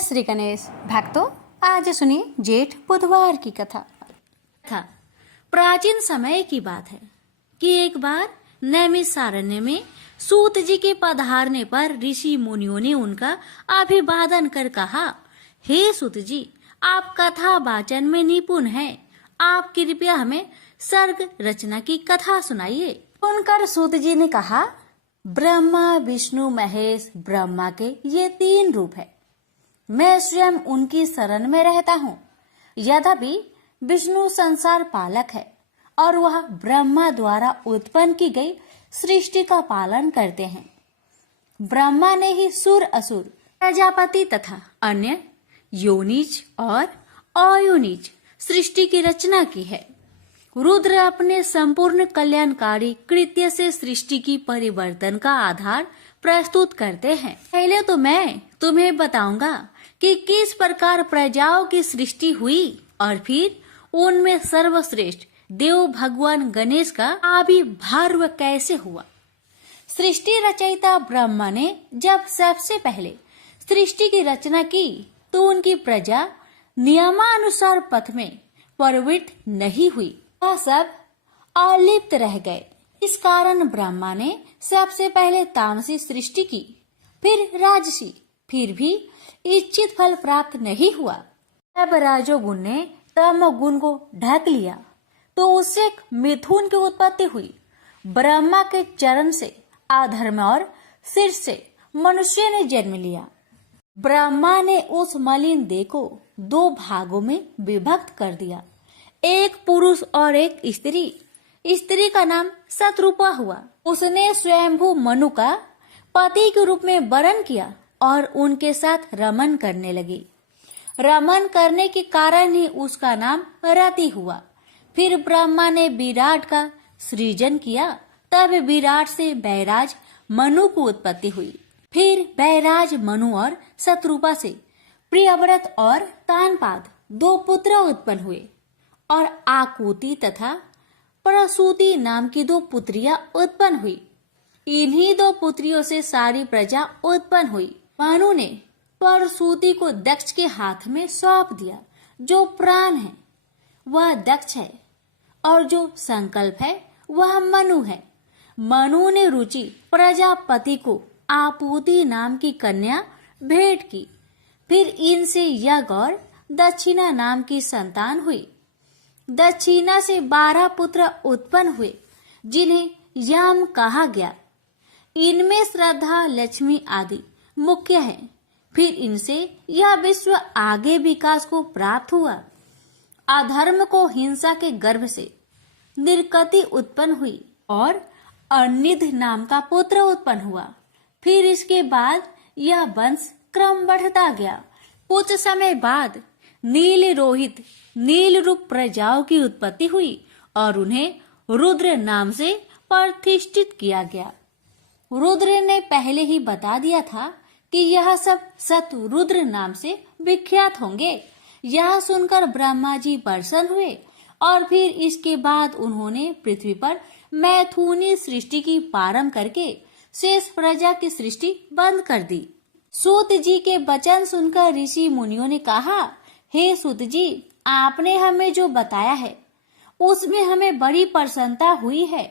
श्री गणेश भक्तों, आज सुनिए जेठ बुधवार की कथा। प्राचीन समय की बात है कि एक बार नैमिषारण्य में सूत जी के पधारने पर ऋषि मुनियों ने उनका अभिवादन कर कहा, हे सूत जी, आप कथा वाचन में निपुण हैं, आप कृपया हमें सर्ग रचना की कथा सुनाइए। सुनकर सूत जी ने कहा, ब्रह्मा विष्णु महेश ब्रह्मा के ये 3 रूप है। मैं स्वयं उनकी शरण में रहता हूँ। यद्यपि विष्णु संसार पालक है और वह ब्रह्मा द्वारा उत्पन्न की गई सृष्टि का पालन करते हैं। ब्रह्मा ने ही सुर असुर प्रजापति तथा अन्य योनिज और अयोनिज सृष्टि की रचना की है। रुद्र अपने संपूर्ण कल्याणकारी कृत्य से सृष्टि की परिवर्तन का आधार प्रस्तुत करते हैं। पहले तो मैं तुम्हें बताऊंगा कि किस प्रकार प्रजाओं की सृष्टि हुई और फिर उनमें सर्वश्रेष्ठ देव भगवान गणेश का आविर्भाव कैसे हुआ। सृष्टि रचयिता ब्रह्मा ने जब सबसे पहले सृष्टि की रचना की तो उनकी प्रजा नियमानुसार पथ में प्रवृत्त नहीं हुई, वह सब अलिप्त रह गए। इस कारण ब्रह्मा ने सबसे पहले तामसी सृष्टि की, फिर राजसी, फिर भी इच्छित फल प्राप्त नहीं हुआ। तब राजोगुण ने तमोगुण को ढक लिया तो उससे एक मिथुन की उत्पत्ति हुई। ब्रह्मा के चरण से अधर्म और सिर से मनुष्य ने जन्म लिया। ब्रह्मा ने उस मलिन देह को 2 भागों में विभक्त कर दिया, एक पुरुष और एक स्त्री। स्त्री का नाम शतरूपा हुआ। उसने स्वयंभू मनु का पति के रूप में वरण किया और उनके साथ रमन करने लगी। रमन करने के कारण ही उसका नाम रति हुआ। फिर ब्रह्मा ने विराट का सृजन किया, तब विराट से बैराज मनु की उत्पत्ति हुई। फिर बैराज मनु और शतरूपा से प्रियव्रत और तानपाद 2 पुत्र उत्पन्न हुए और आकुति तथा प्रसूति नाम की 2 पुत्रियां उत्पन्न हुई। इन्हीं 2 पुत्रियों से सारी प्रजा उत्पन्न हुई। मनु ने प्रसूति को दक्ष के हाथ में सौंप दिया। जो प्राण है वह दक्ष है और जो संकल्प है वह मनु है। मनु ने रुचि प्रजापति को आपूति नाम की कन्या भेंट की। फिर इनसे यज्ञ और दक्षिणा नाम की संतान हुई। दक्षिणा से 12 पुत्र उत्पन्न हुए जिन्हें यम कहा गया। इनमें श्रद्धा, लक्ष्मी आदि मुख्य है। फिर इनसे यह विश्व आगे विकास को प्राप्त हुआ। अधर्म को हिंसा के गर्भ से निर्गति उत्पन्न हुई और अनिध नाम का पुत्र उत्पन्न हुआ। फिर इसके बाद यह वंश क्रम बढ़ता गया। कुछ समय बाद नील रोहित नील रूप प्रजाओं की उत्पत्ति हुई और उन्हें रुद्र नाम से प्रतिष्ठित किया गया। रुद्र ने पहले ही बता दिया था कि यह सब शतरुद्र नाम से विख्यात होंगे। यह सुनकर ब्रह्मा जी प्रसन्न हुए और फिर इसके बाद उन्होंने पृथ्वी पर मैथुनी सृष्टि की प्रारंभ करके शेष प्रजा की सृष्टि बंद कर दी। सूत जी के वचन सुनकर ऋषि मुनियों ने कहा, हे सूत जी, आपने हमें जो बताया है उसमें हमें बड़ी प्रसन्नता हुई है।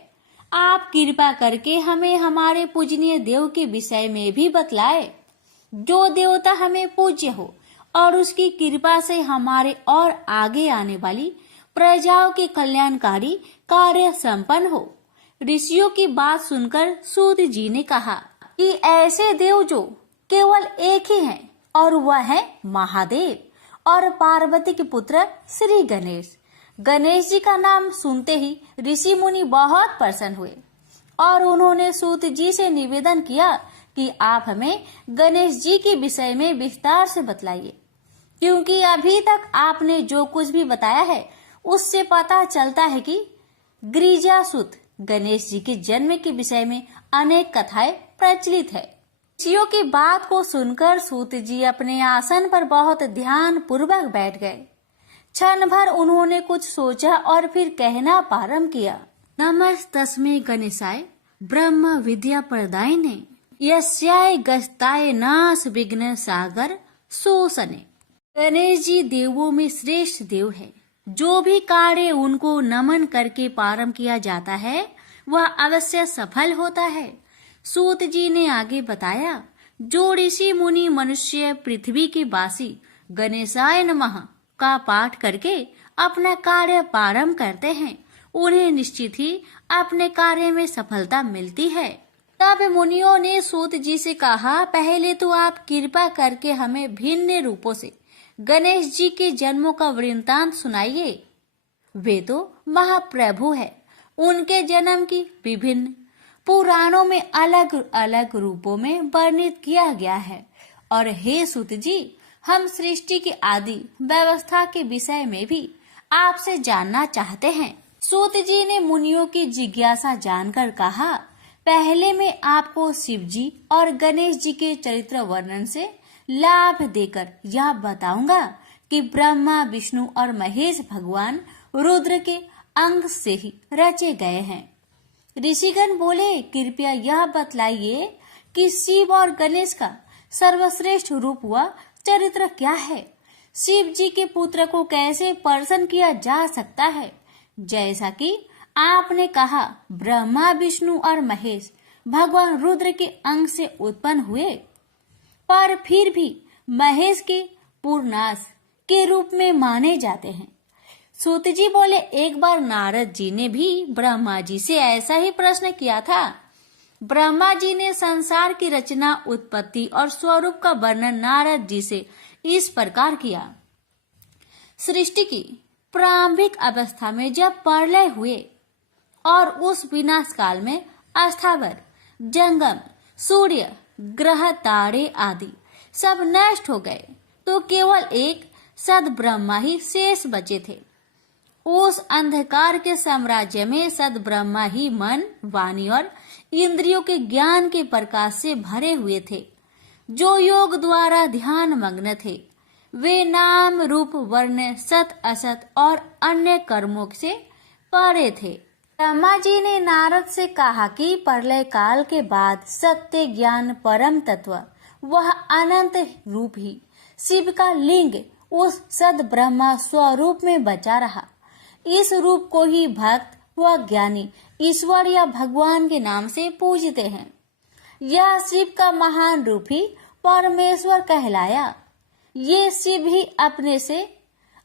आप कृपा करके हमें हमारे पूजनीय देव के विषय में भी बतलाए। जो देवता हमें पूज्य हो और उसकी कृपा से हमारे और आगे आने वाली प्रजाओं के कल्याणकारी कार्य संपन्न हो। ऋषियों की बात सुनकर सूत जी ने कहा कि ऐसे देव जो केवल एक ही हैं और वह है महादेव और पार्वती के पुत्र श्री गणेश। गणेश जी का नाम सुनते ही ऋषि मुनि बहुत प्रसन्न हुए और उन्होंने सूत जी से निवेदन किया कि आप हमें गणेश जी के विषय में विस्तार से बतलाइए, क्योंकि अभी तक आपने जो कुछ भी बताया है उससे पता चलता है कि गिरिजासुत गणेश जी के जन्म के विषय में अनेक कथाएं प्रचलित है। ऋषियों की बात को सुनकर सूत जी अपने आसन पर बहुत ध्यान पूर्वक बैठ गए। क्षण भर उन्होंने कुछ सोचा और फिर कहना प्रारंभ किया, नमस्तस्मै गणेशाय ब्रह्म विद्या प्रदायिने यस्याय गस्ताय नाश विघ्न सागर सो सने। गणेश जी देवों में श्रेष्ठ देव है। जो भी कार्य उनको नमन करके प्रारंभ किया जाता है वह अवश्य सफल होता है। सूत जी ने आगे बताया, जो ऋषि मुनि मनुष्य पृथ्वी के वासी गणेशाय नमः का पाठ करके अपना कार्य प्रारंभ करते हैं उन्हें निश्चित ही अपने कार्य में सफलता मिलती है। तब मुनियों ने सूत जी से कहा, पहले तो आप कृपा करके हमें भिन्न रूपों से गणेश जी के जन्मों का वृत्तांत सुनाइए। वे तो महाप्रभु है, उनके जन्म की विभिन्न पुराणों में अलग अलग रूपों में वर्णित किया गया है। और हे सूत जी, हम सृष्टि की आदि व्यवस्था के विषय में भी आपसे जानना चाहते हैं। सूत जी ने मुनियों की जिज्ञासा जानकर कहा, पहले मैं आपको शिव जी और गणेश जी के चरित्र वर्णन से लाभ देकर यह बताऊंगा कि ब्रह्मा विष्णु और महेश भगवान रुद्र के अंग से ही रचे गए हैं। ऋषिगण बोले, कृपया यह बतलाइए कि शिव और गणेश का सर्वश्रेष्ठ रूप व चरित्र क्या है। शिव जी के पुत्र को कैसे प्रसन्न किया जा सकता है। जैसा कि आपने कहा, ब्रह्मा विष्णु और महेश भगवान रुद्र के अंग से उत्पन्न हुए, पर फिर भी महेश के पूर्णास के रूप में माने जाते हैं। सूत जी बोले, एक बार नारद जी ने भी ब्रह्मा जी से ऐसा ही प्रश्न किया था। ब्रह्मा जी ने संसार की रचना, उत्पत्ति और स्वरूप का वर्णन नारद जी से इस प्रकार किया। सृष्टि की प्रारंभिक अवस्था में जब प्रलय हुए और उस विनाश काल में स्थावर, जंगम, सूर्य, ग्रह, तारे आदि सब नष्ट हो गए तो केवल एक सद ब्रह्मा ही शेष बचे थे। उस अंधकार के साम्राज्य में सद ब्रह्मा ही मन, वाणी और इंद्रियों के ज्ञान के प्रकाश से भरे हुए थे। जो योग द्वारा ध्यान मग्न थे वे नाम रूप वर्ण सत असत और अन्य कर्मों से परे थे। ब्रह्मा जी ने नारद से कहा कि प्रलय काल के बाद सत्य ज्ञान परम तत्व वह अनंत रूप ही शिव का लिंग उस सद ब्रह्मा स्वरूप में बचा रहा। इस रूप को ही भक्त व ज्ञानी ईश्वर या भगवान के नाम से पूजते हैं। यह शिव का महान रूप ही परमेश्वर कहलाया। ये शिव ही अपने से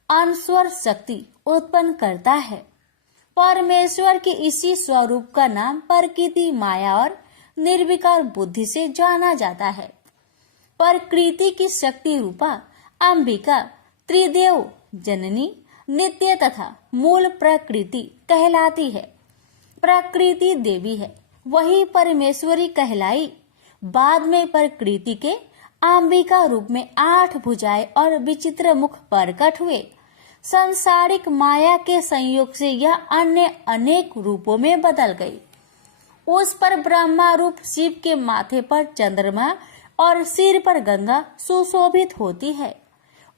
अनस्वर शक्ति उत्पन्न करता है। परमेश्वर के इसी स्वरूप का नाम प्रकृति, माया और निर्विकार बुद्धि से जाना जाता है। प्रकृति की शक्ति रूपा अंबिका त्रिदेव जननी नित्य तथा मूल प्रकृति कहलाती है। प्रकृति देवी है, वही परमेश्वरी कहलाई। बाद में प्रकृति के अंबिका रूप में 8 भुजाएं और विचित्र मुख प्रकट हुए। संसारिक माया के संयोग से यह अन्य अनेक रूपों में बदल गई। उस पर ब्रह्मा रूप शिव के माथे पर चंद्रमा और सिर पर गंगा सुशोभित होती है।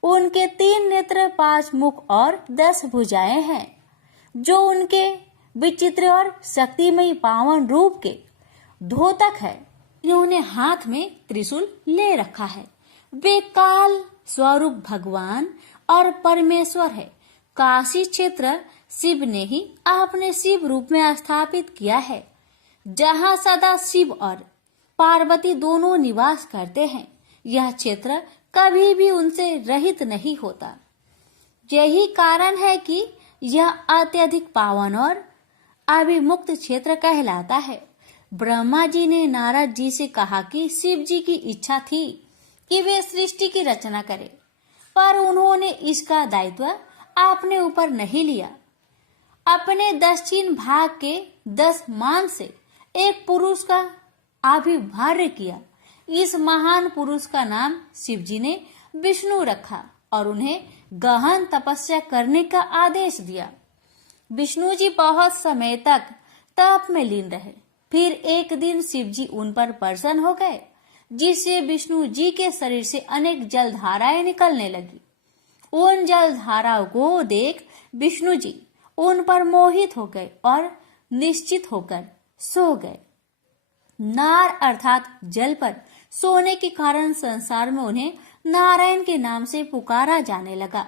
उनके 3 नेत्र, 5 मुख और 10 भुजाएं हैं। जो उनके विचित्र और शक्तिमयी पावन रूप के द्योतक है। इन्होंने हाथ में त्रिशूल ले रखा है। वे काल स्वरूप भगवान और परमेश्वर है। काशी क्षेत्र शिव ने ही अपने शिव रूप में स्थापित किया है, जहाँ सदा शिव और पार्वती दोनों निवास करते हैं। यह क्षेत्र कभी भी उनसे रहित नहीं होता। यही कारण है कि यह अत्यधिक पावन और अभिमुक्त क्षेत्र कहलाता है। ब्रह्मा जी ने नारद जी से कहा कि शिव जी की इच्छा थी कि वे सृष्टि की रचना करें, पर उन्होंने इसका दायित्व अपने ऊपर नहीं लिया। अपने दक्षिण भाग के 10 मान से एक पुरुष का आविर्भाव किया। इस महान पुरुष का नाम शिव जी ने विष्णु रखा और उन्हें गहन तपस्या करने का आदेश दिया। विष्णु जी बहुत समय तक तप में लीन रहे। फिर एक दिन शिव जी उन पर प्रसन्न हो गए, जिससे विष्णु जी के शरीर से अनेक जलधाराएं निकलने लगी। उन जलधाराओं को देख विष्णु जी उन पर मोहित हो गए और निश्चित होकर सो गए। नार अर्थात जल पर सोने के कारण संसार में उन्हें नारायण के नाम से पुकारा जाने लगा।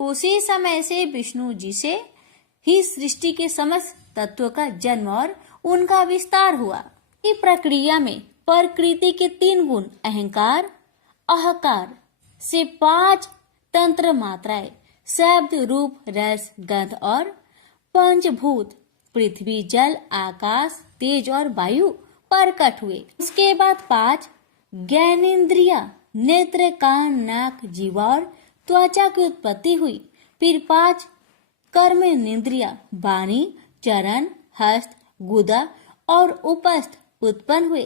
उसी समय से विष्णु जी से ही सृष्टि के समस्त तत्वों का जन्म और उनका विस्तार हुआ। इस प्रक्रिया में प्रकृति के 3 गुण अहंकार, अहकार से 5 तंत्र मात्राएं शब्द, रूप, रस, गंध और पंचभूत पृथ्वी, जल, आकाश, तेज और वायु प्रकट हुए। इसके बाद 5 ज्ञानेन्द्रिया नेत्र, कान, नाक, जीवा और त्वचा की उत्पत्ति हुई। फिर 5 कर्मेंद्रिया वाणी, चरण, हस्त, गुदा और उपस्थ उत्पन्न हुए।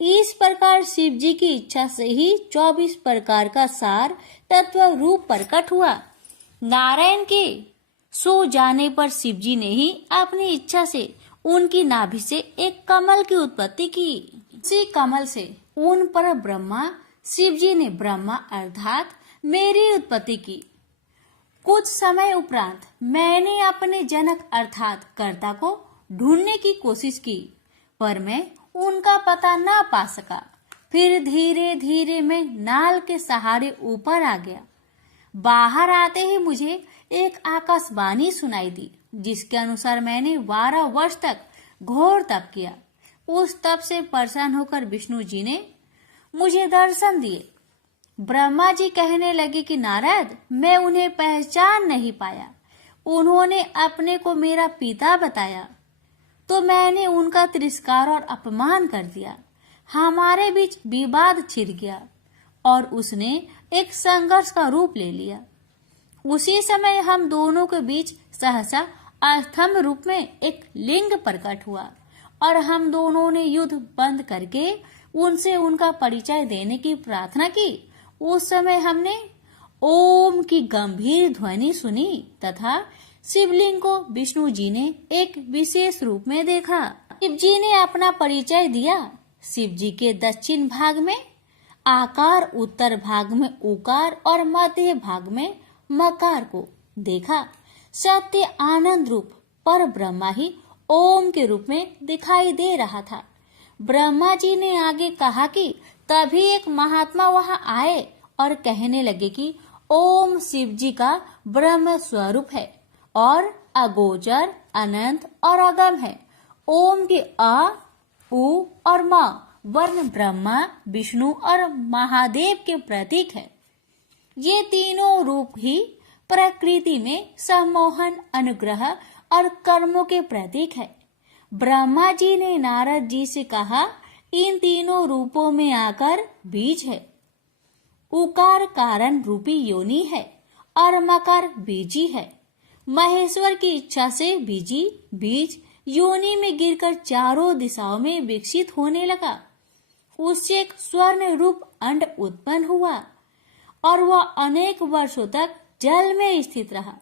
इस प्रकार शिव जी की इच्छा से ही 24 प्रकार का सार तत्व रूप प्रकट हुआ। नारायण के सो जाने पर शिव जी ने ही अपनी इच्छा से उनकी नाभि से एक कमल की उत्पत्ति की। इसी कमल से उन पर ब्रह्मा शिव जी ने ब्रह्मा अर्थात मेरी उत्पत्ति की। कुछ समय उपरांत मैंने अपने जनक अर्थात कर्ता को ढूंढने की कोशिश की, पर मैं उनका पता न पा सका। फिर धीरे धीरे मैं नाल के सहारे ऊपर आ गया। बाहर आते ही मुझे एक आकाशवाणी सुनाई दी, जिसके अनुसार मैंने 12 वर्ष तक घोर तप किया। उस तप से प्रसन्न होकर विष्णु जी ने मुझे दर्शन दिए। ब्रह्मा जी कहने लगे कि नारद, मैं उन्हें पहचान नहीं पाया। उन्होंने अपने को मेरा पिता बताया तो मैंने उनका तिरस्कार और अपमान कर दिया। हमारे बीच विवाद छिड़ गया और उसने एक संघर्ष का रूप ले लिया। उसी समय हम दोनों के बीच सहसा अस्थम रूप में एक लिंग प्रकट हुआ और हम दोनों ने युद्ध बंद करके उनसे उनका परिचय देने की प्रार्थना की। उस समय हमने ओम की गंभीर ध्वनि सुनी तथा शिवलिंग को विष्णु जी ने एक विशेष रूप में देखा। शिव जी ने अपना परिचय दिया। शिव जी के दक्षिण भाग में आकार, उत्तर भाग में उकार और मध्य भाग में मकार को देखा। सत्य आनंद रूप पर ब्रह्मा ही ओम के रूप में दिखाई दे रहा था। ब्रह्मा जी ने आगे कहा कि तभी एक महात्मा वहां आए और कहने लगे कि ओम शिव जी का ब्रह्म स्वरूप है और अगोचर, अनंत और अगम है। ओम के अ, उ और म वर्ण ब्रह्मा, विष्णु और महादेव के प्रतीक है। ये तीनों रूप ही प्रकृति में सम्मोहन, अनुग्रह और कर्मों के प्रतीक है। ब्रह्मा जी ने नारद जी से कहा, इन तीनों रूपों में आकर बीज है। उकार कारण रूपी योनि है और मकार बीजी है। महेश्वर की इच्छा से बीजी बीज योनि में गिरकर चारों दिशाओं में विकसित होने लगा। उससे एक स्वर्ण रूप अंड उत्पन्न हुआ और वह अनेक वर्षों तक जल में स्थित रहा।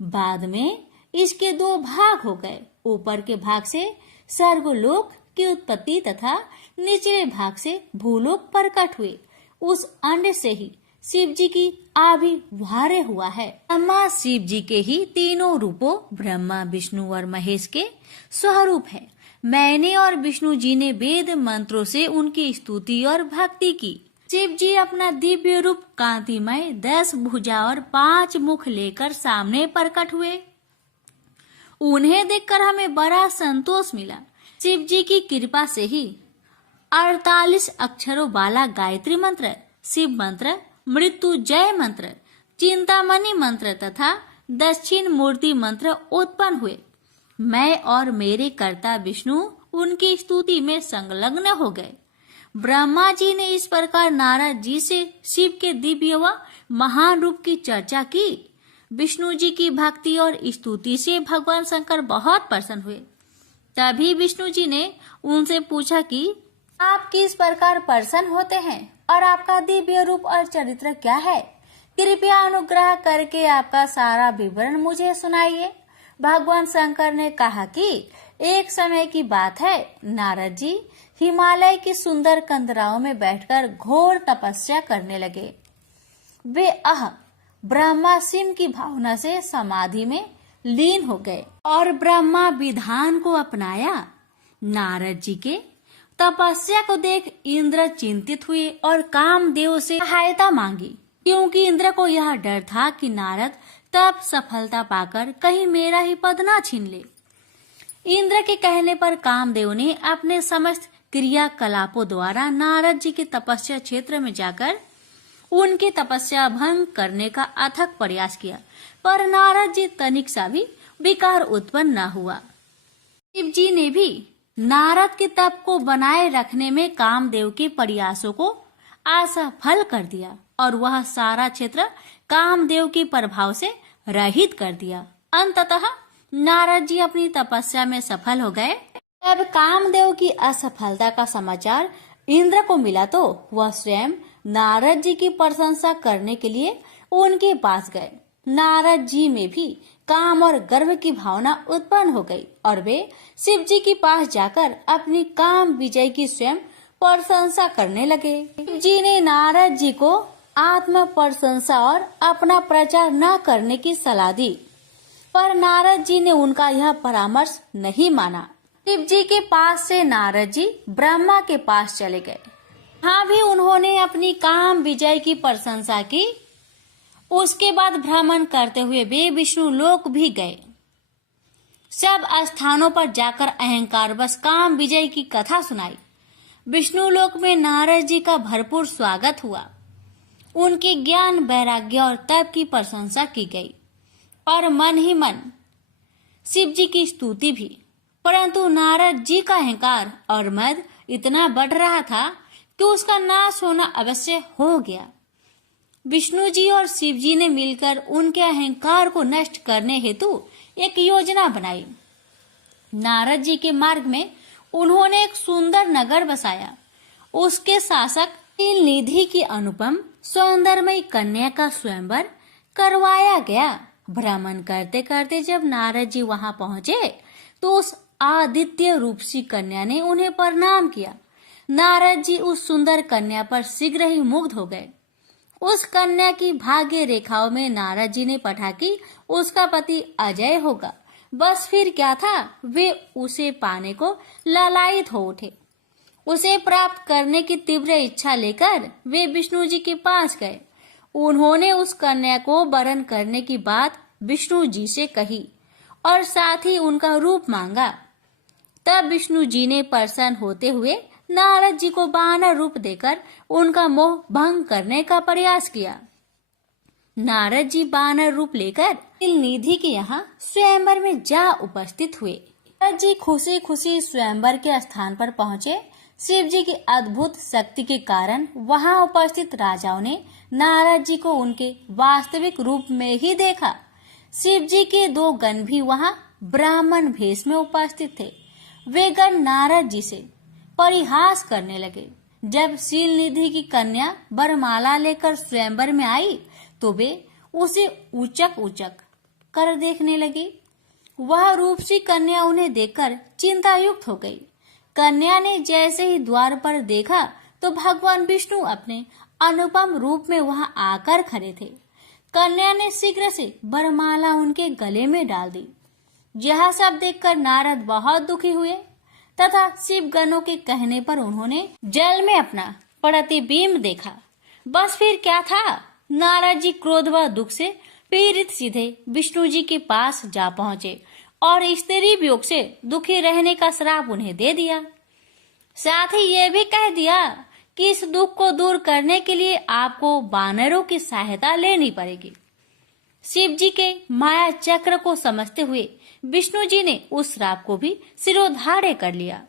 बाद में इसके 2 भाग हो गए। ऊपर के भाग से स्वर्गलोक की उत्पत्ति तथा निचले भाग से भूलोक प्रकट हुए। उस अंड से ही शिव जी की आविर्भाव हुआ है। ब्रह्मा शिव जी के ही तीनों रूपों ब्रह्मा, विष्णु और महेश के स्वरूप है। मैंने और विष्णु जी ने वेद मंत्रों से उनकी स्तुति और भक्ति की। शिव जी अपना दिव्य रूप कांतिमय 10 भुजा और 5 मुख लेकर सामने प्रकट हुए। उन्हें देखकर हमें बड़ा संतोष मिला। शिव जी की कृपा से ही 48 अक्षरों वाला गायत्री मंत्र, शिव मंत्र, मृत्युंजय मंत्र, चिंतामणि मंत्र तथा दक्षिण मूर्ति मंत्र उत्पन्न हुए। मैं और मेरे कर्ता विष्णु उनकी स्तुति में संलग्न हो गए। ब्रह्मा जी ने इस प्रकार नारद जी से शिव के दिव्य व महान रूप की चर्चा की। विष्णु जी की भक्ति और स्तुति से भगवान शंकर बहुत प्रसन्न हुए। तभी विष्णु जी ने उनसे पूछा कि आप किस प्रकार प्रसन्न होते हैं और आपका दिव्य रूप और चरित्र क्या है? कृपया अनुग्रह करके आपका सारा विवरण मुझे सुनाइए। भगवान शंकर ने कहा कि एक समय की बात है, नारद जी हिमालय की सुंदर कंदराओं में बैठकर घोर तपस्या करने लगे। वे ब्रह्मा शिव की भावना से समाधि में लीन हो गए और ब्रह्मा विधान को अपनाया। नारद जी के तपस्या को देख इंद्र चिंतित हुए और कामदेव से सहायता मांगी, क्योंकि इंद्र को यह डर था कि नारद तब सफलता पाकर कहीं मेरा ही पद ना छीन ले। इंद्र के कहने पर कामदेव ने अपने समस्त क्रियाकलापों द्वारा नारद जी के तपस्या क्षेत्र में जाकर उनकी तपस्या भंग करने का अथक प्रयास किया, पर नारद जी तनिक सा भी विकार उत्पन्न न हुआ। शिव जी ने भी नारद के तप को बनाए रखने में कामदेव के प्रयासों को असफल कर दिया और वह सारा क्षेत्र कामदेव के प्रभाव से रहित कर दिया। अंततः नारद जी अपनी तपस्या में सफल हो गए। तब कामदेव की असफलता का समाचार इंद्र को मिला तो वह स्वयं नारद जी की प्रशंसा करने के लिए उनके पास गए। नारद जी में भी काम और गर्व की भावना उत्पन्न हो गई और वे शिव जी के पास जाकर अपनी काम विजय की स्वयं प्रशंसा करने लगे। शिव जी ने नारद जी को आत्म प्रशंसा और अपना प्रचार न करने की सलाह दी, पर नारद जी ने उनका यह परामर्श नहीं माना। शिव जी के पास से नारद जी ब्रह्मा के पास चले गए। हाँ भी उन्होंने अपनी काम विजय की प्रशंसा की। उसके बाद भ्रमण करते हुए वे विष्णु लोक भी गए। सब स्थानों पर जाकर अहंकार बस काम विजय की कथा सुनाई। विष्णु लोक में नारद जी का भरपूर स्वागत हुआ। उनके ज्ञान, वैराग्य और तप की प्रशंसा की गई और मन ही मन शिव जी की स्तुति भी। परंतु नारद जी का अहंकार और मद इतना बढ़ रहा था कि उसका नाश होना अवश्य हो गया। विष्णु जी और शिव जी ने मिलकर उनके अहंकार को नष्ट करने हेतु एक योजना बनाई। नारद जी के मार्ग में उन्होंने एक सुंदर नगर बसाया। उसके शासक नीलनिधि की अनुपम सौंदर्यमयी कन्या का स्वयंवर करवाया गया। भ्रमण करते करते जब नारद जी वहां पहुंचे तो उस आदित्य रूपसी कन्या ने उन्हें प्रणाम किया। नारद जी उस सुंदर कन्या पर शीघ्र ही मुग्ध हो गए। उस कन्या की भाग्य रेखाओं में नारद जी ने पढ़ा कि उसका पति अजय होगा। बस फिर क्या था, वे उसे पाने को लालायित हो उठे। उसे प्राप्त करने की तीव्र इच्छा लेकर वे विष्णु जी के पास गए। उन्होंने उस कन्या को वरण करने की बात विष्णु जी से कही और साथ ही उनका रूप मांगा। तब विष्णु जी ने प्रसन्न होते हुए नारद जी को वानर रूप देकर उनका मोह भंग करने का प्रयास किया। नारद जी वानर रूप लेकर नीलनिधि के यहाँ स्वयंवर में जा उपस्थित हुए। नारद जी खुशी खुशी स्वयंवर के स्थान पर पहुँचे। शिव जी की अद्भुत शक्ति के कारण वहां उपस्थित राजाओं ने नारद जी को उनके वास्तविक रूप में ही देखा। शिव जी के दो गण भी वहां ब्राह्मण भेष में उपस्थित थे। वे गण नारद जी से परिहास करने लगे। जब शीलनिधि की कन्या वरमाला लेकर स्वयंवर में आई तो वे उसे उचक उचक कर देखने लगी। वह रूपसी कन्या उन्हें देखकर चिंतायुक्त हो गई। कन्या ने जैसे ही द्वार पर देखा तो भगवान विष्णु अपने अनुपम रूप में वहां आकर खड़े थे। कन्या ने शीघ्र से वरमाला उनके गले में डाल दी। यह सब देखकर नारद बहुत दुखी हुए तथा शिव गणों के कहने पर उन्होंने जल में अपना प्रतिबिंब देखा। बस फिर क्या था, नारद जी क्रोध व दुख से पीड़ित सीधे विष्णु जी के पास जा पहुंचे और स्त्री वियोग से दुखी रहने का श्राप उन्हें दे दिया। साथ ही ये भी कह दिया कि इस दुख को दूर करने के लिए आपको वानरों की सहायता लेनी पड़ेगी। शिव जी के माया चक्र को समझते हुए विष्णु जी ने उस श्राप को भी सिरोधार्य कर लिया।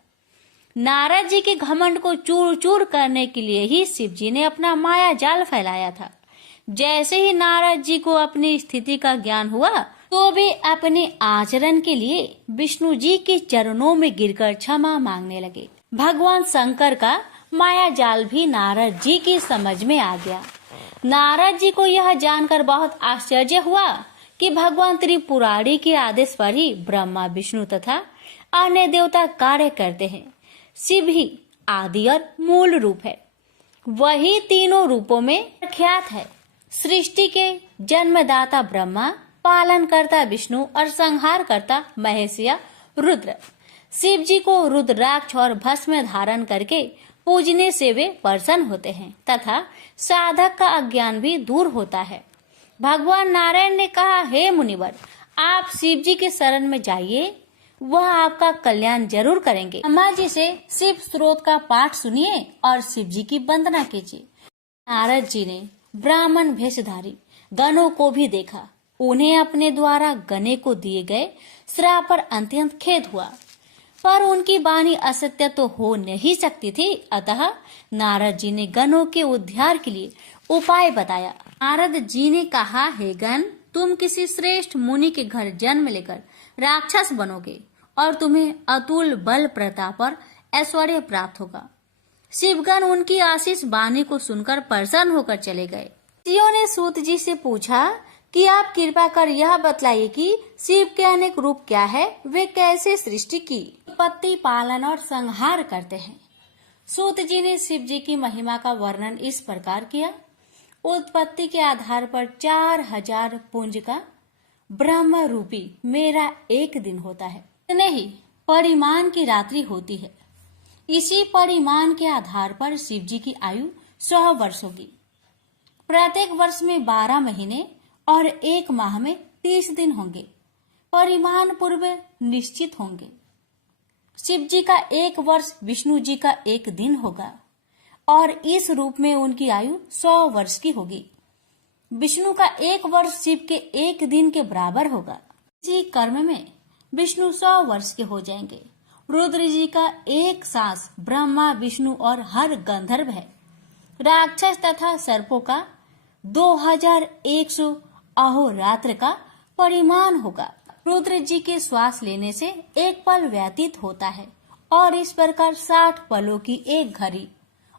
नारद जी के घमंड को चूर चूर करने के लिए ही शिव जी ने अपना माया जाल फैलाया था। जैसे ही नारद जी को अपनी स्थिति का ज्ञान हुआ तो वे अपने आचरण के लिए विष्णु जी के चरणों में गिरकर क्षमा मांगने लगे। भगवान शंकर का माया जाल भी नारद जी की समझ में आ गया। नारद जी को यह जानकर बहुत आश्चर्य हुआ कि भगवान त्रिपुरारी के आदेश पर ही ब्रह्मा, विष्णु तथा अन्य देवता कार्य करते हैं। शिव ही आदि और मूल रूप है। वही तीनों रूपों में प्रख्यात है। सृष्टि के जन्मदाता ब्रह्मा, पालन करता विष्णु और संहार करता महेश या रुद्र। शिव जी को रुद्राक्ष और भस्म धारण करके पूजने से वे प्रसन्न होते हैं तथा साधक का अज्ञान भी दूर होता है। भगवान नारायण ने कहा, हे मुनिवर, आप शिव जी के शरण में जाइए, वह आपका कल्याण जरूर करेंगे। ब्रह्मा जी से शिव स्त्रोत का पाठ सुनिए और शिव जी की वंदना कीजिए। नारद जी ने ब्राह्मण वेशधारी गणों को भी देखा। उन्हें अपने द्वारा गणे को दिए गए श्राप पर अत्यंत खेद हुआ, पर उनकी वाणी असत्य तो हो नहीं सकती थी। अतः नारद जी ने गणों के उद्धार के लिए उपाय बताया। नारद जी ने कहा, हे गण, तुम किसी श्रेष्ठ मुनि के घर जन्म लेकर राक्षस बनोगे और तुम्हें अतुल बल प्रताप और ऐश्वर्य प्राप्त होगा। शिवगण उनकी आशीष वाणी को सुनकर प्रसन्न होकर चले गए। ऋषियों ने सूत जी से पूछा कि आप कृपा कर यह बतलाइए कि शिव के अनेक रूप क्या है, वे कैसे सृष्टि की, उत्पत्ति, पालन और संहार करते हैं। सूत जी ने शिव जी की महिमा का वर्णन इस प्रकार किया। उत्पत्ति के आधार पर 4000 पुंज का ब्रह्म रूपी मेरा एक दिन होता है, नहीं परिमाण की रात्रि होती है। इसी परिमाण के आधार पर शिव जी की आयु 100 वर्ष होगी। प्रत्येक वर्ष में 12 महीने और 1 माह में 30 दिन होंगे। परिमाण पूर्व निश्चित होंगे। शिव जी का 1 वर्ष विष्णु जी का 1 दिन होगा और इस रूप में उनकी आयु 100 वर्ष की होगी। विष्णु का 1 वर्ष शिव के 1 दिन के बराबर होगा। इसी कर्म में विष्णु 100 वर्ष के हो जाएंगे। रुद्र जी का 1 सांस ब्रह्मा, विष्णु और हर गंधर्व है। राक्षस तथा सर्पों का 2100 अहोरात्र का परिमाण होगा। रुद्र जी के श्वास लेने से 1 पल व्यतीत होता है और इस प्रकार 60 पलों की 1 घड़ी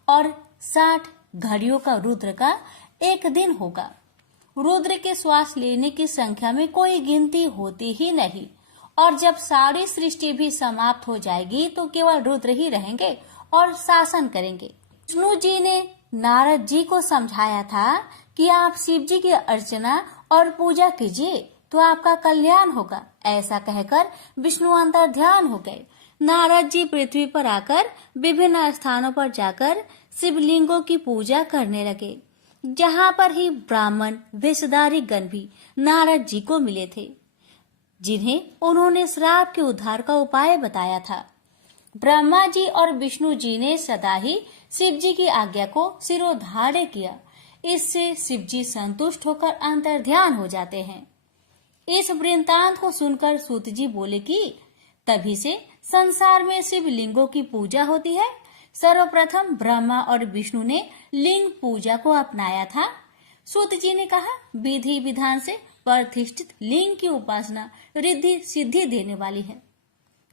और 60 घड़ियों का रुद्र का 1 दिन होगा। रुद्र के श्वास लेने की संख्या में कोई गिनती होती ही नहीं और जब सारी सृष्टि भी समाप्त हो जाएगी तो केवल रुद्र ही रहेंगे और शासन करेंगे। विष्णु जी ने नारद जी को समझाया था कि आप शिव जी की अर्चना और पूजा कीजिए तो आपका कल्याण होगा। ऐसा कहकर विष्णु अंतर ध्यान हो गए। नारद जी पृथ्वी पर आकर विभिन्न स्थानों पर जाकर शिवलिंगों की पूजा करने लगे, जहाँ पर ही ब्राह्मण वेशधारी गण भी नारद जी को मिले थे, जिन्हें उन्होंने श्राप के उद्धार का उपाय बताया था। ब्रह्मा जी और विष्णु जी ने सदा ही शिव जी की आज्ञा को शिरोधार्य किया। इससे शिव जी संतुष्ट होकर अंतर ध्यान हो जाते हैं। इस वृत्तांत को सुनकर सूत जी बोले कि तभी से संसार में शिवलिंगों की पूजा होती है। सर्वप्रथम ब्रह्मा और विष्णु ने लिंग पूजा को अपनाया था। सूत जी ने कहा, विधि विधान से प्रतिष्ठित लिंग की उपासना रिद्धि सिद्धि देने वाली है।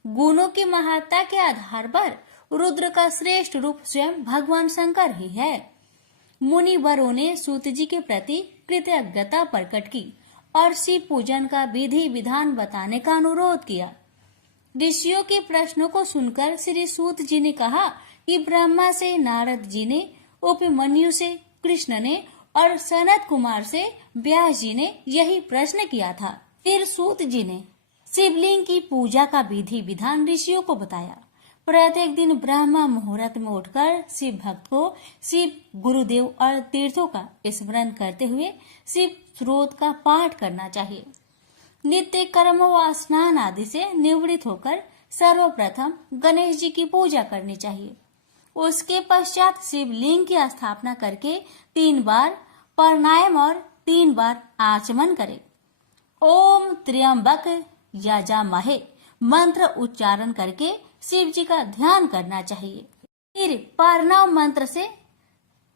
गुणों की महत्ता के आधार पर रुद्र का श्रेष्ठ रूप स्वयं भगवान शंकर ही है। मुनिवरों ने सूत जी के प्रति कृतज्ञता प्रकट की और शिव पूजन का विधि विधान बताने का अनुरोध किया। ऋषियों के प्रश्नों को सुनकर श्री सूत जी ने कहा कि ब्रह्मा से नारद जी ने, उपमन्यु से कृष्ण ने और सनत कुमार से व्यास जी ने यही प्रश्न किया था। फिर सूत जी ने शिवलिंग की पूजा का विधि विधान ऋषियों को बताया। प्रत्येक दिन ब्रह्म मुहूर्त में उठकर शिव भक्त को शिव गुरुदेव और तीर्थों का स्मरण करते हुए शिव स्रोत का पाठ करना चाहिए। नित्य कर्म व स्नान आदि से निवृत्त होकर सर्वप्रथम गणेश जी की पूजा करनी चाहिए। उसके पश्चात शिवलिंग की स्थापना करके 3 बार प्राणायाम और 3 बार आचमन करें। ओम त्र्यंबक यजामहे मंत्र उच्चारण करके शिव जी का ध्यान करना चाहिए। फिर प्रणव मंत्र से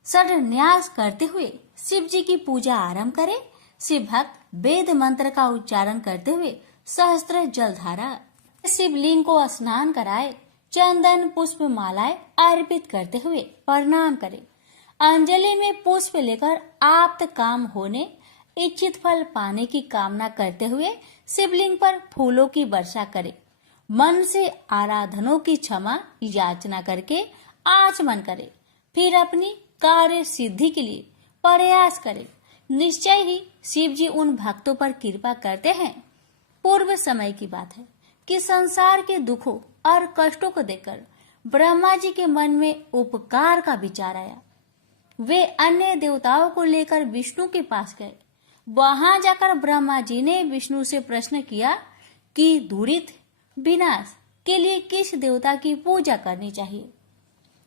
षड्न्यास करते हुए शिव जी की पूजा आरंभ करें। शिव भक्त वेद मंत्र का उच्चारण करते हुए सहस्त्र जलधारा शिवलिंग को स्नान कराए, चंदन पुष्प मालाएं अर्पित करते हुए प्रणाम करें। अंजलि में पुष्प लेकर आप्त काम होने, इच्छित फल पाने की कामना करते हुए शिवलिंग पर फूलों की वर्षा करें। मन से आराधनों की क्षमा याचना करके आचमन करें। फिर अपनी कार्य सिद्धि के लिए प्रयास करें। निश्चय ही शिव जी उन भक्तों पर कृपा करते हैं। पूर्व समय की बात है, कि संसार के दुखों और कष्टों को देखकर ब्रह्मा जी के मन में उपकार का विचार आया। वे अन्य देवताओं को लेकर विष्णु के पास गए। वहां जाकर ब्रह्मा जी ने विष्णु से प्रश्न किया कि दुरित विनाश के लिए किस देवता की पूजा करनी चाहिए।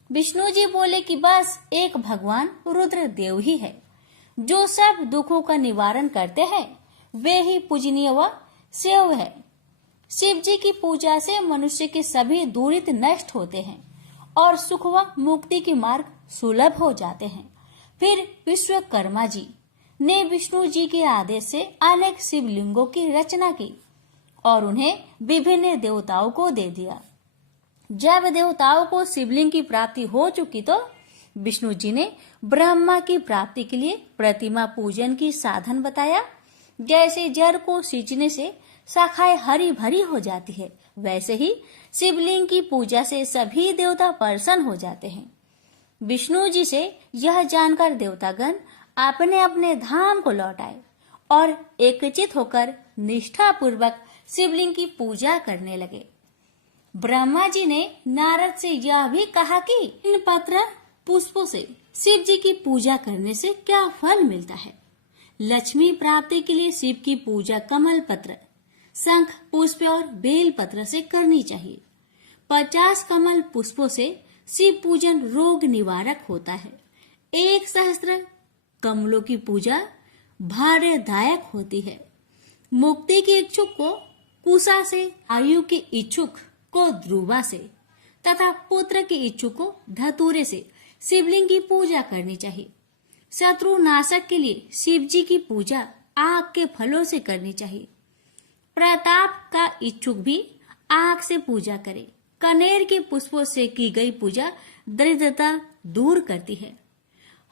विष्णु जी बोले कि बस एक भगवान रुद्र देव ही है, जो सब दुखों का निवारण करते हैं। वे ही पूजनीय व सेव्य है। शिव जी की पूजा से मनुष्य के सभी दुरित नष्ट होते हैं और सुख व मुक्ति के मार्ग सुलभ हो जाते हैं। फिर विश्वकर्मा जी ने विष्णु जी के आदेश से अनेक शिवलिंगों की रचना की और उन्हें विभिन्न देवताओं को दे दिया। जब देवताओं को शिवलिंग की प्राप्ति हो चुकी तो विष्णु जी ने ब्रह्मा की प्राप्ति के लिए प्रतिमा पूजन की साधन बताया। जैसे जड़ को सींचने से शाखाएं हरी भरी हो जाती है, वैसे ही शिवलिंग की पूजा से सभी देवता प्रसन्न हो जाते हैं। विष्णु जी से यह जानकर देवतागण अपने अपने धाम को लौट आए और एकचित होकर निष्ठा पूर्वक शिवलिंग की पूजा करने लगे। ब्रह्मा जी ने नारद से यह भी कहा कि इन पत्र पुष्पों से शिव जी की पूजा करने से क्या फल मिलता है। लक्ष्मी प्राप्ति के लिए शिव की पूजा कमल पत्र, शंख पुष्प और बेल पत्र से करनी चाहिए। 50 कमल पुष्पों से शिव पूजन रोग निवारक होता है। 1 सहस्त्र कमलों की पूजा भाग्यदायक होती है। मुक्ति के इच्छुक को कुशा से, आयु के इच्छुक को ध्रुवा से तथा पुत्र के इच्छुक को धतूरे से शिवलिंग की पूजा करनी चाहिए। शत्रु नाशक के लिए शिव जी की पूजा आग के फलों से करनी चाहिए। प्रताप का इच्छुक भी आग से पूजा करे। कनेर के पुष्पों से की गई पूजा दरिद्रता दूर करती है।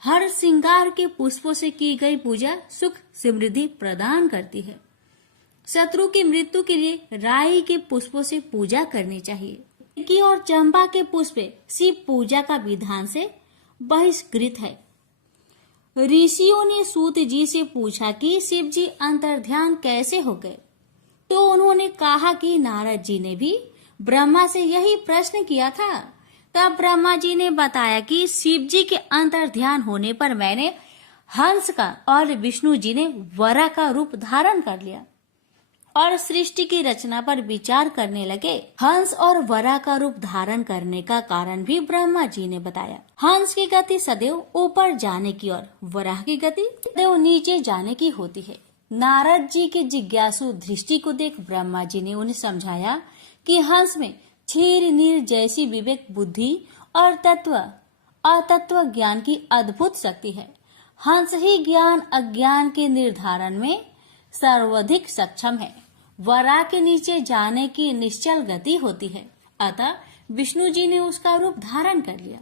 हर श्रृंगार के पुष्पों से की गई पूजा सुख समृद्धि प्रदान करती है। शत्रु की मृत्यु के लिए राई के पुष्पों से पूजा करनी चाहिए। की और चंपा के पुष्प शिव पूजा का विधान से बहिष्कृत है। ऋषियों ने सूत जी से पूछा कि शिव जी अंतर्ध्यान कैसे हो गए, तो उन्होंने कहा कि नारद जी ने भी ब्रह्मा से यही प्रश्न किया था। तब ब्रह्मा जी ने बताया कि शिव जी के अंतर्ध्यान होने पर मैंने हंस का और विष्णु जी ने वरा का रूप धारण कर लिया और सृष्टि की रचना पर विचार करने लगे। हंस और वरा का रूप धारण करने का कारण भी ब्रह्मा जी ने बताया। हंस की गति सदैव ऊपर जाने की और वराह की गति सदैव नीचे जाने की होती है। नारद जी के जिज्ञासु दृष्टि को देख ब्रह्मा जी ने उन्हें समझाया कि हंस में क्षीर नीर जैसी विवेक बुद्धि और अतत्व ज्ञान की अद्भुत शक्ति है। हंस ही ज्ञान अज्ञान के निर्धारण में सर्वाधिक सक्षम है। वरा के नीचे जाने की निश्चल गति होती है। अतः विष्णु जी ने उसका रूप धारण कर लिया।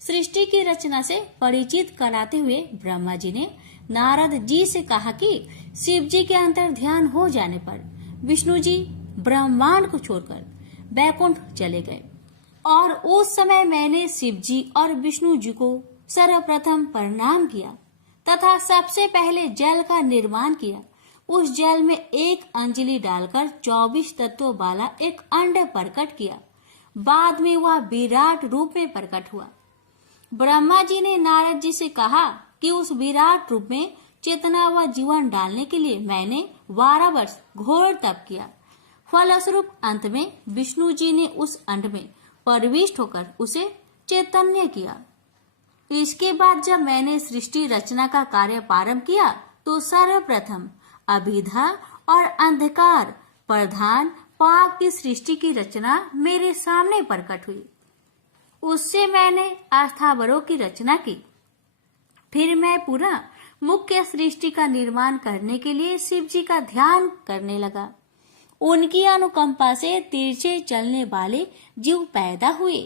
सृष्टि की रचना से परिचित कराते हुए ब्रह्मा जी ने नारद जी से कहा कि शिव जी के अंतर्ध्यान हो जाने पर विष्णु जी ब्रह्मांड को छोड़कर बैकुंठ चले गए और उस समय मैंने शिव जी और विष्णु जी को सर्वप्रथम प्रणाम किया तथा सबसे पहले जल का निर्माण किया। उस जल में 1 अंजलि डालकर 24 तत्वों वाला एक अंड प्रकट किया। बाद में वह विराट रूप में प्रकट हुआ। ब्रह्मा जी ने नारद जी से कहा कि उस विराट रूप में चेतना व जीवन डालने के लिए मैंने 12 वर्ष घोर तप किया। फलस्वरूप अंत में विष्णु जी ने उस अंड में प्रविष्ट होकर उसे चैतन्य किया। इसके बाद जब मैंने सृष्टि रचना का कार्य प्रारंभ किया तो सर्वप्रथम अभिधा और अंधकार प्रधान पाप की सृष्टि की रचना मेरे सामने प्रकट हुई। उससे मैंने अस्थावरों की रचना की। फिर मैं पुनः मुख्य सृष्टि का निर्माण करने के लिए शिव जी का ध्यान करने लगा। उनकी अनुकंपा से तिरछे चलने वाले जीव पैदा हुए।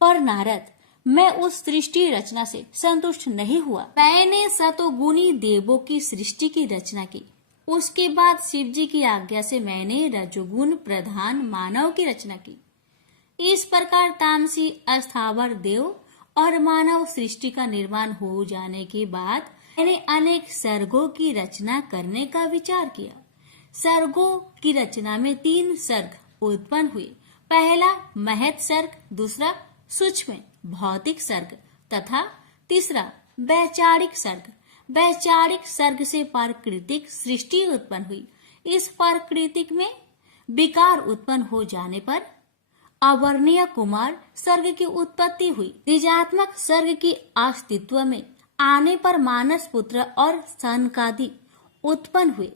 पर नारद, मैं उस सृष्टि रचना से संतुष्ट नहीं हुआ। मैंने सतोगुणी देवों की सृष्टि की रचना की। उसके बाद शिव जी की आज्ञा से मैंने रजोगुण प्रधान मानव की रचना की। इस प्रकार तामसी अस्थावर देव और मानव सृष्टि का निर्माण हो जाने के बाद मैंने अनेक सर्गों की रचना करने का विचार किया। सर्गों की रचना में 3 सर्ग उत्पन्न हुए। पहला महत् सर्ग, दूसरा सूक्ष्म भौतिक सर्ग तथा तीसरा वैचारिक सर्ग। वैचारिक सर्ग से प्राकृतिक सृष्टि उत्पन्न हुई। इस प्राकृतिक में विकार उत्पन्न हो जाने पर अवर्णीय कुमार सर्ग की उत्पत्ति हुई। निजात्मक सर्ग की अस्तित्व में आने पर मानस पुत्र और सनकादि उत्पन्न हुए।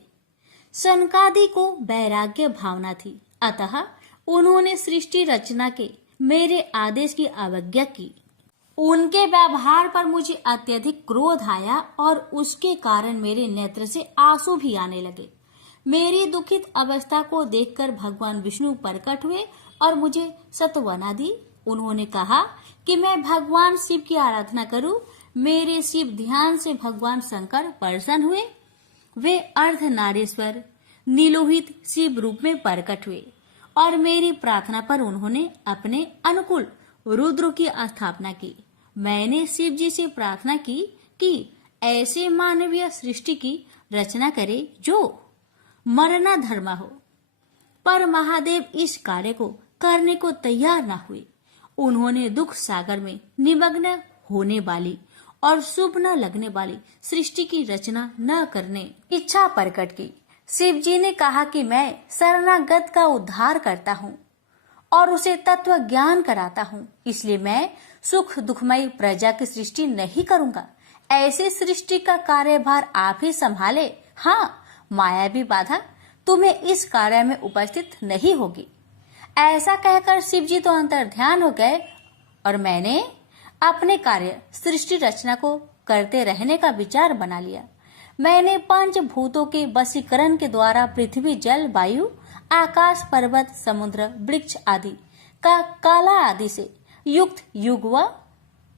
सनकादि को वैराग्य भावना थी, अतः उन्होंने सृष्टि रचना के मेरे आदेश की अवज्ञा की। उनके व्यवहार पर मुझे अत्यधिक क्रोध आया और उसके कारण मेरे नेत्र से आंसू भी आने लगे। मेरी दुखित अवस्था को देखकर भगवान विष्णु प्रकट हुए और मुझे सांत्वना दी। उन्होंने कहा कि मैं भगवान शिव की आराधना करूं। मेरे शिव ध्यान से भगवान शंकर प्रसन्न हुए। वे अर्धनारीश्वर नीलोहित शिव रूप में प्रकट हुए और मेरी प्रार्थना पर उन्होंने अपने अनुकूल रुद्र की स्थापना की। मैंने शिव जी से प्रार्थना की कि ऐसे मानवीय सृष्टि की रचना करे जो मरना धर्म हो, पर महादेव इस कार्य को करने को तैयार न हुए। उन्होंने दुख सागर में निमग्न होने वाली और शुभ न लगने वाली सृष्टि की रचना न करने इच्छा प्रकट की। शिव जी ने कहा कि मैं शरणागत का उद्धार करता हूँ और उसे तत्व ज्ञान कराता हूँ, इसलिए मैं सुख दुखमयी प्रजा की सृष्टि नहीं करूँगा। ऐसी सृष्टि का कार्यभार आप ही संभाले। हाँ, मायावी बाधा तुम्हें इस कार्य में उपस्थित नहीं होगी। ऐसा कहकर शिव जी तो अंतर्ध्यान हो गए और मैंने अपने कार्य सृष्टि रचना को करते रहने का विचार बना लिया। मैंने पंचभूतों के वशीकरण के द्वारा पृथ्वी, जल, वायु, आकाश, पर्वत, समुद्र, वृक्ष आदि का काला आदि से युक्त युग व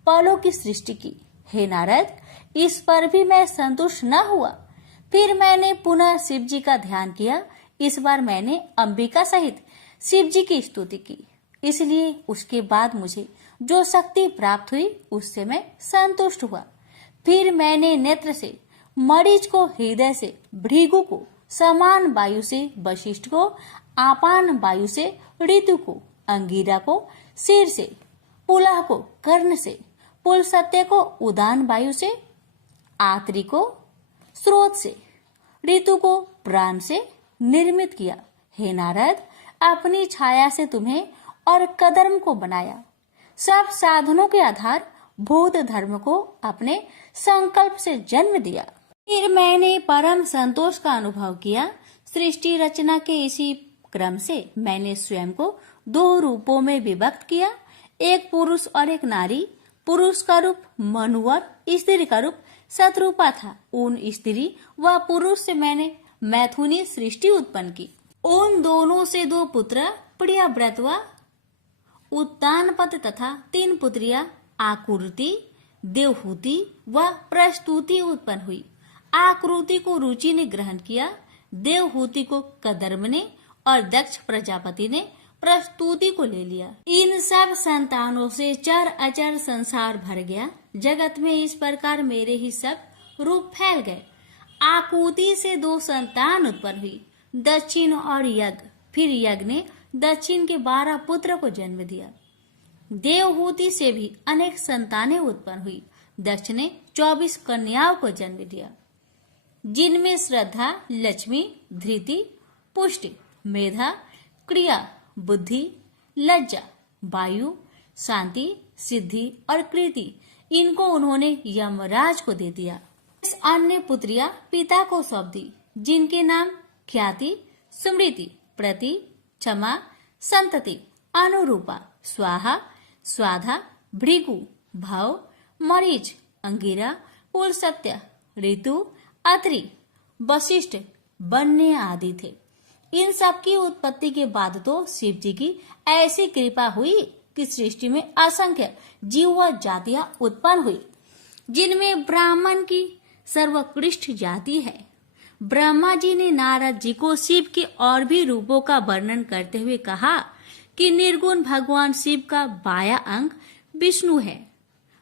पलों की सृष्टि की। हे नारद, इस पर भी मैं संतुष्ट न हुआ। फिर मैंने पुनः शिव जी का ध्यान किया। इस बार मैंने अंबिका सहित शिव जी की स्तुति की, इसलिए उसके बाद मुझे जो शक्ति प्राप्त हुई उससे मैं संतुष्ट हुआ। फिर मैंने नेत्र से मरीच को, हृदय से भृगु को, समान वायु से वशिष्ठ को, आपान वायु से ऋतु को, अंगिरा को सिर से, पुलह को कर्ण से, पुलसत्य को उदान वायु से, आत्री को स्रोत से, ऋतु को प्राण से निर्मित किया। हे नारद, अपनी छाया से तुम्हें और कदर्म को बनाया। सब साधनों के आधार भूत धर्म को अपने संकल्प से जन्म दिया। फिर मैंने परम संतोष का अनुभव किया। सृष्टि रचना के इसी क्रम से मैंने स्वयं को दो रूपों में विभक्त किया, एक पुरुष और एक नारी। पुरुष का रूप मनु और स्त्री का रूप शत्रुपा था। उन स्त्री व पुरुष से मैंने मैथुनी सृष्टि उत्पन्न की। उन दोनों से दो पुत्र प्रियव्रत व उत्तानपत तथा 3 पुत्रियां आकृति, देवहूति व प्रस्तुति उत्पन्न हुई। आकृति को रुचि ने ग्रहण किया, देवहूति को कदर्म ने और दक्ष प्रजापति ने प्रस्तुति को ले लिया। इन सब संतानों से चर अचर संसार भर गया। जगत में इस प्रकार मेरे ही सब रूप फैल गए। आकृति से 2 संतान उत्पन्न हुई, दक्षिण और यज्ञ। फिर यज्ञ ने दक्षिण के 12 पुत्र को जन्म दिया। देवहूति से भी अनेक संतानें उत्पन्न हुई। दक्ष ने 24 कन्याओं को जन्म दिया, जिनमें श्रद्धा, लक्ष्मी, धृति, पुष्टि, मेधा, क्रिया, बुद्धि, लज्जा, वायु, शांति, सिद्धि और कृति, इनको उन्होंने यमराज को दे दिया। इस अन्य पुत्रियां पिता को सौंप दी, जिनके नाम ख्याति, स्मृति, प्रति, क्षमा, संतति, अनुरूपा, स्वाहा, स्वाधा, भृगु, भव, मरीच, अंगिरा, पुलसत्य, ऋतु, अत्रि, वशिष्ठ, बन्य आदि थे। इन सब की उत्पत्ति के बाद तो शिव जी की ऐसी कृपा हुई कि सृष्टि में असंख्य जीव व जातियां उत्पन्न हुई, जिनमें ब्राह्मण की सर्वोत्कृष्ट जाति है। ब्रह्मा जी ने नारद जी को शिव के और भी रूपों का वर्णन करते हुए कहा कि निर्गुण भगवान शिव का बाया अंग विष्णु है।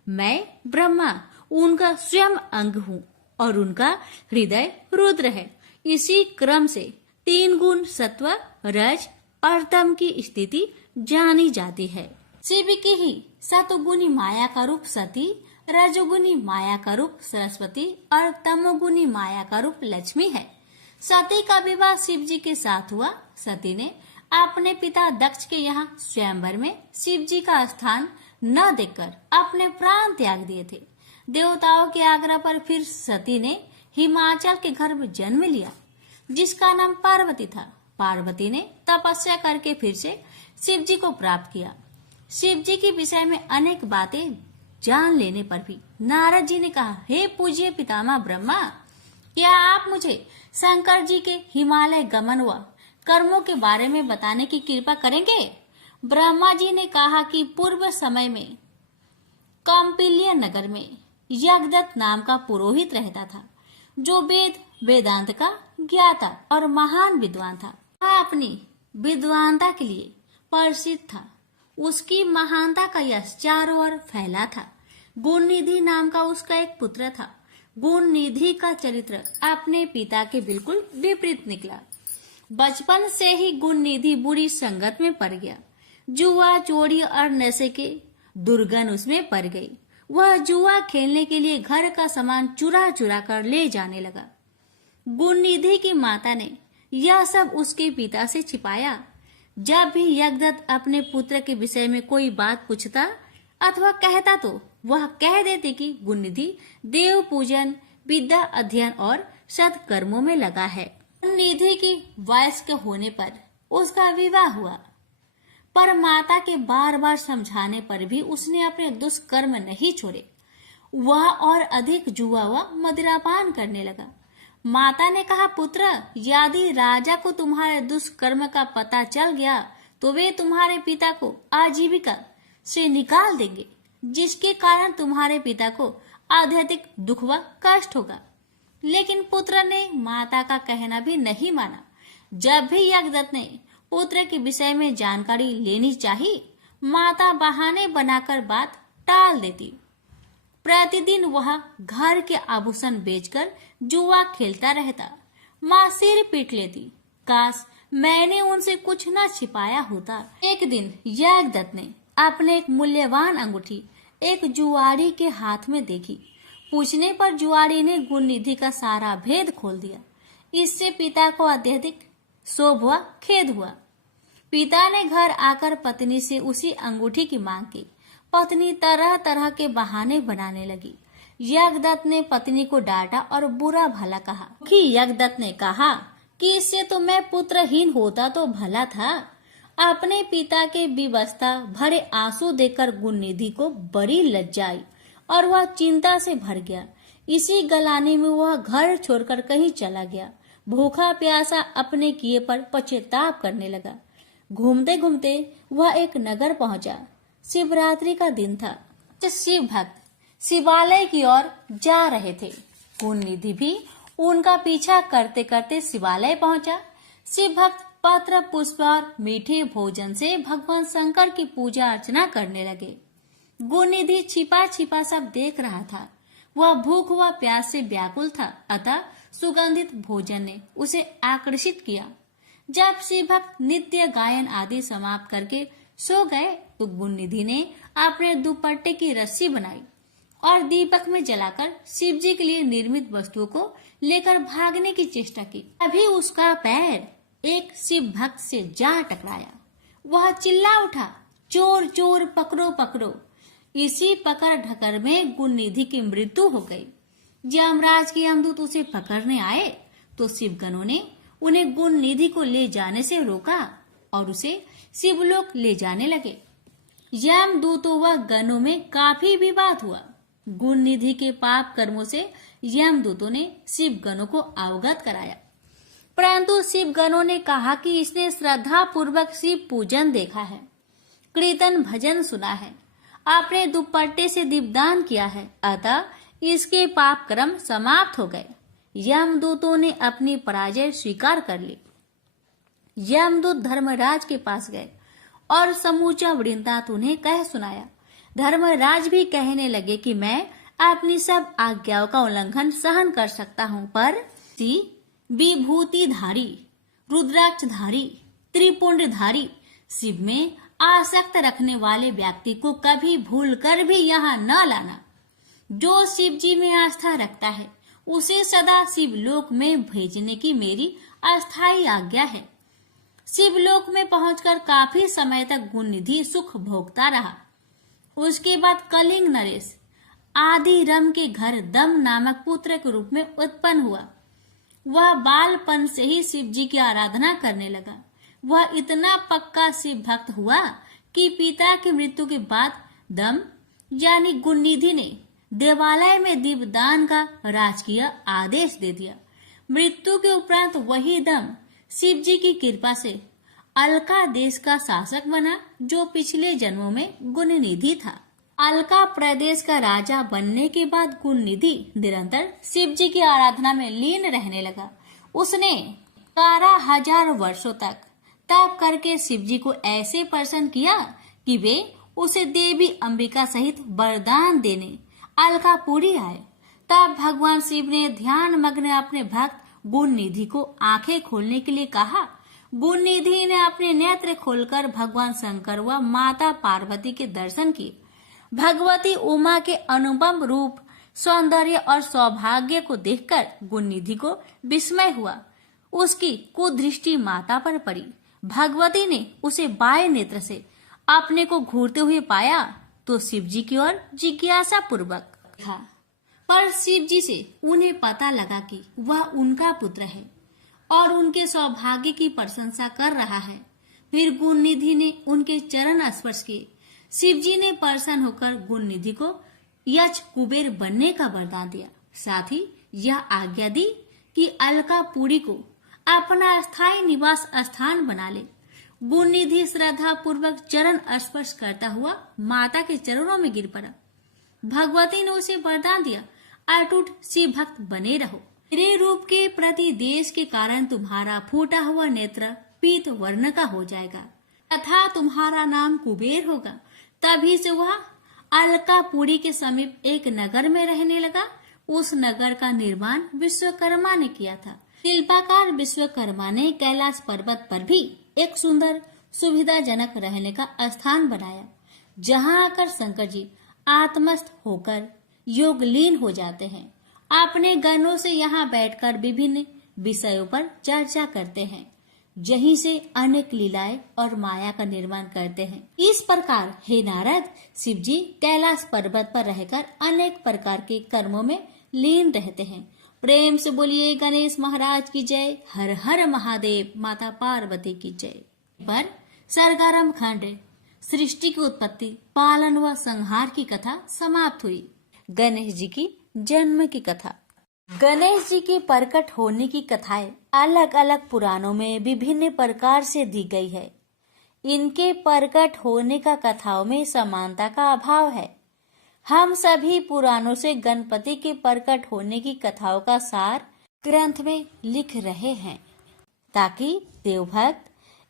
मैं ब्रह्मा उनका स्वयं अंग हूँ और उनका हृदय रुद्र है। इसी क्रम से 3 गुण सत्व, रज, और तम की स्थिति जानी जाती है। शिव की ही सतुगुनी माया का रूप सती, रजोगुनी माया का रूप सरस्वती और तमोगुनी माया का रूप लक्ष्मी है। सती का विवाह शिव जी के साथ हुआ। सती ने अपने पिता दक्ष के यहाँ स्वयंवर में शिव जी का स्थान न देखकर अपने प्राण त्याग दिए थे। देवताओं के आग्रह पर फिर सती ने हिमाचल के घर में जन्म लिया, जिसका नाम पार्वती था। पार्वती ने तपस्या करके फिर से शिव जी को प्राप्त किया। शिव जी के विषय में अनेक बातें जान लेने पर भी नारद जी ने कहा, हे पूज्य पितामह ब्रह्मा, क्या आप मुझे शंकर जी के हिमालय गमन व कर्मों के बारे में बताने की कृपा करेंगे? ब्रह्मा जी ने कहा कि पूर्व समय में कौंपिल्य नगर में यज्ञदत्त नाम का पुरोहित रहता था, जो वेदांत का ज्ञाता और महान विद्वान था। वह अपनी विद्वानता के लिए प्रसिद्ध था। उसकी महानता का यश चारों ओर फैला था। गुणनिधि नाम का उसका एक पुत्र था। गुणनिधि का चरित्र अपने पिता के बिल्कुल विपरीत निकला। बचपन से ही गुणनिधि बुरी संगत में पड़ गया। जुआ, चोरी और नशे के दुर्गंध उसमें पड़ गई। वह जुआ खेलने के लिए घर का सामान चुरा चुरा कर ले जाने लगा। गुणनिधि की माता ने यह सब उसके पिता से छिपाया। जब भी यज्ञदत्त अपने पुत्र के विषय में कोई बात पूछता अथवा कहता तो वह कह देते कि गुणनिधि देव पूजन, विद्या अध्ययन और सत्कर्मों में लगा है। गुणनिधि की वयस्क होने पर उसका विवाह हुआ, पर माता के बार बार समझाने पर भी उसने अपने दुष्कर्म नहीं छोड़े। वह और अधिक जुआ व मदिरापान करने लगा। माता ने कहा, पुत्र, यदि राजा को तुम्हारे दुष्कर्म का पता चल गया तो वे तुम्हारे पिता को आजीविका से निकाल देंगे, जिसके कारण तुम्हारे पिता को अत्यधिक दुख व कष्ट होगा। लेकिन पुत्र ने माता का कहना भी नहीं माना। जब भी यज्ञदत्त ने पुत्र के विषय में जानकारी लेनी चाहिए, माता बहाने बनाकर बात टाल देती। प्रतिदिन वह घर के आभूषण बेचकर जुआ खेलता रहता। माँ सिर पीट लेती। काश मैंने उनसे कुछ न छिपाया होता। एक दिन यज्ञदत्त ने अपने एक मूल्यवान अंगूठी एक जुआरी के हाथ में देखी। पूछने पर जुआरी ने गुणनिधि का सारा भेद खोल दिया। इससे पिता को अत्यधिक शोभ व खेद हुआ। पिता ने घर आकर पत्नी से उसी अंगूठी की मांग की। पत्नी तरह तरह के बहाने बनाने लगी। यज्ञदत्त ने पत्नी को डांटा और बुरा भला कहा। कि यज्ञदत्त ने कहा कि इससे तो मैं पुत्रहीन होता तो भला था। अपने पिता के विवशता भरे आंसू देखकर गुणनिधि को बड़ी लज्जा आई और वह चिंता से भर गया। इसी गलाने में वह घर छोड़कर कहीं चला गया। भूखा प्यासा अपने किए पर पश्चाताप करने लगा। घूमते घूमते वह एक नगर पहुंचा। शिवरात्रि का दिन था। शिव भक्त शिवालय की ओर जा रहे थे। गुणनिधि भी उनका पीछा करते करते शिवालय पहुंचा। शिव भक्त पत्र, पुष्प और मीठे भोजन से भगवान शंकर की पूजा अर्चना करने लगे। गुणनिधि छिपा छिपा सब देख रहा था। वह भूख व प्यास से व्याकुल था, अतः सुगंधित भोजन ने उसे आकर्षित किया। जब शिव भक्त नित्य गायन आदि समाप्त करके सो गए तो गुणनिधि ने अपने दुपट्टे की रस्सी बनाई और दीपक में जलाकर शिव जी के लिए निर्मित वस्तुओं को लेकर भागने की चेष्टा की। अभी उसका पैर एक शिव भक्त से जा टकराया। वह चिल्ला उठा, चोर चोर, पकड़ो पकड़ो। इसी पकड़ ढकर में गुणनिधि की मृत्यु हो गई। यमराज के यमदूत उसे पकड़ने आए तो शिवगणों ने उन्हें गुणनिधि को ले जाने से रोका और उसे शिवलोक ले जाने लगे। यमदूतों व गणों में काफी विवाद हुआ। गुणनिधि के पाप कर्मों से यमदूतों ने शिवगणों को अवगत कराया, परंतु शिवगणों ने कहा कि इसने श्रद्धा पूर्वक शिव पूजन देखा है, कीर्तन भजन सुना है, अपने दुपट्टे से दीपदान किया है, अतः इसके पाप कर्म समाप्त हो गए। यमदूतों ने अपनी पराजय स्वीकार कर ली। यमदूत धर्मराज के पास गए और समूचा वृत्तांत उन्हें कह सुनाया। धर्मराज भी कहने लगे कि मैं अपनी सब आज्ञाओं का उल्लंघन सहन कर सकता हूँ, पर विभूतिधारी, रुद्राक्षधारी, त्रिपुंडधारी शिव में आसक्त रखने वाले व्यक्ति को कभी भूल कर भी यहाँ न लाना। जो शिव जी में आस्था रखता है उसे सदा शिवलोक में भेजने की मेरी अस्थायी आज्ञा है। शिवलोक में पहुंचकर काफी समय तक गुणनिधि सुख भोगता रहा। उसके बाद कलिंग नरेश आदि रम के घर दम नामक पुत्र के रूप में उत्पन्न हुआ। वह बालपन से ही शिव जी की आराधना करने लगा। वह इतना पक्का शिव भक्त हुआ कि पिता की मृत्यु के बाद दम यानी गुणनिधि ने देवालय में दीपदान का राजकीय आदेश दे दिया। मृत्यु के उपरांत वही दम शिव जी की कृपा से अलका देश का शासक बना, जो पिछले जन्मों में गुणनिधि था। अलका प्रदेश का राजा बनने के बाद गुणनिधि निरंतर शिव जी की आराधना में लीन रहने लगा। उसने 11,000 वर्षों तक तप करके शिव जी को ऐसे प्रसन्न किया कि वे उसे देवी अंबिका सहित वरदान देने अलकापुरी आए। तब भगवान शिव ने ध्यान मग्न अपने भक्त गुणनिधि को आंखें खोलने के लिए कहा। गुणनिधि ने अपने नेत्र खोलकर भगवान शंकर व माता पार्वती के दर्शन किए। भगवती उमा के अनुपम रूप, सौंदर्य और सौभाग्य को देखकर गुणनिधि को विस्मय हुआ। उसकी कुदृष्टि माता पर पड़ी। भगवती ने उसे बाएं नेत्र से अपने को घूरते हुए पाया तो शिव जी की ओर जिज्ञासा पूर्वक देखा, पर शिव जी से उन्हें पता लगा कि वह उनका पुत्र है और उनके सौभाग्य की प्रशंसा कर रहा है। फिर गुणनिधि ने उनके चरण स्पर्श किए। शिव जी ने प्रसन्न होकर गुणनिधि को यक्ष कुबेर बनने का वरदान दिया। साथ ही यह आज्ञा दी कि अलकापुरी को अपना स्थायी निवास स्थान बना ले। गुणनिधि श्रद्धा पूर्वक चरण स्पर्श करता हुआ माता के चरणों में गिर पड़ा। भगवती ने उसे वरदान दिया, अटूट शिव भक्त बने रहो। मेरे रूप के प्रति देश के कारण तुम्हारा फूटा हुआ नेत्र पीत वर्ण का हो जाएगा तथा तुम्हारा नाम कुबेर होगा। तभी से वह अलकापुरी के समीप एक नगर में रहने लगा। उस नगर का निर्माण विश्वकर्मा ने किया था। शिल्पकार विश्वकर्मा ने कैलाश पर्वत पर भी एक सुंदर सुविधाजनक रहने का स्थान बनाया, जहां आकर शंकर जी आत्मस्थ होकर योगलीन हो जाते हैं। अपने गणों से यहाँ बैठकर विभिन्न विषयों पर चर्चा करते हैं, यहीं से अनेक लीलाएं और माया का निर्माण करते हैं। इस प्रकार हे नारद, शिव जी कैलाश पर्वत पर रहकर अनेक प्रकार के कर्मों में लीन रहते हैं। प्रेम से बोलिए गणेश महाराज की जय। हर हर महादेव, माता पार्वती की जय। पर सरगारम खंड सृष्टि की उत्पत्ति, पालन व संहार की कथा समाप्त हुई। गणेश जी की जन्म की कथा। गणेश जी के प्रकट होने की कथाएं अलग अलग पुराणों में विभिन्न प्रकार से दी गई है। इनके प्रकट होने का कथाओं में समानता का अभाव है। हम सभी पुराणों से गणपति के प्रकट होने की कथाओं का सार ग्रंथ में लिख रहे हैं, ताकि देवभक्त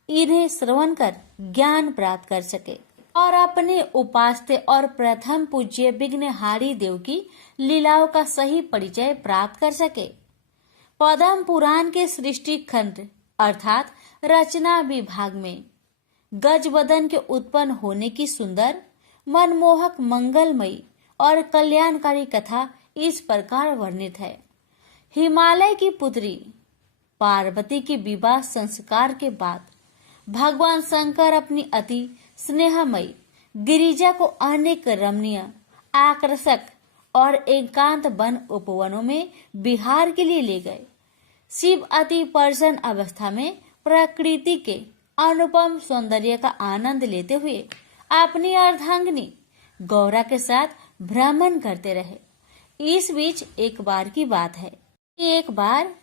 इन्हें श्रवण कर ज्ञान प्राप्त कर सके और अपने उपास्य और प्रथम पूज्य विघ्नहारी देव की लीलाओं का सही परिचय प्राप्त कर सके। पद्म पुराण के सृष्टि खंड अर्थात रचना विभाग में गजवदन के उत्पन्न होने की सुंदर, मनमोहक, मंगलमयी और कल्याणकारी कथा इस प्रकार वर्णित है। हिमालय की पुत्री पार्वती के विवाह संस्कार के बाद भगवान शंकर अपनी अति स्नेहमयी गिरिजा को अनेक रमणीय, आकर्षक और एकांत वन उपवनों में विहार के लिए ले गए। शिव अति प्रसन्न अवस्था में प्रकृति के अनुपम सौंदर्य का आनंद लेते हुए अपनी अर्धांगिनी गौरा के साथ भ्रमण करते रहे। इस बीच एक बार की बात है कि एक बार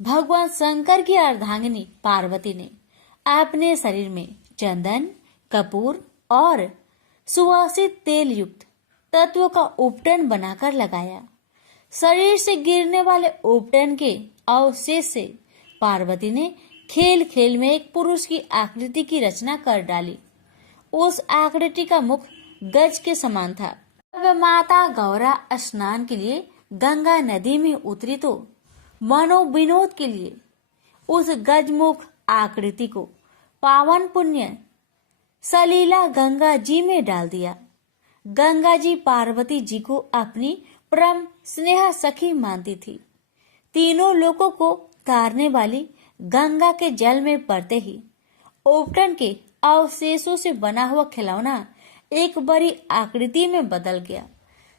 भगवान शंकर की अर्धांगिनी पार्वती ने अपने शरीर में चंदन, कपूर और सुवासित तेल युक्त तत्वों का उपटन बनाकर लगाया। शरीर से गिरने वाले उपटन के अवशेष से पार्वती ने खेल खेल में एक पुरुष की आकृति की रचना कर डाली। उस आकृति का मुख गज के समान था। जब माता गौरा स्नान के लिए गंगा नदी में उतरी तो मनोविनोद के लिए उस गजमुख आकृति को पावन पुण्य सलीला गंगा जी में डाल दिया। गंगा जी पार्वती जी को अपनी परम स्नेह सखी मानती थी। तीनों लोगों को तारने वाली गंगा के जल में पड़ते ही उपटन के अवशेषों से बना हुआ खिलौना एक बड़ी आकृति में बदल गया।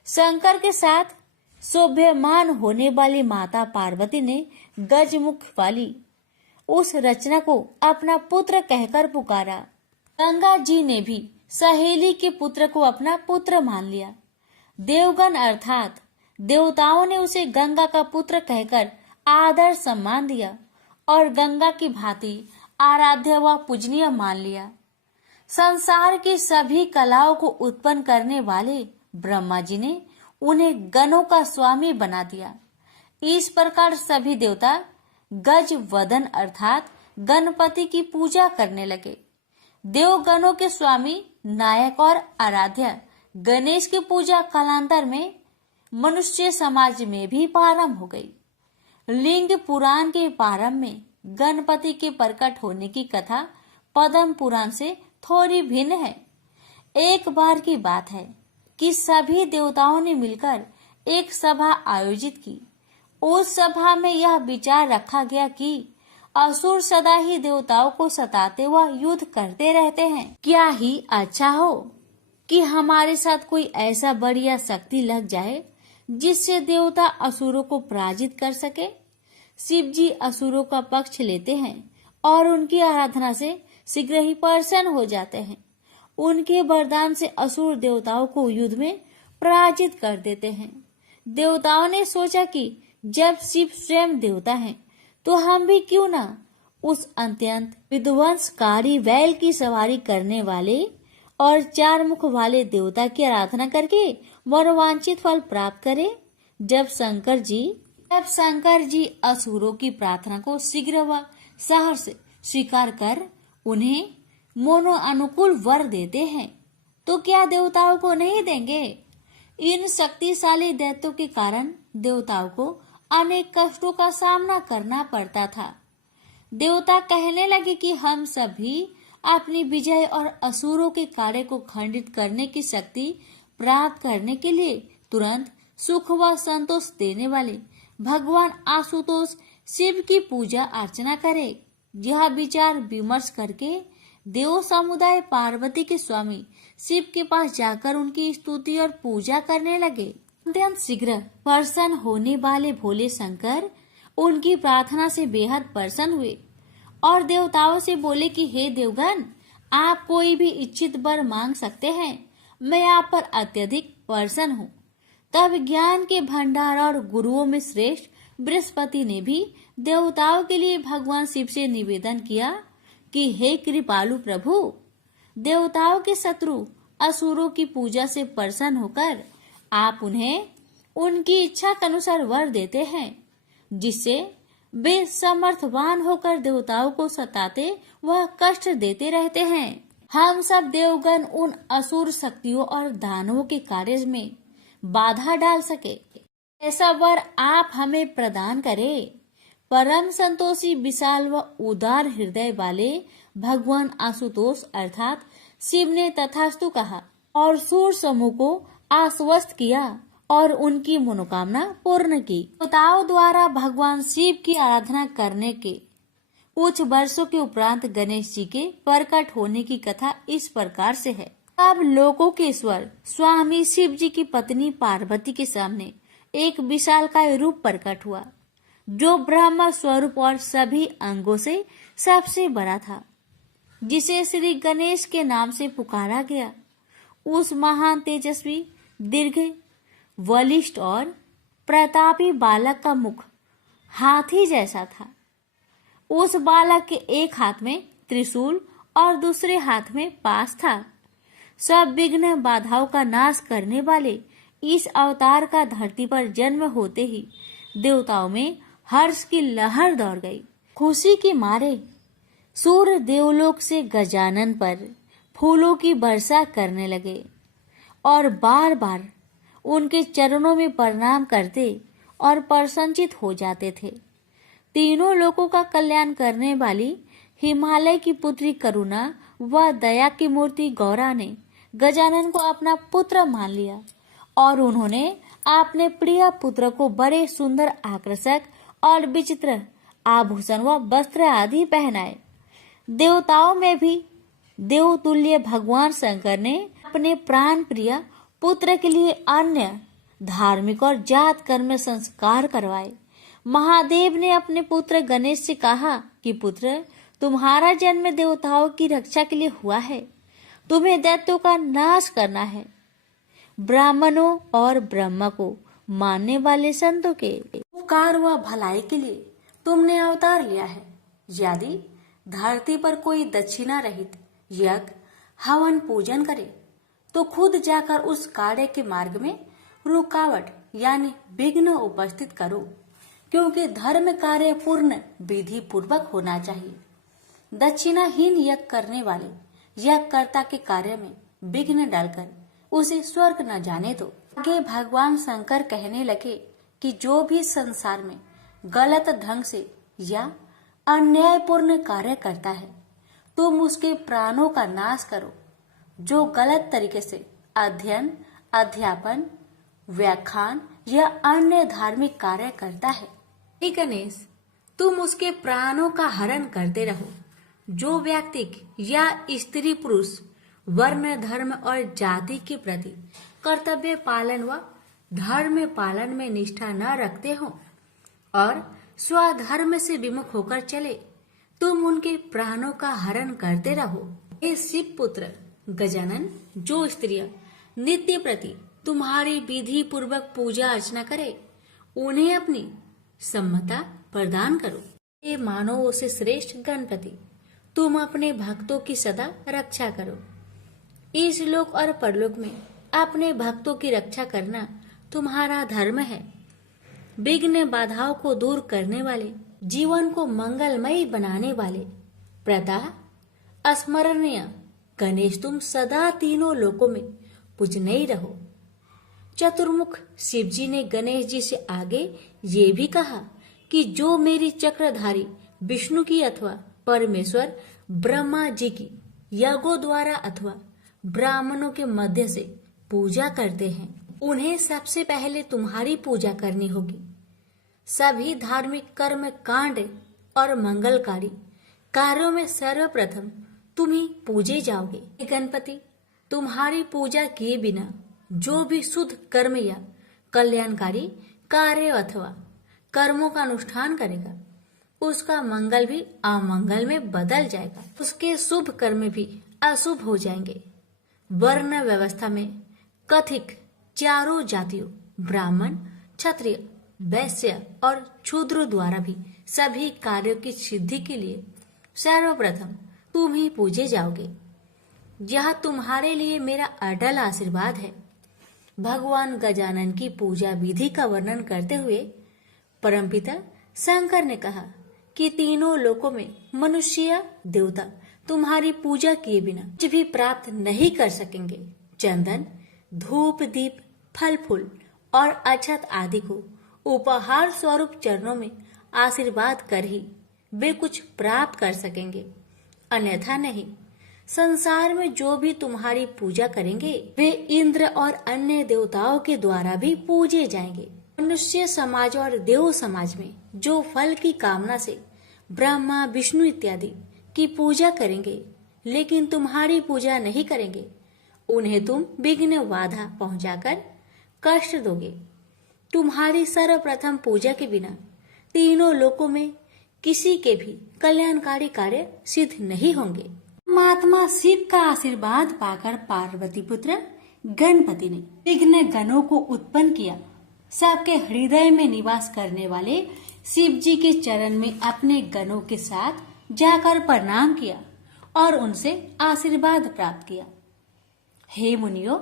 शंकर के साथ शोभ्यमान होने वाली माता पार्वती ने गजमुख वाली उस रचना को अपना पुत्र कहकर पुकारा। गंगा जी ने भी सहेली के पुत्र को अपना पुत्र मान लिया। देवगण अर्थात देवताओं ने उसे गंगा का पुत्र कहकर आदर सम्मान दिया और गंगा की भांति आराध्य व पूजनीय मान लिया। संसार की सभी कलाओं को उत्पन्न करने वाले ब्रह्मा जी ने उन्हें गणों का स्वामी बना दिया। इस प्रकार सभी देवता गज वदन अर्थात गणपति की पूजा करने लगे। देवगणों के स्वामी नायक और आराध्य गणेश की पूजा कालांतर में मनुष्य समाज में भी प्रारंभ हो गई। लिंग पुराण के प्रारंभ में गणपति के प्रकट होने की कथा पद्म पुराण से थोड़ी भिन्न है। एक बार की बात है कि सभी देवताओं ने मिलकर एक सभा आयोजित की। उस सभा में यह विचार रखा गया कि असुर सदा ही देवताओं को सताते व युद्ध करते रहते हैं। क्या ही अच्छा हो कि हमारे साथ कोई ऐसा बढ़िया शक्ति लग जाए जिससे देवता असुरों को पराजित कर सके। शिव जी असुरों का पक्ष लेते हैं और उनकी आराधना से शीघ्र ही प्रसन्न हो जाते हैं। उनके वरदान से असुर देवताओं को युद्ध में पराजित कर देते हैं। देवताओं ने सोचा कि जब शिव स्वयं देवता हैं, तो हम भी क्यों ना उस अत्यंत विध्वंसकारी बैल की सवारी करने वाले और चार मुख वाले देवता की आराधना करके मनोवांछित फल प्राप्त करें। जब शंकर जी असुरों की प्रार्थना को शीघ्र व सहर्ष स्वीकार कर उन्हें मोनो अनुकूल वर देते हैं, तो क्या देवताओं को नहीं देंगे। इन शक्तिशाली दैत्यों के कारण देवताओं को अनेक कष्टों का सामना करना पड़ता था। देवता कहने लगे कि हम सभी अपनी विजय और असुरों के कार्य को खंडित करने की शक्ति प्राप्त करने के लिए तुरंत सुख व संतोष देने वाले भगवान आशुतोष शिव की पूजा अर्चना करें। यह विचार विमर्श करके देव समुदाय पार्वती के स्वामी शिव के पास जाकर उनकी स्तुति और पूजा करने लगे। अत्यंत शीघ्र प्रसन्न होने वाले भोले शंकर उनकी प्रार्थना से बेहद प्रसन्न हुए और देवताओं से बोले कि हे देवगण, आप कोई भी इच्छित वर मांग सकते हैं, मैं आप पर अत्यधिक प्रसन्न हूँ। तब ज्ञान के भंडार और गुरुओं में श्रेष्ठ बृहस्पति ने भी देवताओं के लिए भगवान शिव से निवेदन किया कि हे कृपालु प्रभु, देवताओं के शत्रु असुरों की पूजा से प्रसन्न होकर आप उन्हें उनकी इच्छा के अनुसार वर देते हैं, जिससे वे समर्थवान होकर देवताओं को सताते व कष्ट देते रहते हैं। हम सब देवगण उन असुर शक्तियों और दानवों के कार्य में बाधा डाल सके, ऐसा वर आप हमें प्रदान करें। परम संतोषी विशाल व उदार हृदय वाले भगवान आशुतोष अर्थात शिव ने तथास्तु कहा और सूर समूह को आश्वस्त किया और उनकी मनोकामना पूर्ण की। देवताओं द्वारा भगवान शिव की आराधना करने के कुछ वर्षों के उपरांत गणेश जी के प्रकट होने की कथा इस प्रकार से है। अब लोकों के ईश्वर स्वामी शिव जी की पत्नी पार्वती के सामने एक विशालकाय रूप प्रकट हुआ, जो ब्रह्म स्वरूप और सभी अंगों से सबसे बड़ा था, जिसे श्री गणेश के नाम से पुकारा गया। उस महान तेजस्वी दीर्घ बलिष्ठ और प्रतापी बालक का मुख हाथी जैसा था। उस बालक के एक हाथ में त्रिशूल और दूसरे हाथ में पास था। सब विघ्न बाधाओं का नाश करने वाले इस अवतार का धरती पर जन्म होते ही देवताओं में हर्ष की लहर दौड़ गई। खुशी के मारे सूर्य देवलोक से गजानन पर फूलों की वर्षा करने लगे और बार बार उनके चरणों में प्रणाम करते और प्रसन्नचित हो जाते थे। तीनों लोगों का कल्याण करने वाली हिमालय की पुत्री करुणा व दया की मूर्ति गौरा ने गजानन को अपना पुत्र मान लिया और उन्होंने अपने प्रिय पुत्र को बड़े सुंदर, आकर्षक और विचित्र आभूषण व वस्त्र आदि पहनाए। देवताओं में भी देवतुल्य भगवान शंकर ने अपने प्राण प्रिय पुत्र के लिए अन्य धार्मिक और जात कर्म संस्कार करवाए। महादेव ने अपने पुत्र गणेश से कहा कि पुत्र, तुम्हारा जन्म देवताओं की रक्षा के लिए हुआ है। तुम्हें दैत्यों का नाश करना है। ब्राह्मणों और ब्रह्मा को मानने वाले संतों के उपकार व भलाई के लिए तुमने अवतार लिया है। यदि धरती पर कोई दक्षिणा रहित यज्ञ हवन पूजन करे तो खुद जाकर उस कार्य के मार्ग में रुकावट यानी विघ्न उपस्थित करो, क्योंकि धर्म कार्य पूर्ण विधि पूर्वक होना चाहिए। दक्षिणाहीन यज्ञ करने वाले यज्ञकर्ता के कार्य में विघ्न डालकर उसे स्वर्ग न जाने दो। आगे भगवान शंकर कहने लगे कि जो भी संसार में गलत ढंग से या अन्यायपूर्ण कार्य करता है तुम उसके प्राणों का नाश करो। जो गलत तरीके से अध्ययन, अध्यापन, व्याख्यान या अन्य धार्मिक कार्य करता है, हे गणेश, तुम उसके प्राणों का हरण करते रहो। जो व्यक्ति या स्त्री पुरुष वर्ण, धर्म और जाति के प्रति कर्तव्य पालन व धर्म पालन में निष्ठा न रखते हो और स्वधर्म से विमुख होकर चले, तुम उनके प्राणों का हरण करते रहो। हे शिव पुत्र गजानन, जो स्त्रियां नित्य प्रति तुम्हारी विधि पूर्वक पूजा अर्चना करे, उन्हें अपनी सम्मता प्रदान करो। हे मानवों से श्रेष्ठ गणपति, तुम अपने भक्तों की सदा रक्षा करो। इस लोक और परलोक में अपने भक्तों की रक्षा करना तुम्हारा धर्म है। विघ्न बाधाओं को दूर करने वाले, जीवन को मंगलमय बनाने वाले, प्रदा स्मरणीय गणेश, तुम सदा तीनों लोकों में पूजनीय रहो। चतुर्मुख शिव जी ने गणेश जी से आगे ये भी कहा कि जो मेरी चक्रधारी विष्णु की अथवा परमेश्वर ब्रह्मा जी की यागों द्वारा अथवा ब्राह्मणों के मध्य से पूजा करते हैं, उन्हें सबसे पहले तुम्हारी पूजा करनी होगी। सभी धार्मिक कर्म कांड और मंगलकारी कार्यों में सर्वप्रथम तुम ही पूजे जाओगे। गणपति, तुम्हारी पूजा किए बिना जो भी शुद्ध कर्म या कल्याणकारी कार्य अथवा कर्मों का अनुष्ठान करेगा, उसका मंगल भी अमंगल में बदल जाएगा, उसके शुभ कर्म भी अशुभ हो जाएंगे। वर्ण व्यवस्था में कथिक चारों जातियों ब्राह्मण, क्षत्रिय, वैश्य और शूद्र द्वारा भी सभी कार्यों की सिद्धि के लिए सर्वप्रथम तुम ही पूजे जाओगे। यह तुम्हारे लिए मेरा अटल आशीर्वाद है। भगवान गजानन की पूजा विधि का वर्णन करते हुए परमपिता शंकर ने कहा कि तीनों लोकों में मनुष्य देवता तुम्हारी पूजा किए बिना कुछ भी प्राप्त नहीं कर सकेंगे। चंदन, धूप, दीप, फल फूल और अक्षत आदि को उपहार स्वरूप चरणों में आशीर्वाद कर ही वे कुछ प्राप्त कर सकेंगे, अन्यथा नहीं। संसार में जो भी तुम्हारी पूजा करेंगे वे इंद्र और अन्य देवताओं के द्वारा भी पूजे जाएंगे। मनुष्य समाज और देव समाज में जो फल की कामना से ब्रह्मा, विष्णु इत्यादि की पूजा करेंगे लेकिन तुम्हारी पूजा नहीं करेंगे, उन्हें तुम विघ्न बाधा पहुंचाकर कष्ट दोगे। तुम्हारी सर्वप्रथम पूजा के बिना तीनों लोकों में किसी के भी कल्याणकारी कार्य सिद्ध नहीं होंगे। महात्मा शिव का आशीर्वाद पाकर पार्वती पुत्र गणपति ने विघ्न गणों को उत्पन्न किया। सबके हृदय में निवास करने वाले शिव जी के चरण में अपने गणों के साथ जाकर प्रणाम किया और उनसे आशीर्वाद प्राप्त किया। हे मुनियों,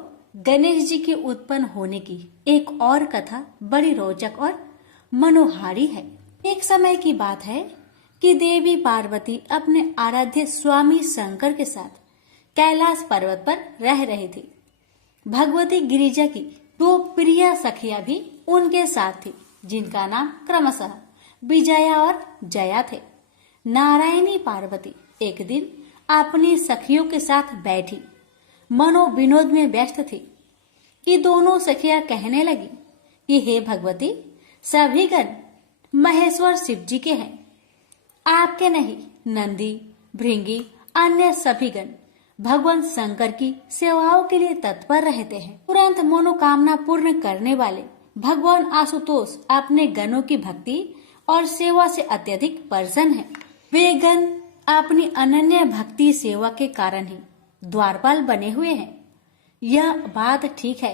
गणेश जी के उत्पन्न होने की एक और कथा बड़ी रोचक और मनोहारी है। एक समय की बात है कि देवी पार्वती अपने आराध्य स्वामी शंकर के साथ कैलाश पर्वत पर रह रही थी। भगवती गिरिजा की दो प्रिय सखियां भी उनके साथ थी, जिनका नाम क्रमशः विजया और जया थे। नारायणी पार्वती एक दिन अपनी सखियों के साथ बैठी मनोविनोद में व्यस्त थी कि दोनों सखियां कहने लगी कि हे भगवती, सभी गण महेश्वर शिव जी के हैं, आपके नहीं। नंदी, भृंगी, अन्य सभी गण भगवान शंकर की सेवाओं के लिए तत्पर रहते हैं। तुरंत मनोकामना पूर्ण करने वाले भगवान आशुतोष अपने गणों की भक्ति और सेवा से अत्यधिक प्रसन्न हैं। वे गण अपनी अनन्य भक्ति सेवा के कारण ही द्वारपाल बने हुए हैं। यह बात ठीक है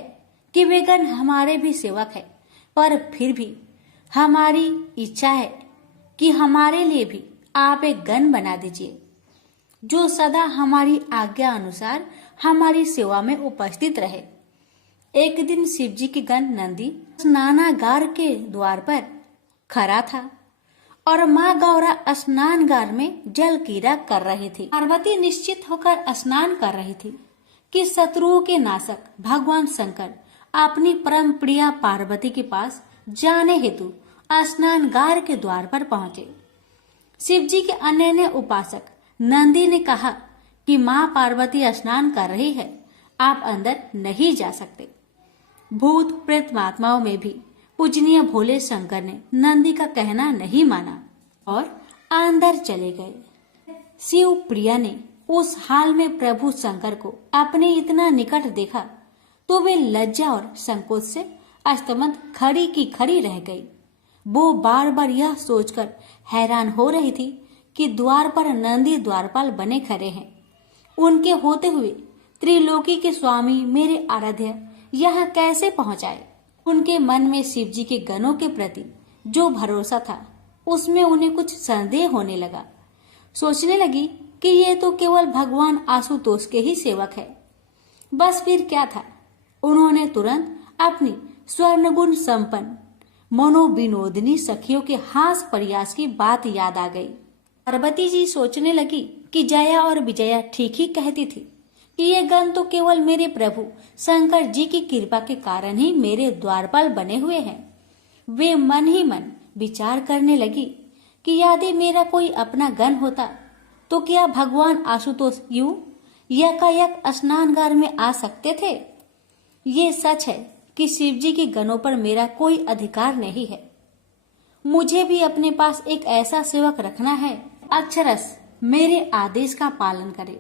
कि वे गण हमारे भी सेवक है, पर फिर भी हमारी इच्छा है कि हमारे लिए भी आप एक गण बना दीजिए जो सदा हमारी आज्ञा अनुसार हमारी सेवा में उपस्थित रहे। एक दिन शिव जी के गण नंदी स्नानागार के द्वार पर खड़ा था और माँ गौरा स्नानगार में जल क्रीड़ा कर रही थी। पार्वती निश्चित होकर स्नान कर रही थी कि शत्रुओं के नाशक भगवान शंकर अपनी परम प्रिया पार्वती के पास जाने हेतु स्नानगार के द्वार पर पहुंचे। शिव जी के अनन्य उपासक नंदी ने कहा कि माँ पार्वती स्नान कर रही है, आप अंदर नहीं जा सकते। भूत प्रेत महात्माओं में भी पूजनीय भोले शंकर ने नंदी का कहना नहीं माना और अंदर चले गए। शिव प्रिया ने उस हाल में प्रभु शंकर को अपने इतना निकट देखा तो वे लज्जा और संकोच से अस्तमंत खड़ी की खड़ी रह गई। वो बार बार यह सोचकर हैरान हो रही थी कि द्वार पर नंदी द्वारपाल बने खड़े हैं। उनके होते हुए त्रिलोकी के स्वामी मेरे आराध्य यहाँ कैसे पहुँचाए। उनके मन में शिव जी के गणों के प्रति जो भरोसा था उसमें उन्हें कुछ संदेह होने लगा। सोचने लगी कि ये तो केवल भगवान आशुतोष के ही सेवक है। बस फिर क्या था, उन्होंने तुरंत अपनी स्वर्णगुण संपन्न मनोविनोदिनी सखियों के हास प्रयास की बात याद आ गई। पार्वती जी सोचने लगी कि जया और विजया ठीक ही कहती थी कि ये गण तो केवल मेरे प्रभु शंकर जी की कृपा के कारण ही मेरे द्वारपाल बने हुए हैं। वे मन ही मन विचार करने लगी कि यदि मेरा कोई अपना गण होता तो क्या भगवान आशुतोष यूं यकायक स्नानगार में आ सकते थे। ये सच है कि शिव जी के गणों पर मेरा कोई अधिकार नहीं है। मुझे भी अपने पास एक ऐसा सेवक रखना है अक्षरश मेरे आदेश का पालन करे,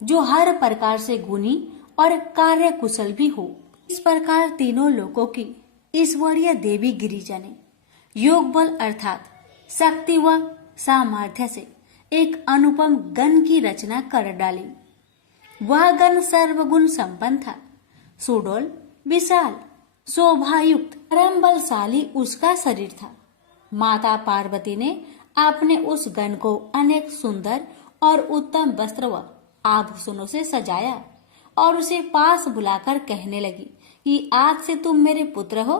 जो हर प्रकार से गुणी और कार्य कुशल भी हो। इस प्रकार तीनों लोकों की ईश्वरीय देवी गिरिजा ने योग बल अर्थात शक्ति व सामर्थ्य से एक अनुपम गण की रचना कर डाली। वह गण सर्वगुण संपन्न था, सुडौल, विशाल, शोभायुक्त, परम बलशाली उसका शरीर था। माता पार्वती ने अपने उस गण को अनेक सुंदर और उत्तम वस्त्र व आभूषणों से सजाया और उसे पास बुलाकर कहने लगी कि आज से तुम मेरे पुत्र हो।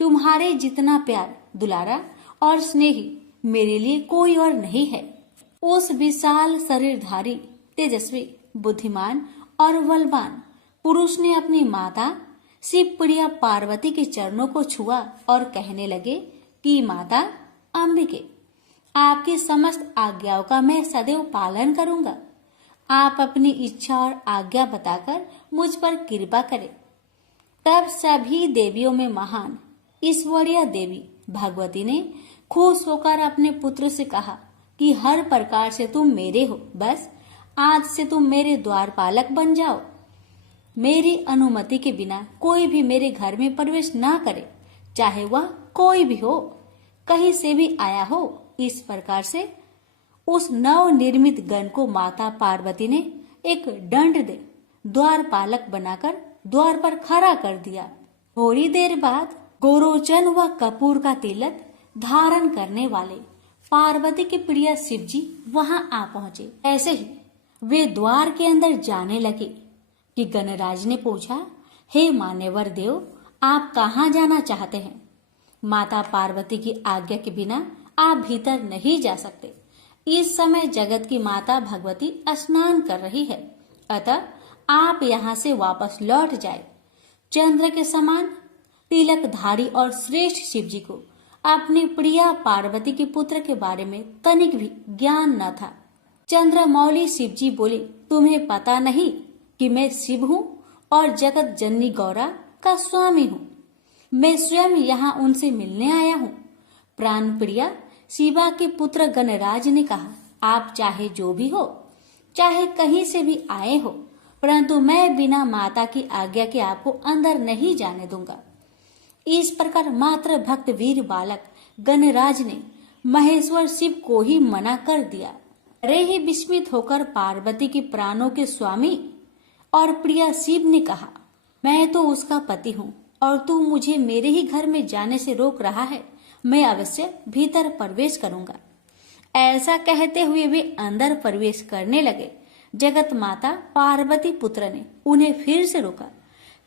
तुम्हारे जितना प्यार, दुलारा और स्नेही मेरे लिए कोई और नहीं है। उस विशाल शरीरधारी, तेजस्वी, बुद्धिमान और बलवान पुरुष ने अपनी माता शिव प्रिया पार्वती के चरणों को छुआ और कहने लगे कि माता अंबिके, आपकी समस्त आज्ञाओं का मैं सदैव पालन करूंगा। आप अपनी इच्छा और आज्ञा बताकर मुझ पर कृपा करें। तब सभी देवियों में महान ईश्वरीय देवी भगवती ने खुश होकर अपने पुत्र से कहा कि हर प्रकार से तुम मेरे हो, बस आज से तुम मेरे द्वारपालक बन जाओ। मेरी अनुमति के बिना कोई भी मेरे घर में प्रवेश ना करे, चाहे वह कोई भी हो, कहीं से भी आया हो। इस प्रकार से उस नव निर्मित गण को माता पार्वती ने एक दंड दे द्वारपालक बनाकर द्वार पर खड़ा कर दिया। थोड़ी देर बाद गोरोचन व कपूर का तिलक धारण करने वाले पार्वती के प्रिय शिव जी वहां आ पहुंचे। ऐसे ही वे द्वार के अंदर जाने लगे कि गणराज ने पूछा, हे मान्यवर देव, आप कहाँ जाना चाहते हैं। माता पार्वती की आज्ञा के बिना आप भीतर नहीं जा सकते। इस समय जगत की माता भगवती स्नान कर रही है, अतः आप यहाँ से वापस लौट जाए। चंद्र के समान तिलकधारी और श्रेष्ठ शिव जी को अपनी प्रिया पार्वती के पुत्र के बारे में तनिक भी ज्ञान न था। चंद्रमौली शिव जी बोले, तुम्हें पता नहीं कि मैं शिव हूँ और जगत जननी गौरा का स्वामी हूँ। मैं स्वयं यहाँ उनसे मिलने आया हूँ। प्राण प्रिया शिवा के पुत्र गणराज ने कहा, आप चाहे जो भी हो, चाहे कहीं से भी आए हो, परंतु मैं बिना माता की आज्ञा के आपको अंदर नहीं जाने दूंगा। इस प्रकार मात्र भक्त वीर बालक गणराज ने महेश्वर शिव को ही मना कर दिया। अरे ही विस्मित होकर पार्वती के प्राणों के स्वामी और प्रिया शिव ने कहा, मैं तो उसका पति हूँ और तू मुझे मेरे ही घर में जाने से रोक रहा है। मैं अवश्य भीतर प्रवेश करूंगा। ऐसा कहते हुए वे अंदर प्रवेश करने लगे। जगत माता पार्वती पुत्र ने उन्हें फिर से रोका।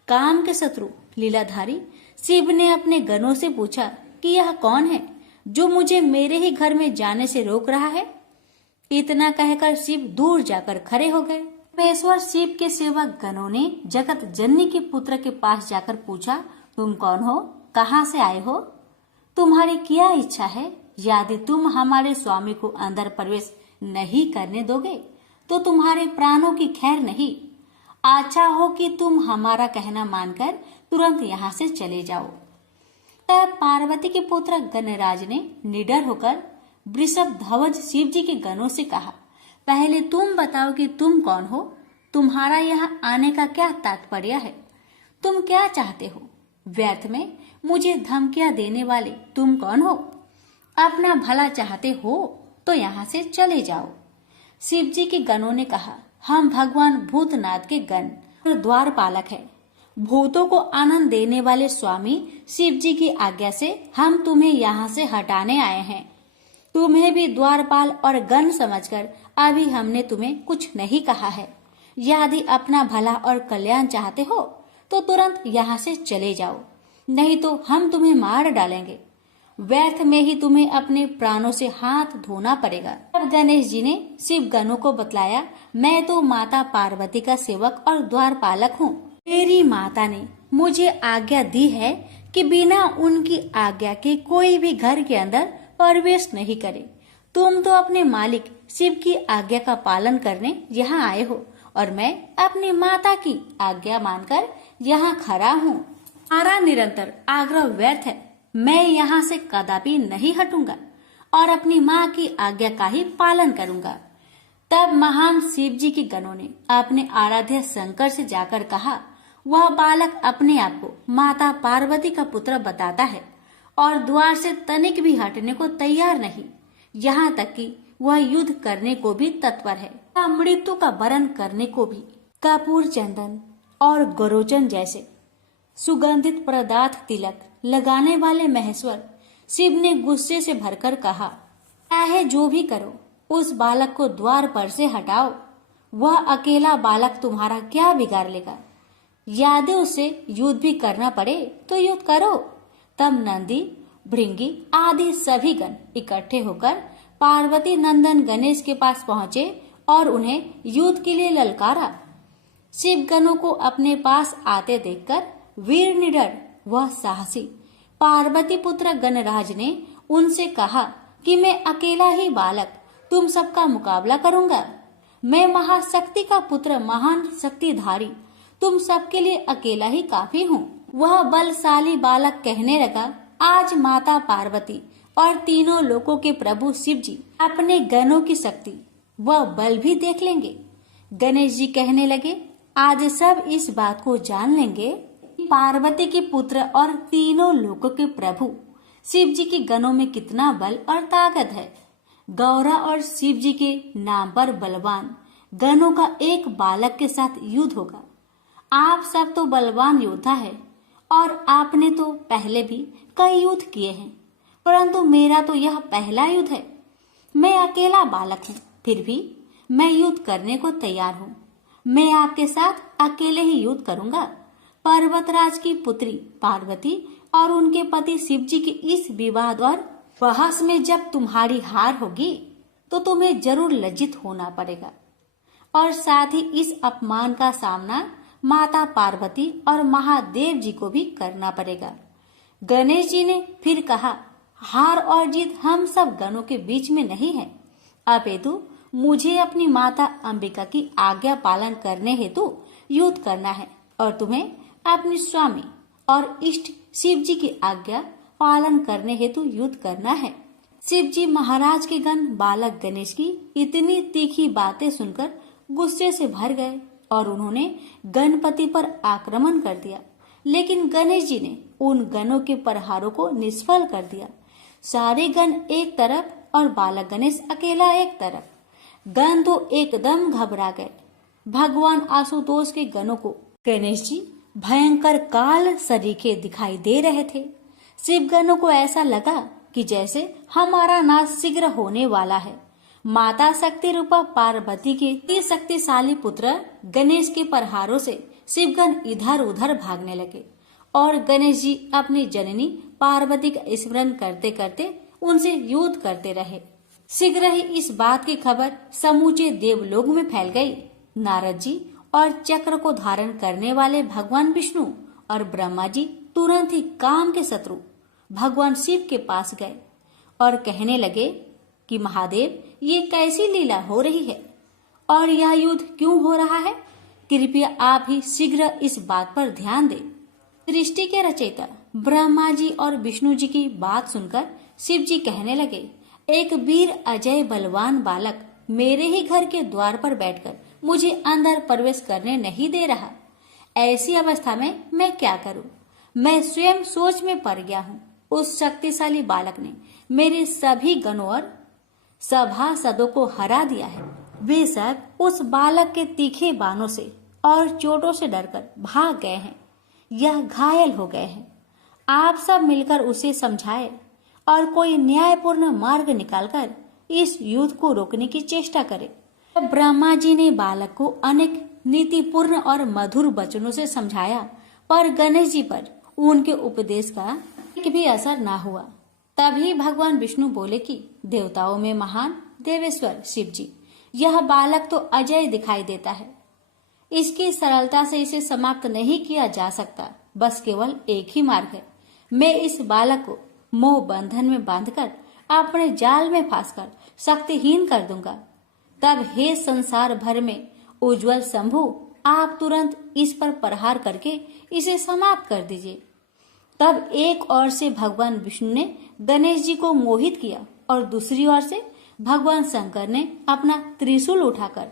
काम के शत्रु लीलाधारी शिव ने अपने गणों से पूछा कि यह कौन है जो मुझे मेरे ही घर में जाने से रोक रहा है। इतना कहकर शिव दूर जाकर खड़े हो गए। परमेश्वर शिव के सेवक गणों ने जगत जननी के पुत्र के पास जाकर पूछा, तुम कौन हो, कहाँ से आए हो, तुम्हारी क्या इच्छा है? यदि तुम हमारे स्वामी को अंदर प्रवेश नहीं करने दोगे तो तुम्हारे प्राणों की खैर नहीं। अच्छा हो कि तुम हमारा कहना मानकर तुरंत यहाँ से चले जाओ। तब पार्वती के पुत्र गणराज ने निडर होकर वृषभ ध्वज शिव जी के गणों से कहा, पहले तुम बताओ कि तुम कौन हो, तुम्हारा यहाँ आने का क्या तात्पर्य है, तुम क्या चाहते हो? व्यर्थ में मुझे धमकियां देने वाले तुम कौन हो? अपना भला चाहते हो तो यहाँ से चले जाओ। शिव जी के गणों ने कहा, हम भगवान भूतनाथ के गण और द्वारपालक हैं। भूतों को आनंद देने वाले स्वामी शिव जी की आज्ञा से हम तुम्हें यहाँ से हटाने आए हैं। तुम्हें भी द्वारपाल और गण समझकर अभी हमने तुम्हें कुछ नहीं कहा है। यदि अपना भला और कल्याण चाहते हो तो तुरंत यहाँ से चले जाओ, नहीं तो हम तुम्हें मार डालेंगे। व्यर्थ में ही तुम्हें अपने प्राणों से हाथ धोना पड़ेगा। तब गणेश जी ने शिव गणों को बतलाया, मैं तो माता पार्वती का सेवक और द्वारपालक हूँ। मेरी माता ने मुझे आज्ञा दी है कि बिना उनकी आज्ञा के कोई भी घर के अंदर प्रवेश नहीं करे। तुम तो अपने मालिक शिव की आज्ञा का पालन करने यहाँ आए हो और मैं अपनी माता की आज्ञा मानकर यहाँ खड़ा हूँ। हमारा निरंतर आग्रह व्यर्थ है। मैं यहाँ से कदापि नहीं हटूंगा और अपनी माँ की आज्ञा का ही पालन करूंगा। तब महान शिव जी के गणों ने अपने आराध्य शंकर से जाकर कहा, वह बालक अपने आप को माता पार्वती का पुत्र बताता है और द्वार से तनिक भी हटने को तैयार नहीं, यहाँ तक कि वह युद्ध करने को भी तत्पर है, मृत्यु का वरण करने को भी। कपूर, चंदन और गरोचन जैसे सुगंधित पदार्थ तिलक लगाने वाले महेश्वर शिव ने गुस्से से भरकर कहा, चाहे जो भी करो, उस बालक को द्वार पर से हटाओ। वह अकेला बालक तुम्हारा क्या बिगाड़ लेगा? यदि उससे युद्ध भी करना पड़े तो युद्ध करो। तब नंदी, भृंगी आदि सभी गण इकट्ठे होकर पार्वती नंदन गणेश के पास पहुंचे और उन्हें युद्ध के लिए ललकारा। शिव गणों को अपने पास आते देखकर वीर निडर वह साहसी पार्वती पुत्र गणराज ने उनसे कहा कि मैं अकेला ही बालक तुम सबका मुकाबला करूंगा। मैं महाशक्ति का पुत्र, महान शक्तिधारी, तुम सबके लिए अकेला ही काफी हूँ। वह बलशाली बालक कहने लगा, आज माता पार्वती और तीनों लोकों के प्रभु शिव जी अपने गणों की शक्ति वह बल भी देख लेंगे। गणेश जी कहने लगे, आज सब इस बात को जान लेंगे कि पार्वती के पुत्र और तीनों लोकों के प्रभु शिव जी के गणों में कितना बल और ताकत है। गौरा और शिव जी के नाम पर बलवान गणों का एक बालक के साथ युद्ध होगा। आप सब तो बलवान योद्धा है और आपने तो पहले भी कई युद्ध किए हैं, परंतु मेरा तो यह पहला युद्ध है। मैं अकेला बालक हूँ, फिर भी मैं युद्ध करने को तैयार हूँ। मैं आपके साथ अकेले ही युद्ध करूंगा। पर्वतराज की पुत्री पार्वती और उनके पति शिव जी के इस विवाद और बहस में जब तुम्हारी हार होगी तो तुम्हें जरूर लज्जित होना पड़ेगा और साथ ही इस अपमान का सामना माता पार्वती और महादेव जी को भी करना पड़ेगा। गणेश जी ने फिर कहा, हार और जीत हम सब गणों के बीच में नहीं है, अपितु मुझे अपनी माता अंबिका की आज्ञा पालन करने हेतु युद्ध करना है और तुम्हें अपने स्वामी और इष्ट शिव जी की आज्ञा पालन करने हेतु युद्ध करना है। शिव जी महाराज के गण बालक गणेश की इतनी तीखी बातें सुनकर गुस्से से भर गए और उन्होंने गणपति पर आक्रमण कर दिया, लेकिन गणेश जी ने उन गणों के प्रहारों को निष्फल कर दिया। सारे गण एक तरफ और बालक गणेश अकेला एक तरफ। गण तो एकदम घबरा गए। भगवान आशुतोष के गणों को गणेश जी भयंकर काल सरीखे दिखाई दे रहे थे। शिव गणों को ऐसा लगा कि जैसे हमारा नाश शीघ्र होने वाला है। माता शक्ति रूपा पार्वती के अति शक्तिशाली पुत्र गणेश के प्रहारों से शिवगण इधर उधर भागने लगे और गणेश जी अपनी जननी पार्वती का स्मरण करते करते उनसे युद्ध करते रहे। शीघ्र ही इस बात की खबर समूचे देवलोक में फैल गई। नारद जी और चक्र को धारण करने वाले भगवान विष्णु और ब्रह्मा जी तुरंत ही काम के शत्रु भगवान शिव के पास गए और कहने लगे कि महादेव, ये कैसी लीला हो रही है और यह युद्ध क्यों हो रहा है? कृपया आप ही शीघ्र इस बात पर ध्यान दें। सृष्टि के रचयिता ब्रह्मा जी और विष्णु जी की बात सुनकर शिव जी कहने लगे, एक वीर अजय बलवान बालक मेरे ही घर के द्वार पर बैठकर मुझे अंदर प्रवेश करने नहीं दे रहा। ऐसी अवस्था में मैं क्या करूं? मैं स्वयं सोच में पड़ गया हूं। उस शक्तिशाली बालक ने मेरे सभी गणों और सभासदों को हरा दिया है। वे सब उस बालक के तीखे बाणों से और चोटों से डरकर भाग गए हैं। यह घायल हो गए हैं। आप सब मिलकर उसे समझाए और कोई न्यायपूर्ण मार्ग निकालकर इस युद्ध को रोकने की चेष्टा करे। ब्रह्मा जी ने बालक को अनेक नीतिपूर्ण और मधुर वचनों से समझाया, पर गणेश जी पर उनके उपदेश का एक भी असर ना हुआ। तभी भगवान विष्णु बोले कि देवताओं में महान देवेश्वर शिव जी, यह बालक तो अजय दिखाई देता है। इसकी सरलता से इसे समाप्त नहीं किया जा सकता। बस केवल एक ही मार्ग है। मैं इस बालक को मोह बंधन में बांधकर अपने जाल में फांसकर शक्तिहीन कर दूंगा। तब हे संसार भर में उज्जवल शंभु, आप तुरंत इस पर प्रहार करके इसे समाप्त कर दीजिए। तब एक ओर से भगवान विष्णु ने गणेश जी को मोहित किया और दूसरी ओर से भगवान शंकर ने अपना त्रिशूल उठाकर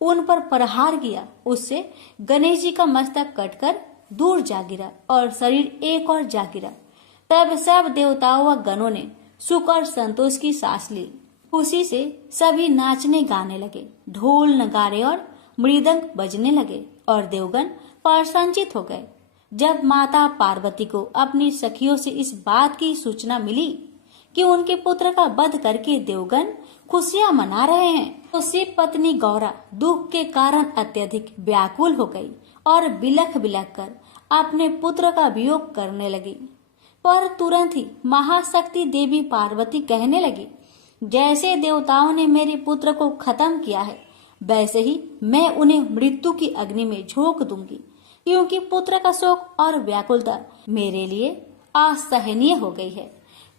उन पर प्रहार किया। उससे गणेश जी का मस्तक कटकर दूर जा गिरा और शरीर एक और जा गिरा। तब सब देवताओं व गणों ने सुख और संतोष की सांस ली। खुशी से सभी नाचने गाने लगे। ढोल नगाड़े और मृदंग बजने लगे और देवगण प्रसन्नचित हो गए। जब माता पार्वती को अपनी सखियों से इस बात की सूचना मिली कि उनके पुत्र का वध करके देवगण खुशियां मना रहे हैं, तो शिव पत्नी गौरा दुख के कारण अत्यधिक व्याकुल हो गई और बिलख बिलख कर अपने पुत्र का वियोग करने लगी। पर तुरंत ही महाशक्ति देवी पार्वती कहने लगी, जैसे देवताओं ने मेरे पुत्र को खत्म किया है, वैसे ही मैं उन्हें मृत्यु की अग्नि में झोंक दूंगी, क्योंकि पुत्र का शोक और व्याकुलता मेरे लिए असहनीय हो गई है।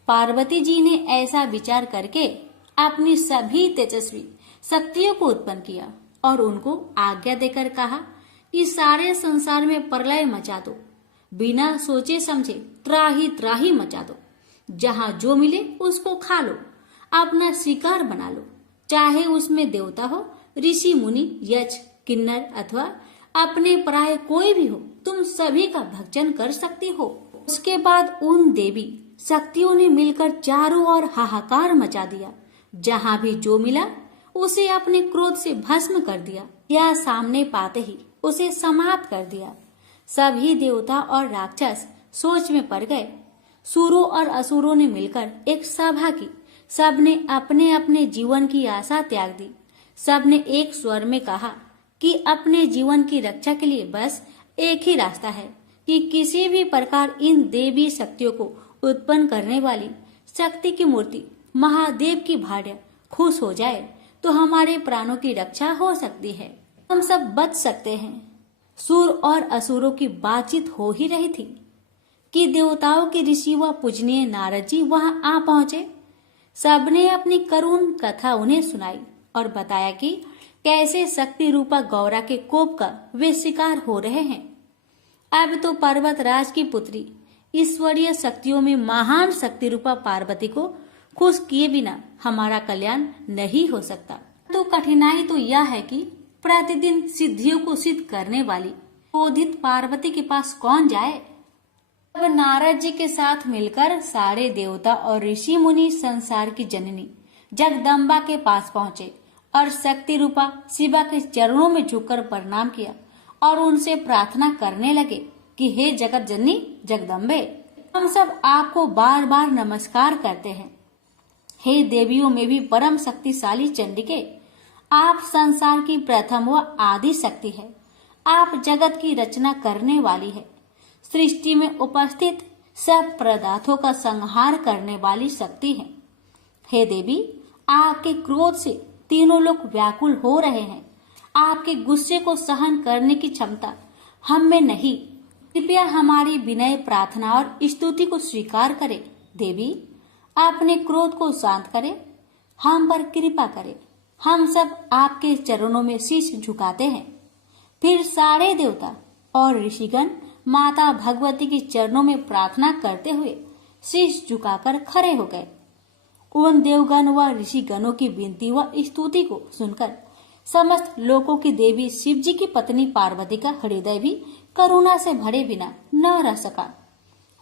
पार्वती जी ने ऐसा विचार करके अपनी सभी तेजस्वी शक्तियों को उत्पन्न किया और उनको आज्ञा देकर कहा कि सारे संसार में प्रलय मचा दो। बिना सोचे समझे त्राही त्राही मचा दो। जहाँ जो मिले उसको खा लो, अपना शिकार बना लो। चाहे उसमें देवता हो, ऋषि मुनि, यक्ष, किन्नर अथवा अपने पराये कोई भी हो, तुम सभी का भक्षण कर सकती हो। उसके बाद उन देवी शक्तियों ने मिलकर चारों ओर हाहाकार मचा दिया। जहाँ भी जो मिला उसे अपने क्रोध से भस्म कर दिया या सामने पाते ही उसे समाप्त कर दिया। सभी देवता और राक्षस सोच में पड़ गए। सुरों और असुरों ने मिलकर एक सभा की। सबने अपने अपने जीवन की आशा त्याग दी। सबने एक स्वर में कहा कि अपने जीवन की रक्षा के लिए बस एक ही रास्ता है कि किसी भी प्रकार इन देवी शक्तियों को उत्पन्न करने वाली शक्ति की मूर्ति महादेव की भार्या खुश हो जाए तो हमारे प्राणों की रक्षा हो सकती है, हम सब बच सकते हैं। सुर और असुरों की बातचीत हो ही रही थी कि देवताओं के ऋषि व पूजनीय नारद जी वहां आ पहुंचे। सबने अपनी करुण कथा उन्हें सुनाई और बताया कि कैसे शक्ति रूपा गौरा के कोप का वे शिकार हो रहे हैं। अब तो पर्वतराज की पुत्री ईश्वरीय शक्तियों में महान शक्ति रूपा पार्वती को खुश किए बिना हमारा कल्याण नहीं हो सकता। तो कठिनाई तो यह है कि प्रतिदिन सिद्धियों को सिद्ध करने वाली क्रोधित पार्वती के पास कौन जाए। अब नारद जी के साथ मिलकर सारे देवता और ऋषि मुनि संसार की जननी जगदम्बा के पास पहुंचे और शक्ति रूपा शिवा के चरणों में झुककर प्रणाम किया और उनसे प्रार्थना करने लगे कि हे जगत जननी जगदम्बे, हम सब आपको बार बार नमस्कार करते हैं। हे देवियों में भी परम शक्तिशाली चंडिके, आप संसार की प्रथम व आदि शक्ति है। आप जगत की रचना करने वाली है, सृष्टि में उपस्थित सब पदार्थों का संहार करने वाली शक्ति है। हे देवी, आपके क्रोध से तीनों लोग व्याकुल हो रहे हैं। आपके गुस्से को सहन करने की क्षमता हम में नहीं। कृपया हमारी विनय प्रार्थना और स्तुति को स्वीकार करें। देवी, अपने क्रोध को शांत करें, हम पर कृपा करें। हम सब आपके चरणों में शीश झुकाते हैं। फिर सारे देवता और ऋषिगण माता भगवती के चरणों में प्रार्थना करते हुए शीश झुकाकर खड़े हो गए। उन देवगण व ऋषिगणों की विनती व स्तुति को सुनकर समस्त लोकों की देवी शिवजी की पत्नी पार्वती का हृदय भी करुणा से भरे बिना न रह सका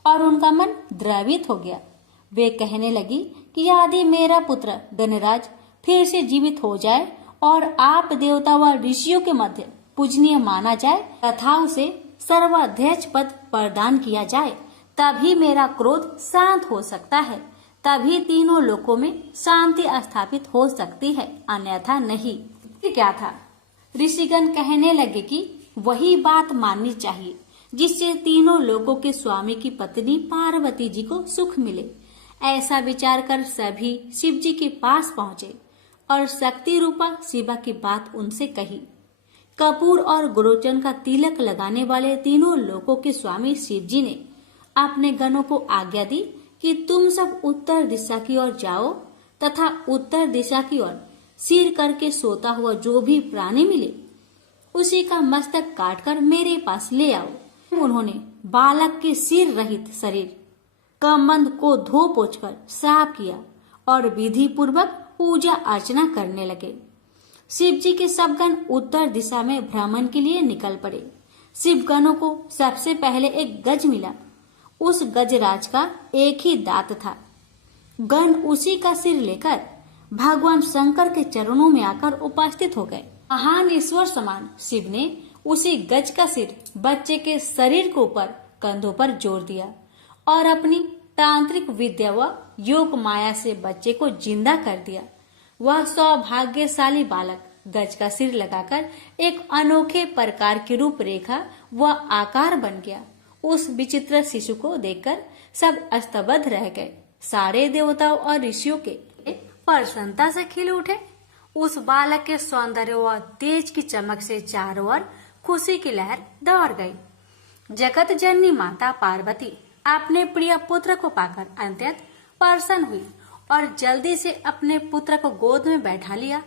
और उनका मन द्रवित हो गया। वे कहने लगी कि यदि मेरा पुत्र गणराज फिर से जीवित हो जाए और आप देवता व ऋषियों के मध्य पूजनीय माना जाए तथा उसे सर्वाध्यक्ष पद प्रदान किया जाए, तभी मेरा क्रोध शांत हो सकता है, तभी तीनों लोकों में शांति स्थापित हो सकती है, अन्यथा नहीं। ये क्या था? ऋषिगण कहने लगे कि वही बात माननी चाहिए जिससे तीनों लोकों के स्वामी की पत्नी पार्वती जी को सुख मिले। ऐसा विचार कर सभी शिव जी के पास पहुंचे और शक्ति रूपा शिवा की बात उनसे कही। कपूर और गुरोचन का तिलक लगाने वाले तीनों लोकों के स्वामी शिव जी ने अपने गणों को आज्ञा दी कि तुम सब उत्तर दिशा की ओर जाओ तथा उत्तर दिशा की ओर सिर करके सोता हुआ जो भी प्राणी मिले उसी का मस्तक काटकर मेरे पास ले आओ। उन्होंने बालक के सिर रहित शरीर कमंद को धो पोंछकर साफ किया और विधि पूर्वक पूजा अर्चना करने लगे। शिव जी के सब गण उत्तर दिशा में भ्रमण के लिए निकल पड़े। शिव गणों को सबसे पहले एक गज मिला। उस गजराज का एक ही दांत था। गण उसी का सिर लेकर भगवान शंकर के चरणों में आकर उपस्थित हो गए। महान ईश्वर समान शिव ने उसी गज का सिर बच्चे के शरीर के ऊपर कंधों पर जोड़ दिया और अपनी तांत्रिक विद्या व योग माया से बच्चे को जिंदा कर दिया। वह सौभाग्यशाली बालक गज का सिर लगाकर एक अनोखे प्रकार की रूपरेखा व आकार बन गया। उस विचित्र शिशु को देखकर सब स्तब्ध रह गए। सारे देवताओं और ऋषियों के प्रसन्नता से खिल उठे। उस बालक के सौंदर्य व तेज की चमक से चारों ओर खुशी की लहर दौड़ गई। जगत जननी माता पार्वती अपने प्रिय पुत्र को पाकर अत्यंत प्रसन्न हुई और जल्दी से अपने पुत्र को गोद में बैठा लिया।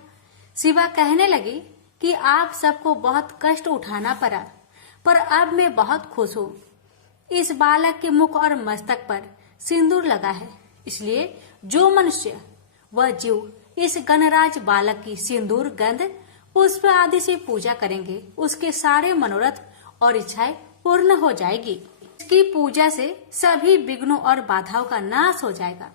शिवा कहने लगी कि आप सबको बहुत कष्ट उठाना पड़ा, पर अब मैं बहुत खुश हूँ। इस बालक के मुख और मस्तक पर सिंदूर लगा है, इसलिए जो मनुष्य व जीव इस गणराज बालक की सिंदूर, गंध, पुष्प आदि से पूजा करेंगे उसके सारे मनोरथ और इच्छाएं पूर्ण हो जाएगी। इसकी पूजा से सभी विघ्नों और बाधाओं का नाश हो जाएगा।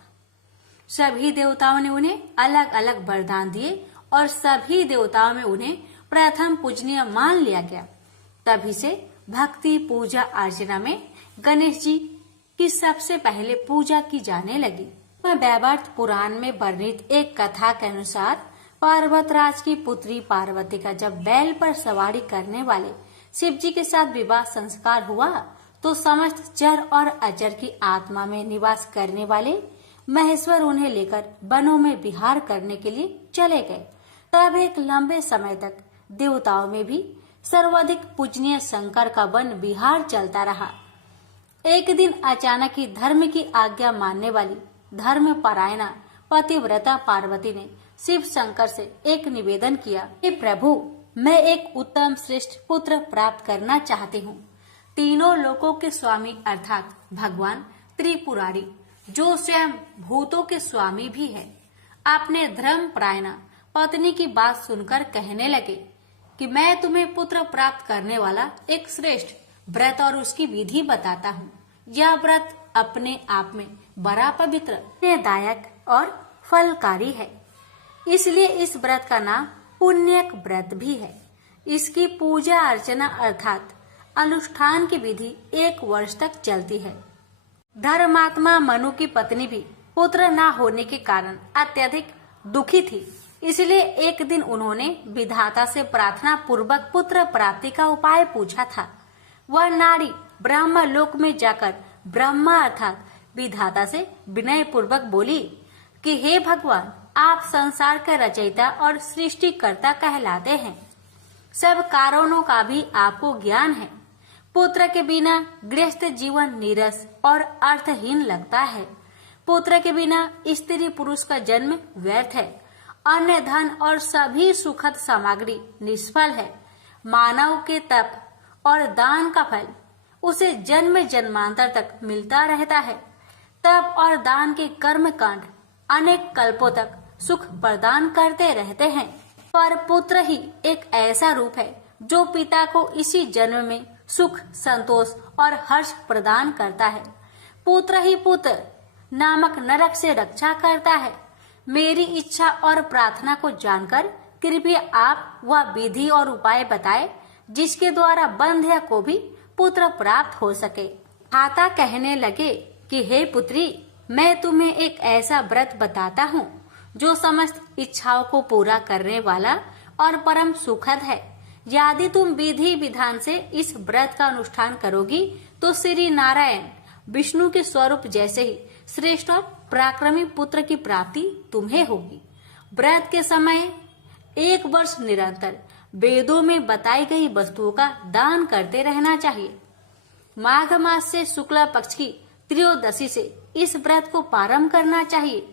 सभी देवताओं ने उन्हें अलग अलग वरदान दिए और सभी देवताओं में उन्हें प्रथम पूजनीय मान लिया गया। तभी से भक्ति पूजा अर्चना में गणेश जी की सबसे पहले पूजा की जाने लगी। वैवर्त पुराण में वर्णित एक कथा के अनुसार पर्वतराज की पुत्री पार्वती का जब बैल पर सवारी करने वाले शिव जी के साथ विवाह संस्कार हुआ तो समस्त जर और अजर की आत्मा में निवास करने वाले महेश्वर उन्हें लेकर वनों में विहार करने के लिए चले गए। तब एक लंबे समय तक देवताओं में भी सर्वाधिक पूजनीय शंकर का वन विहार चलता रहा। एक दिन अचानक ही धर्म की आज्ञा मानने वाली धर्म परायणा पतिव्रता पार्वती ने शिव शंकर से एक निवेदन किया, हे प्रभु, मैं एक उत्तम श्रेष्ठ पुत्र प्राप्त करना चाहती हूँ। तीनों लोकों के स्वामी अर्थात भगवान त्रिपुरारी, जो स्वयं भूतों के स्वामी भी है, अपने धर्म परायणा पत्नी की बात सुनकर कहने लगे कि मैं तुम्हें पुत्र प्राप्त करने वाला एक श्रेष्ठ व्रत और उसकी विधि बताता हूँ। यह व्रत अपने आप में बड़ा पवित्र, पुण्यदायक और फलकारी है, इसलिए इस व्रत का नाम पुण्यक व्रत भी है। इसकी पूजा अर्चना अर्थात अनुष्ठान की विधि 1 वर्ष तक चलती है। धर्मात्मा मनु की पत्नी भी पुत्र न होने के कारण अत्यधिक दुखी थी, इसलिए एक दिन उन्होंने विधाता से प्रार्थना पूर्वक पुत्र प्राप्ति का उपाय पूछा था। वह नारी ब्रह्म लोक में जाकर ब्रह्मा अर्थात विधाता से विनय पूर्वक बोली कि हे भगवान, आप संसार के रचयिता और सृष्टिकर्ता कहलाते हैं। सब कारणों का भी आपको ज्ञान है। पुत्र के बिना गृहस्थ जीवन नीरस और अर्थहीन लगता है। पुत्र के बिना स्त्री पुरुष का जन्म व्यर्थ है। अन्य धन और सभी सुखद सामग्री निष्फल है। मानव के तप और दान का फल उसे जन्म जन्मांतर तक मिलता रहता है। तप और दान के कर्म कांड अनेक कल्पों तक सुख प्रदान करते रहते हैं, पर पुत्र ही एक ऐसा रूप है जो पिता को इसी जन्म में सुख, संतोष और हर्ष प्रदान करता है। पुत्र ही पुत्र नामक नरक से रक्षा करता है। मेरी इच्छा और प्रार्थना को जानकर कृपया आप वह विधि और उपाय बताए जिसके द्वारा बंध्या को भी पुत्र प्राप्त हो सके। माता कहने लगे कि हे पुत्री, मैं तुम्हें एक ऐसा व्रत बताता हूँ जो समस्त इच्छाओं को पूरा करने वाला और परम सुखद है। यदि तुम विधि विधान से इस व्रत का अनुष्ठान करोगी तो श्री नारायण विष्णु के स्वरूप जैसे ही श्रेष्ठ और पराक्रमी पुत्र की प्राप्ति तुम्हें होगी। व्रत के समय 1 वर्ष निरंतर वेदों में बताई गई वस्तुओं का दान करते रहना चाहिए। माघ मास से शुक्ला पक्ष की त्रयोदशी से इस व्रत को प्रारंभ करना चाहिए।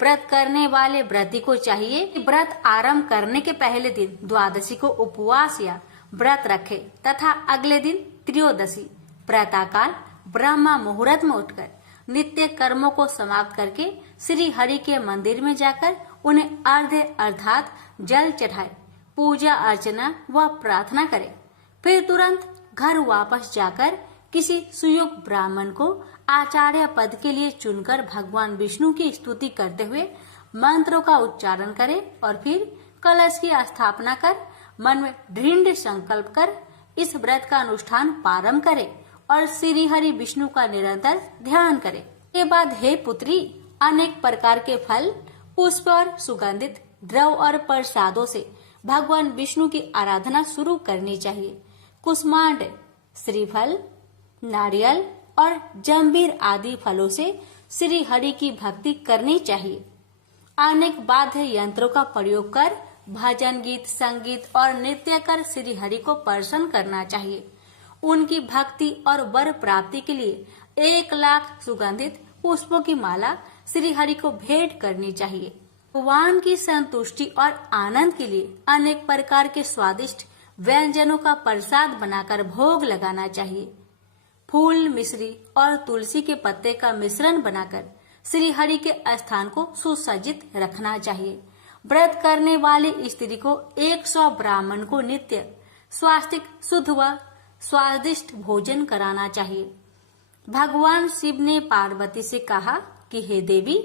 व्रत करने वाले व्रती को चाहिए कि व्रत आरंभ करने के पहले दिन द्वादशी को उपवास या व्रत रखे तथा अगले दिन त्रयोदशी प्रातःकाल ब्रह्म मुहूर्त में उठकर नित्य कर्मों को समाप्त करके श्री हरि के मंदिर में जाकर उन्हें अर्घ्य अर्थात जल चढ़ाए, पूजा अर्चना व प्रार्थना करे। फिर तुरंत घर वापस जाकर किसी सुयोग्य ब्राह्मण को आचार्य पद के लिए चुनकर भगवान विष्णु की स्तुति करते हुए मंत्रों का उच्चारण करे और फिर कलश की स्थापना कर मन में दृढ़ संकल्प कर इस व्रत का अनुष्ठान प्रारंभ करे और श्री हरि विष्णु का निरंतर ध्यान करे। के बाद हे पुत्री, अनेक प्रकार के फल, पुष्प और सुगंधित द्रव और प्रसादों से भगवान विष्णु की आराधना शुरू करनी चाहिए। कुष्मांड, श्रीफल, नारियल और जंबीर आदि फलों से श्री हरि की भक्ति करनी चाहिए। अनेक वाद्य यंत्रों का प्रयोग कर भजन गीत, संगीत और नृत्य कर श्री हरि को प्रसन्न करना चाहिए। उनकी भक्ति और वर प्राप्ति के लिए 1 लाख सुगंधित पुष्पों की माला श्री हरि को भेंट करनी चाहिए। भगवान की संतुष्टि और आनंद के लिए अनेक प्रकार के स्वादिष्ट व्यंजनों का प्रसाद बनाकर भोग लगाना चाहिए। फूल, मिश्री और तुलसी के पत्ते का मिश्रण बनाकर श्री हरि के स्थान को सुसज्जित रखना चाहिए। व्रत करने वाली स्त्री को 100 ब्राह्मण को नित्य स्वास्तिक, शुद्ध व स्वादिष्ट भोजन कराना चाहिए। भगवान शिव ने पार्वती से कहा कि हे देवी,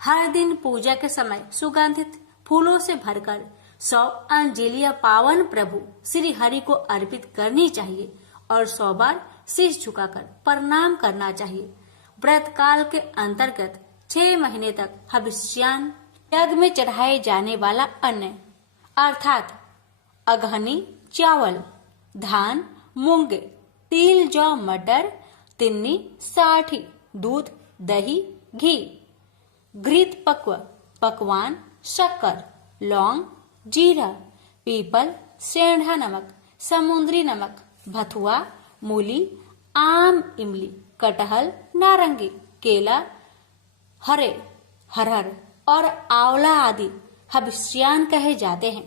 हर दिन पूजा के समय सुगंधित फूलों से भरकर 100 अंजलियां पावन प्रभु श्री हरि को अर्पित करनी चाहिए और 100 बार शीश झुकाकर प्रणाम करना चाहिए। व्रत काल के अंतर्गत 6 महीने तक हविष्यान, यज्ञ में चढ़ाए जाने वाला अन्न अर्थात अगहनी, चावल, धान, मूंग, तिल, जौ, मटर, तिन्नी, साठी, दूध, दही, घी, घृत पकवान, शक्कर, लौंग, जीरा, पीपल, सेंधा नमक, समुद्री नमक, भथुआ, मूली, आम, इमली, कटहल, नारंगी, केला, हरहर और आंवला आदि हविष्यान कहे जाते हैं।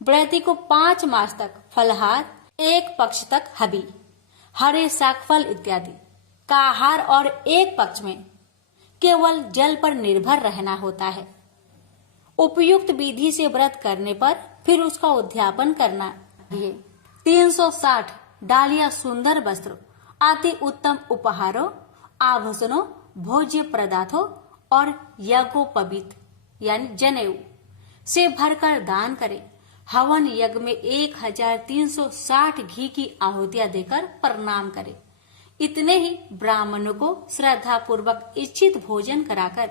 व्रती को 5 मास तक फलहार, 1 पक्ष तक हबी, हरे शाकफल इत्यादि का आहार और 1 पक्ष में केवल जल पर निर्भर रहना होता है। उपयुक्त विधि से व्रत करने पर फिर उसका उद्यापन करना चाहिए। 360 डालिया सुंदर वस्त्रों, अति उत्तम उपहारों, आभूषणों, भोज्य पदार्थों और यज्ञोपवीत यानी जनेऊ से भरकर दान करें। हवन यज्ञ में 1360 घी की आहुतियां देकर प्रणाम करें। इतने ही ब्राह्मणों को श्रद्धा पूर्वक इच्छित भोजन कराकर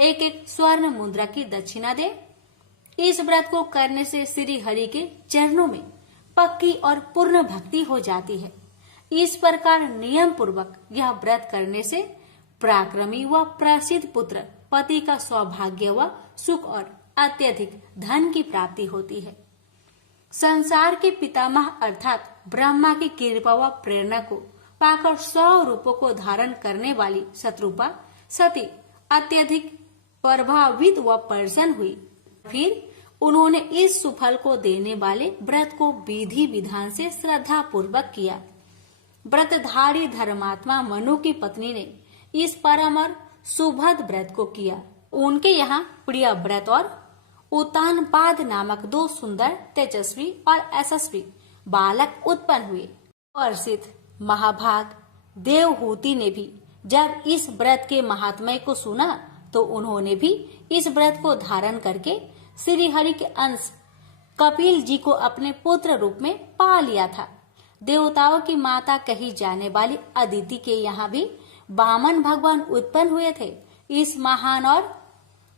1 स्वर्ण मुद्रा की दक्षिणा दे। इस व्रत को करने से श्री हरि के चरणों में पक्की और पूर्ण भक्ति हो जाती है। इस प्रकार नियम पूर्वक यह व्रत करने से पराक्रमी व प्रसिद्ध पुत्र, पति का सौभाग्य व सुख और अत्यधिक धन की प्राप्ति होती है। संसार के पितामह अर्थात ब्रह्मा की कृपा व प्रेरणा को पाकर 100 रूपों को धारण करने वाली शत्रुपा सती अत्यधिक प्रभावित व प्रसन्न हुई। फिर उन्होंने इस सुफल को देने वाले व्रत को विधि विधान से श्रद्धा पूर्वक किया। व्रतधारी धर्मात्मा मनु की पत्नी ने इस परम और सुभद व्रत को किया। उनके यहाँ प्रिय व्रत और उत्तानपाद नामक 2 सुंदर, तेजस्वी और यशस्वी बालक उत्पन्न हुए। प्रसिद्ध महाभाग देवहूति ने भी जब इस व्रत के महात्म्य को सुना तो उन्होंने भी इस व्रत को धारण करके श्री हरि के अंश कपिल जी को अपने पुत्र रूप में पा लिया था। देवताओं की माता कही जाने वाली अदिति के यहाँ भी वामन भगवान उत्पन्न हुए थे। इस महान और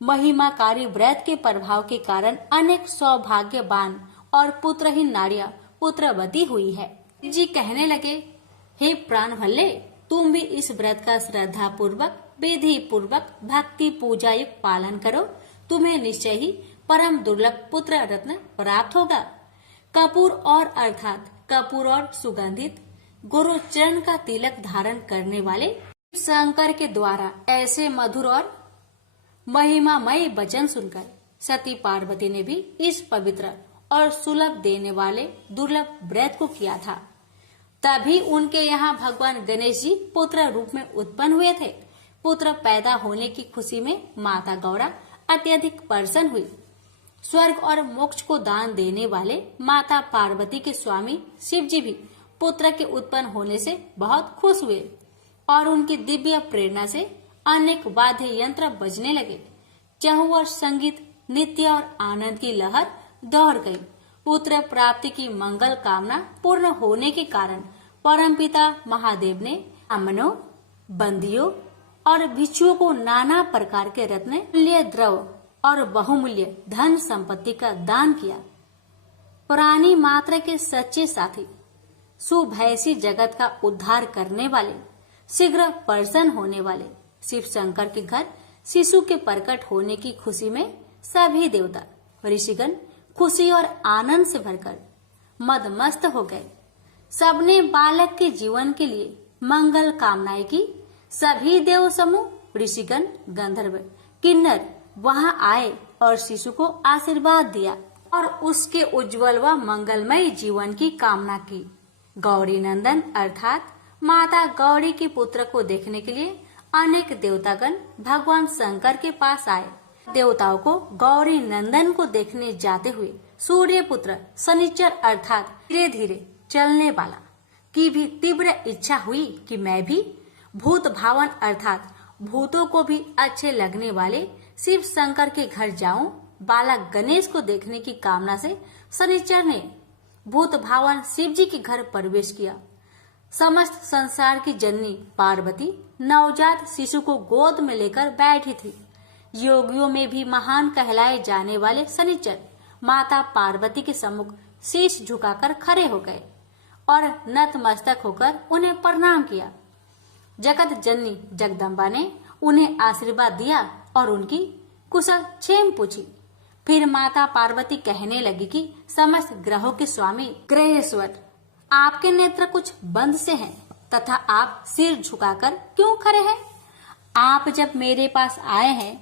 महिमाकारी व्रत के प्रभाव के कारण अनेक सौभाग्यवान और पुत्रहीन नारियां पुत्रवती हुई है। जी कहने लगे, हे प्राण भल्ले, तुम भी इस व्रत का श्रद्धा पूर्वक, विधि पूर्वक, भक्ति पूजा युक्त पालन करो। तुम्हें निश्चय ही परम दुर्लभ पुत्र रत्न प्राप्त होगा। कपूर और अर्थात कपूर और सुगंधित गुरु चरण का तिलक धारण करने वाले शंकर के द्वारा ऐसे मधुर और महिमामय वचन सुनकर सती पार्वती ने भी इस पवित्र और सुलभ देने वाले दुर्लभ व्रत को किया था। तभी उनके यहाँ भगवान गणेश जी पुत्र रूप में उत्पन्न हुए थे। पुत्र पैदा होने की खुशी में माता गौरा अत्यधिक प्रसन्न हुई। स्वर्ग और मोक्ष को दान देने वाले माता पार्वती के स्वामी शिव जी भी पुत्र के उत्पन्न होने से बहुत खुश हुए और उनकी दिव्य प्रेरणा से अनेक वाद्य यंत्र बजने लगे। चहुओर संगीत, नृत्य और आनंद की लहर दौड़ गई। पुत्र प्राप्ति की मंगल कामना पूर्ण होने के कारण परमपिता महादेव ने ब्राह्मणों, बंदियों और भिक्षुओं को नाना प्रकार के रत्न, मूल्य द्रव्य और बहुमूल्य धन संपत्ति का दान किया। प्राणी मात्र के सच्चे साथी, सुभैसी जगत का उद्धार करने वाले, शीघ्र प्रसन्न होने वाले शिव शंकर के घर शिशु के प्रकट होने की खुशी में सभी देवता ऋषिगण खुशी और आनंद से भरकर मदमस्त हो गए। सबने बालक के जीवन के लिए मंगल कामनाएं की। सभी देव समूह, ऋषिगण, गंधर्व, किन्नर वहां आए और शिशु को आशीर्वाद दिया और उसके उज्जवल व मंगलमय जीवन की कामना की। गौरी नंदन अर्थात माता गौरी के पुत्र को देखने के लिए अनेक देवतागण भगवान शंकर के पास आए। देवताओं को गौरी नंदन को देखने जाते हुए सूर्य पुत्र शनिचर अर्थात धीरे धीरे चलने वाला की भी तीव्र इच्छा हुई कि मैं भी भूत भावन अर्थात भूतों को भी अच्छे लगने वाले शिव शंकर के घर जाऊं। बालक गणेश को देखने की कामना से शनिचर ने भूत भावन शिव जी के घर प्रवेश किया। समस्त संसार की जननी पार्वती नवजात शिशु को गोद में लेकर बैठी थी। योगियों में भी महान कहलाए जाने वाले शनिचर माता पार्वती के सम्मुख शीश झुकाकर खड़े हो गए और नतमस्तक होकर उन्हें प्रणाम किया। जगत जननी जगदम्बा ने उन्हें आशीर्वाद दिया और उनकी कुशल क्षेम पूछी। फिर माता पार्वती कहने लगी कि समस्त ग्रहों के स्वामी ग्रहेश्वर, आपके नेत्र कुछ बंद से हैं तथा आप सिर झुकाकर क्यों खड़े हैं? आप जब मेरे पास आए हैं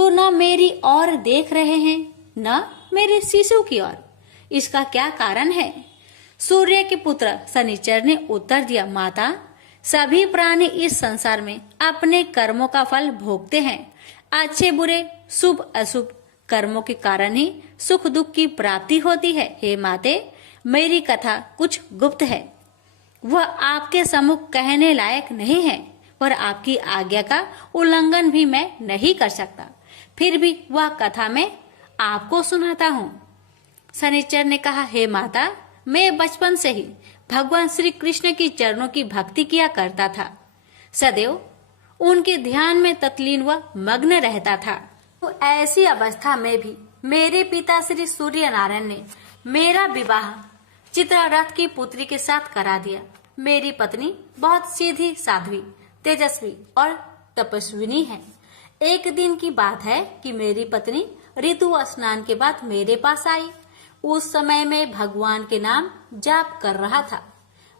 तो न मेरी ओर देख रहे हैं न मेरे शिशु की ओर। इसका क्या कारण है? सूर्य के पुत्र शनिचर ने उत्तर दिया, माता, सभी प्राणी इस संसार में अपने कर्मों का फल भोगते हैं। अच्छे बुरे शुभ अशुभ कर्मों के कारण ही सुख दुख की प्राप्ति होती है। हे माते, मेरी कथा कुछ गुप्त है, वह आपके सम्मुख कहने लायक नहीं है, पर आपकी आज्ञा का उल्लंघन भी मैं नहीं कर सकता। फिर भी वह कथा मैं आपको सुनाता हूँ। शनिचर ने कहा, हे माता, मैं बचपन से ही भगवान श्री कृष्ण की चरणों की भक्ति किया करता था। सदैव उनके ध्यान में तत्लीन व मग्न रहता था। तो ऐसी अवस्था में भी मेरे पिता श्री सूर्य नारायण ने मेरा विवाह चित्ररथ की पुत्री के साथ करा दिया। मेरी पत्नी बहुत सीधी साध्वी, तेजस्वी और तपस्विनी है। एक दिन की बात है कि मेरी पत्नी ऋतु स्नान के बाद मेरे पास आई। उस समय मैं भगवान के नाम जाप कर रहा था।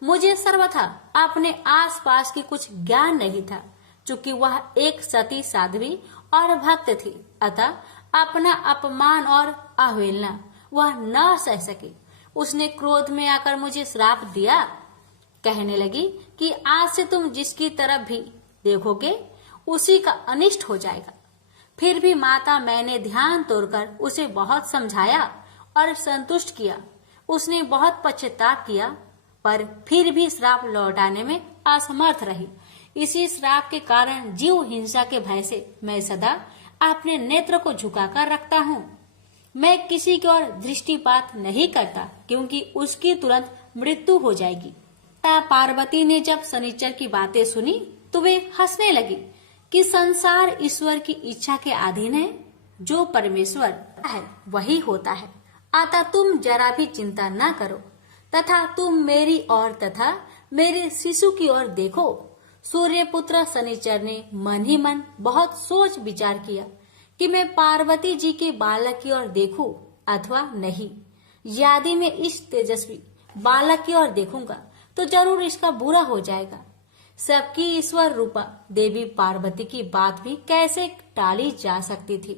मुझे सर्वथा अपने आसपास की कुछ ज्ञान नहीं था। चूंकि वह एक सती साध्वी और भक्त थी, अतः अपना अपमान और अवहेलना वह न सह सकी। उसने क्रोध में आकर मुझे श्राप दिया। कहने लगी कि आज से तुम जिसकी तरफ भी देखोगे उसी का अनिष्ट हो जाएगा। फिर भी माता, मैंने ध्यान तोड़कर उसे बहुत समझाया और संतुष्ट किया। उसने बहुत पश्चाताप किया, पर फिर भी श्राप लौटाने में असमर्थ रही। इसी श्राप के कारण जीव हिंसा के भय से मैं सदा अपने नेत्र को झुकाकर रखता हूँ। मैं किसी की ओर दृष्टिपात नहीं करता, क्योंकि उसकी तुरंत मृत्यु हो जाएगी। माता पार्वती ने जब शनिचर की बातें सुनी तो वे हंसने लगी कि संसार ईश्वर की इच्छा के अधीन है। जो परमेश्वर है वही होता है। अतः तुम जरा भी चिंता न करो तथा तुम मेरी ओर तथा मेरे शिशु की ओर देखो। सूर्य पुत्र शनिचर ने मन ही मन बहुत सोच विचार किया कि मैं पार्वती जी के बालक की ओर देखूं अथवा नहीं। यदि मैं इस तेजस्वी बालक की ओर देखूंगा तो जरूर इसका बुरा हो जाएगा। सबकी ईश्वर रूपा देवी पार्वती की बात भी कैसे टाली जा सकती थी।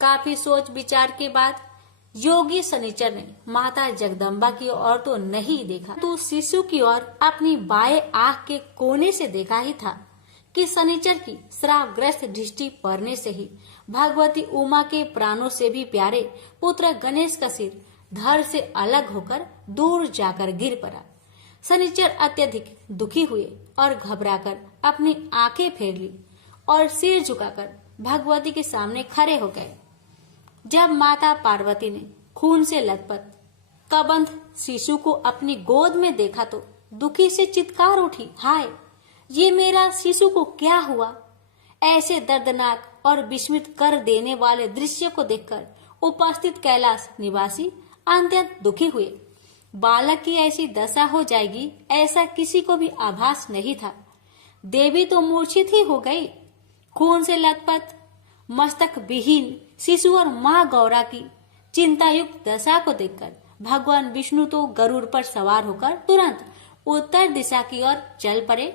काफी सोच विचार के बाद योगी शनिचर ने माता जगदम्बा की ओर तो नहीं देखा, तो शिशु की ओर अपनी बाएं आंख के कोने से देखा ही था कि शनिचर की श्रापग्रस्त दृष्टि पड़ने से ही भगवती उमा के प्राणों से भी प्यारे पुत्र गणेश का सिर धड़ से अलग होकर दूर जाकर गिर पड़ा। शनिचर अत्यधिक दुखी हुए और घबराकर अपनी आंखें फेर ली और सिर झुकाकर भगवती के सामने खड़े हो गए। जब माता पार्वती ने खून से लथपथ कबंध शिशु को अपनी गोद में देखा तो दुखी से चित्कार उठी, हाय, ये मेरा शिशु को क्या हुआ? ऐसे दर्दनाक और विस्मित कर देने वाले दृश्य को देखकर उपस्थित कैलाश निवासी अत्यंत दुखी हुए। बालक की ऐसी दशा हो जाएगी ऐसा किसी को भी आभास नहीं था। देवी तो मूर्छित ही हो गई। खून से लथपथ मस्तक विहीन शिशु और माँ गौरा की चिंतायुक्त दशा को देखकर भगवान विष्णु तो गरुड़ पर सवार होकर तुरंत उत्तर दिशा की ओर चल पड़े।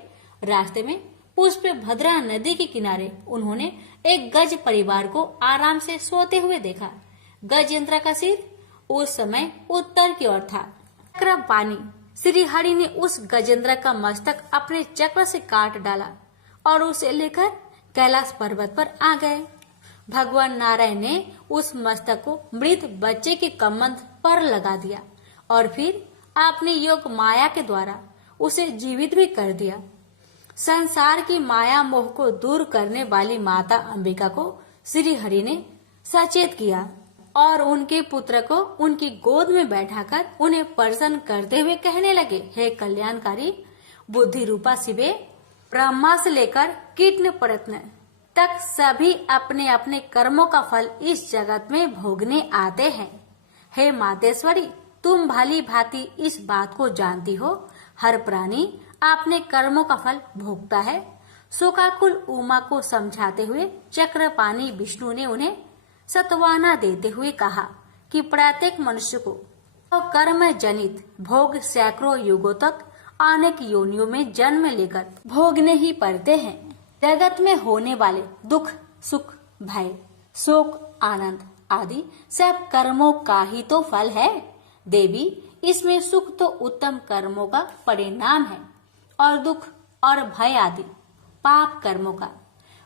रास्ते में पुष्प भद्रा नदी के किनारे उन्होंने एक गज परिवार को आराम से सोते हुए देखा। गजेंद्र का सिर उस समय उत्तर की ओर था। चक्र पानी श्री हरि ने उस गजेंद्र का मस्तक अपने चक्र से काट डाला और उसे लेकर कैलाश पर्वत पर आ गए। भगवान नारायण ने उस मस्तक को मृत बच्चे के कमंद पर लगा दिया और फिर अपने योग माया के द्वारा उसे जीवित भी कर दिया। संसार की माया मोह को दूर करने वाली माता अंबिका को श्री हरि ने सचेत किया और उनके पुत्र को उनकी गोद में बैठाकर उन्हें प्रसन्न करते हुए कहने लगे, हे कल्याणकारी बुद्धि रूपा शिवे, ब्रह्मा से लेकर कीट प्रयत्न तक सभी अपने अपने कर्मों का फल इस जगत में भोगने आते हैं। हे मातेश्वरी, तुम भली भांति इस बात को जानती हो, हर प्राणी अपने कर्मों का फल भोगता है। शोकाकुल उमा को समझाते हुए चक्रपाणी विष्णु ने उन्हें सत्वाना देते हुए कहा कि प्रत्येक मनुष्य को तो कर्म जनित भोग सैकड़ों युगों तक अनेक योनियों में जन्म लेकर भोगने ही पड़ते हैं। जगत में होने वाले दुख सुख भय सुख, आनंद आदि सब कर्मों का ही तो फल है। देवी, इसमें सुख तो उत्तम कर्मों का परिणाम है और दुख और भय आदि पाप कर्मों का।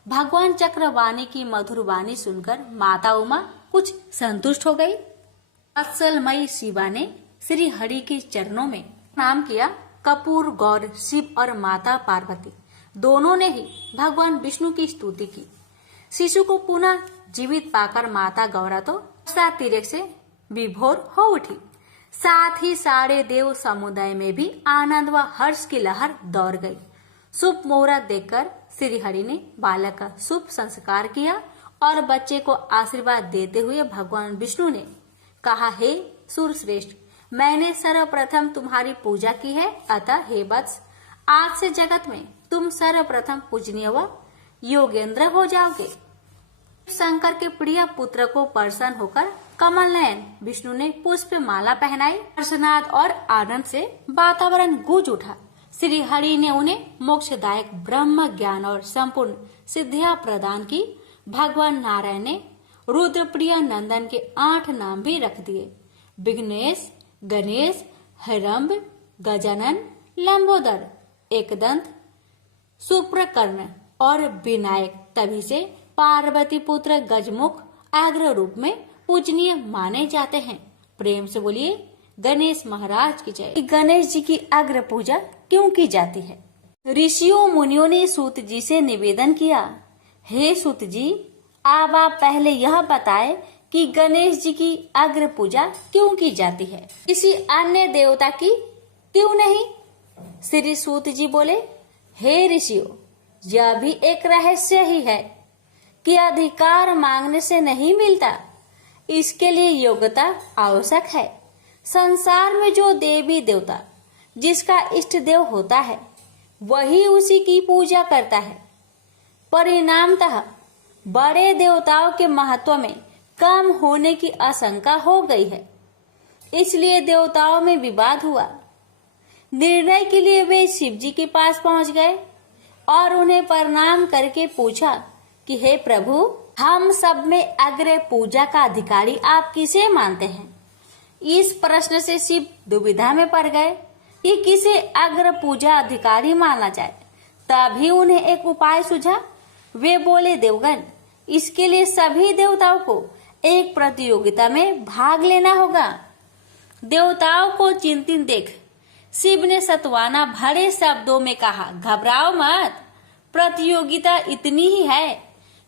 भगवान चक्रवाणी की मधुर वाणी सुनकर माता उमा कुछ संतुष्ट हो गई। वत्सलमयी शिवा ने श्री हरि के चरणों में प्रणाम किया। कपूर गौर शिव और माता पार्वती दोनों ने ही भगवान विष्णु की स्तुति की। शिशु को पुनः जीवित पाकर माता गौरा तो तीर्थ से विभोर हो उठी। साथ ही सारे देव समुदाय में भी आनंद व हर्ष की लहर दौड़ गई। शुभ मुहूर्त देखकर श्री हरि ने बालक का शुभ संस्कार किया और बच्चे को आशीर्वाद देते हुए भगवान विष्णु ने कहा, हे सूरश्रेष्ठ, मैंने सर्वप्रथम तुम्हारी पूजा की है, अतः हे वत्स, आज से जगत में तुम सर्वप्रथम पूजनीय व योगेंद्र हो जाओगे। शंकर के प्रिय पुत्र को प्रसन्न होकर कमल नयन विष्णु ने पुष्प माला पहनाई। हर्षनाद और आनंद से वातावरण गूंज उठा। श्री हरि ने उन्हें मोक्षदायक ब्रह्म ज्ञान और संपूर्ण सिद्धियां प्रदान की। भगवान नारायण ने रुद्रप्रिय नंदन के 8 नाम भी रख दिए। विघ्नेश, गणेश, हिरंब, गजानन, लंबोदर, एकदंत, सुप्रकर्ण और विनायक तभी से पार्वती पुत्र गजमुख अग्र रूप में पूजनीय माने जाते हैं। प्रेम से बोलिए गणेश महाराज की जय। गणेश जी की अग्र पूजा क्यों की जाती है? ऋषियों मुनियों ने सूत जी से निवेदन किया, हे सूत जी, अब आप पहले यह बताएं कि गणेश जी की अग्र पूजा क्यों की जाती है, किसी अन्य देवता की क्यों नहीं? श्री सूत जी बोले, हे ऋषियों, यह भी एक रहस्य ही है कि अधिकार मांगने से नहीं मिलता, इसके लिए योग्यता आवश्यक है। संसार में जो देवी देवता जिसका इष्ट देव होता है वही उसी की पूजा करता है। परिणामतः बड़े देवताओं के महत्व में कम होने की आशंका हो गई है, इसलिए देवताओं में विवाद हुआ। निर्णय के लिए वे शिव जी के पास पहुंच गए और उन्हें प्रणाम करके पूछा कि हे प्रभु, हम सब में अग्र पूजा का अधिकारी आप किसे मानते हैं? इस प्रश्न से शिव दुविधा में पड़ गए कि किसे अग्र पूजा अधिकारी माना जाए। तभी उन्हें एक उपाय सूझा। वे बोले, देवगण, इसके लिए सभी देवताओं को एक प्रतियोगिता में भाग लेना होगा। देवताओं को चिंतित देख शिव ने सत्वाना भरे शब्दों में कहा, घबराओ मत, प्रतियोगिता इतनी ही है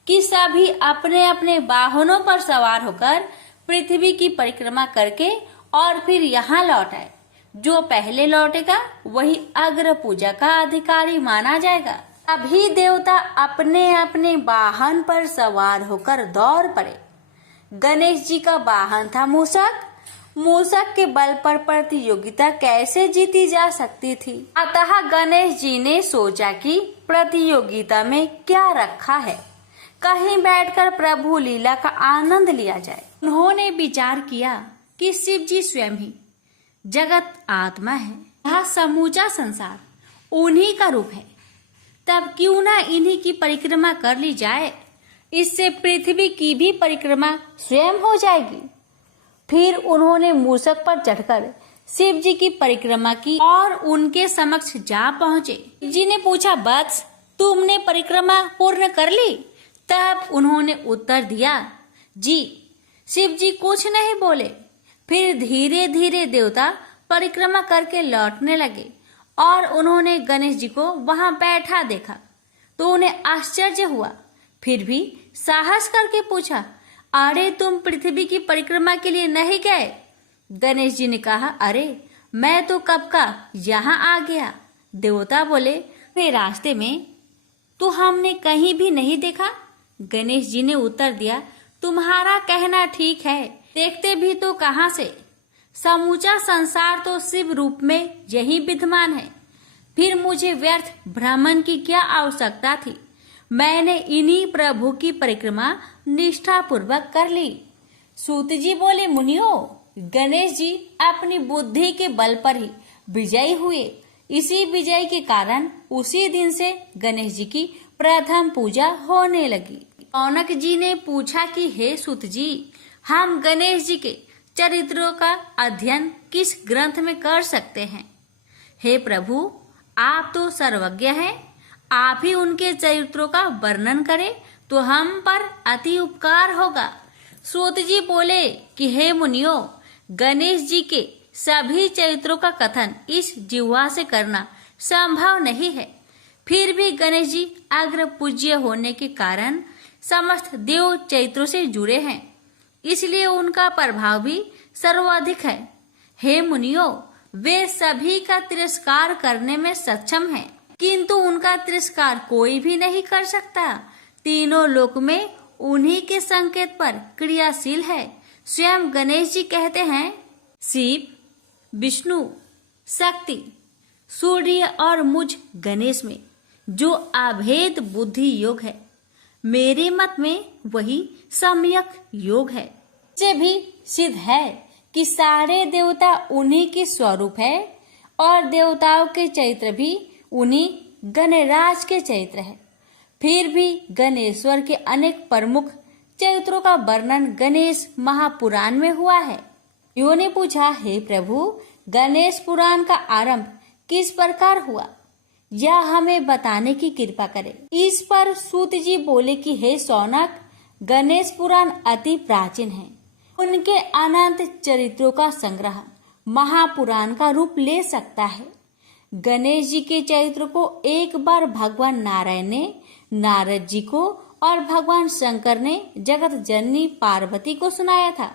कि सभी अपने अपने वाहनों पर सवार होकर पृथ्वी की परिक्रमा करके और फिर यहाँ लौट आए। जो पहले लौटेगा वही अग्र पूजा का अधिकारी माना जाएगा। सभी देवता अपने अपने वाहन पर सवार होकर दौड़ पड़े। गणेश जी का वाहन था मूषक। मूषक के बल पर प्रतियोगिता कैसे जीती जा सकती थी? अतः गणेश जी ने सोचा कि प्रतियोगिता में क्या रखा है, कहीं बैठकर प्रभु लीला का आनंद लिया जाए। उन्होंने विचार किया कि शिव जी स्वयं ही जगत आत्मा है, यह समूचा संसार उन्हीं का रूप है, तब क्यों ना इन्हीं की परिक्रमा कर ली जाए। इससे पृथ्वी की भी परिक्रमा स्वयं हो जाएगी। फिर उन्होंने मूषक पर चढ़कर शिव जी की परिक्रमा की और उनके समक्ष जा पहुँचे। जी ने पूछा, वत्स, तुमने परिक्रमा पूर्ण कर ली? तब उन्होंने उत्तर दिया, जी। शिव जी कुछ नहीं बोले। फिर धीरे धीरे देवता परिक्रमा करके लौटने लगे और उन्होंने गणेश जी को वहां बैठा देखा तो उन्हें आश्चर्य हुआ। फिर भी साहस करके पूछा, अरे तुम पृथ्वी की परिक्रमा के लिए नहीं गए? गणेश जी ने कहा, अरे मैं तो कब का यहाँ आ गया। देवता बोले, वे रास्ते में तो हमने कहीं भी नहीं देखा। गणेश जी ने उत्तर दिया, तुम्हारा कहना ठीक है, देखते भी तो कहाँ से, समूचा संसार तो शिव रूप में यही विद्यमान है। फिर मुझे व्यर्थ भ्रमण की क्या आवश्यकता थी? मैंने इन्हीं प्रभु की परिक्रमा निष्ठा पूर्वक कर ली। सूत जी बोले, मुनियो, गणेश जी अपनी बुद्धि के बल पर ही विजयी हुए। इसी विजय के कारण उसी दिन से गणेश जी की प्रथम पूजा होने लगी। रौनक जी ने पूछा कि हे सूत जी, हम गणेश जी के चरित्रों का अध्ययन किस ग्रंथ में कर सकते हैं? हे प्रभु, आप तो सर्वज्ञ हैं, आप ही उनके चरित्रों का वर्णन करें तो हम पर अति उपकार होगा। सूत जी बोले कि हे मुनियो, गणेश जी के सभी चरित्रों का कथन इस जिह्वा से करना संभव नहीं है। फिर भी गणेश जी अग्र पूज्य होने के कारण समस्त देव चरित्रों से जुड़े हैं, इसलिए उनका प्रभाव भी सर्वाधिक है। हे मुनियो, वे सभी का तिरस्कार करने में सक्षम हैं, किंतु उनका तिरस्कार कोई भी नहीं कर सकता। तीनों लोक में उन्हीं के संकेत पर क्रियाशील है। स्वयं गणेश जी कहते हैं, शिव, विष्णु, शक्ति, सूर्य और मुझ गणेश में जो अभेद बुद्धि योग है, मेरे मत में वही सम्यक योग है। इससे भी सिद्ध है कि सारे देवता उन्हीं के स्वरूप है और देवताओं के चरित्र भी उन्हीं गणराज के चरित्र है। फिर भी गणेश्वर के अनेक प्रमुख चरित्रों का वर्णन गणेश महापुराण में हुआ है। युवों ने पूछा, हे प्रभु, गणेश पुराण का आरंभ किस प्रकार हुआ, यह हमें बताने की कृपा करें। इस पर सूत जी बोले कि हे शौनक, गणेश पुराण अति प्राचीन है। उनके अनंत चरित्रों का संग्रह महापुराण का रूप ले सकता है। गणेश जी के चरित्र को एक बार भगवान नारायण ने नारद जी को और भगवान शंकर ने जगत जननी पार्वती को सुनाया था।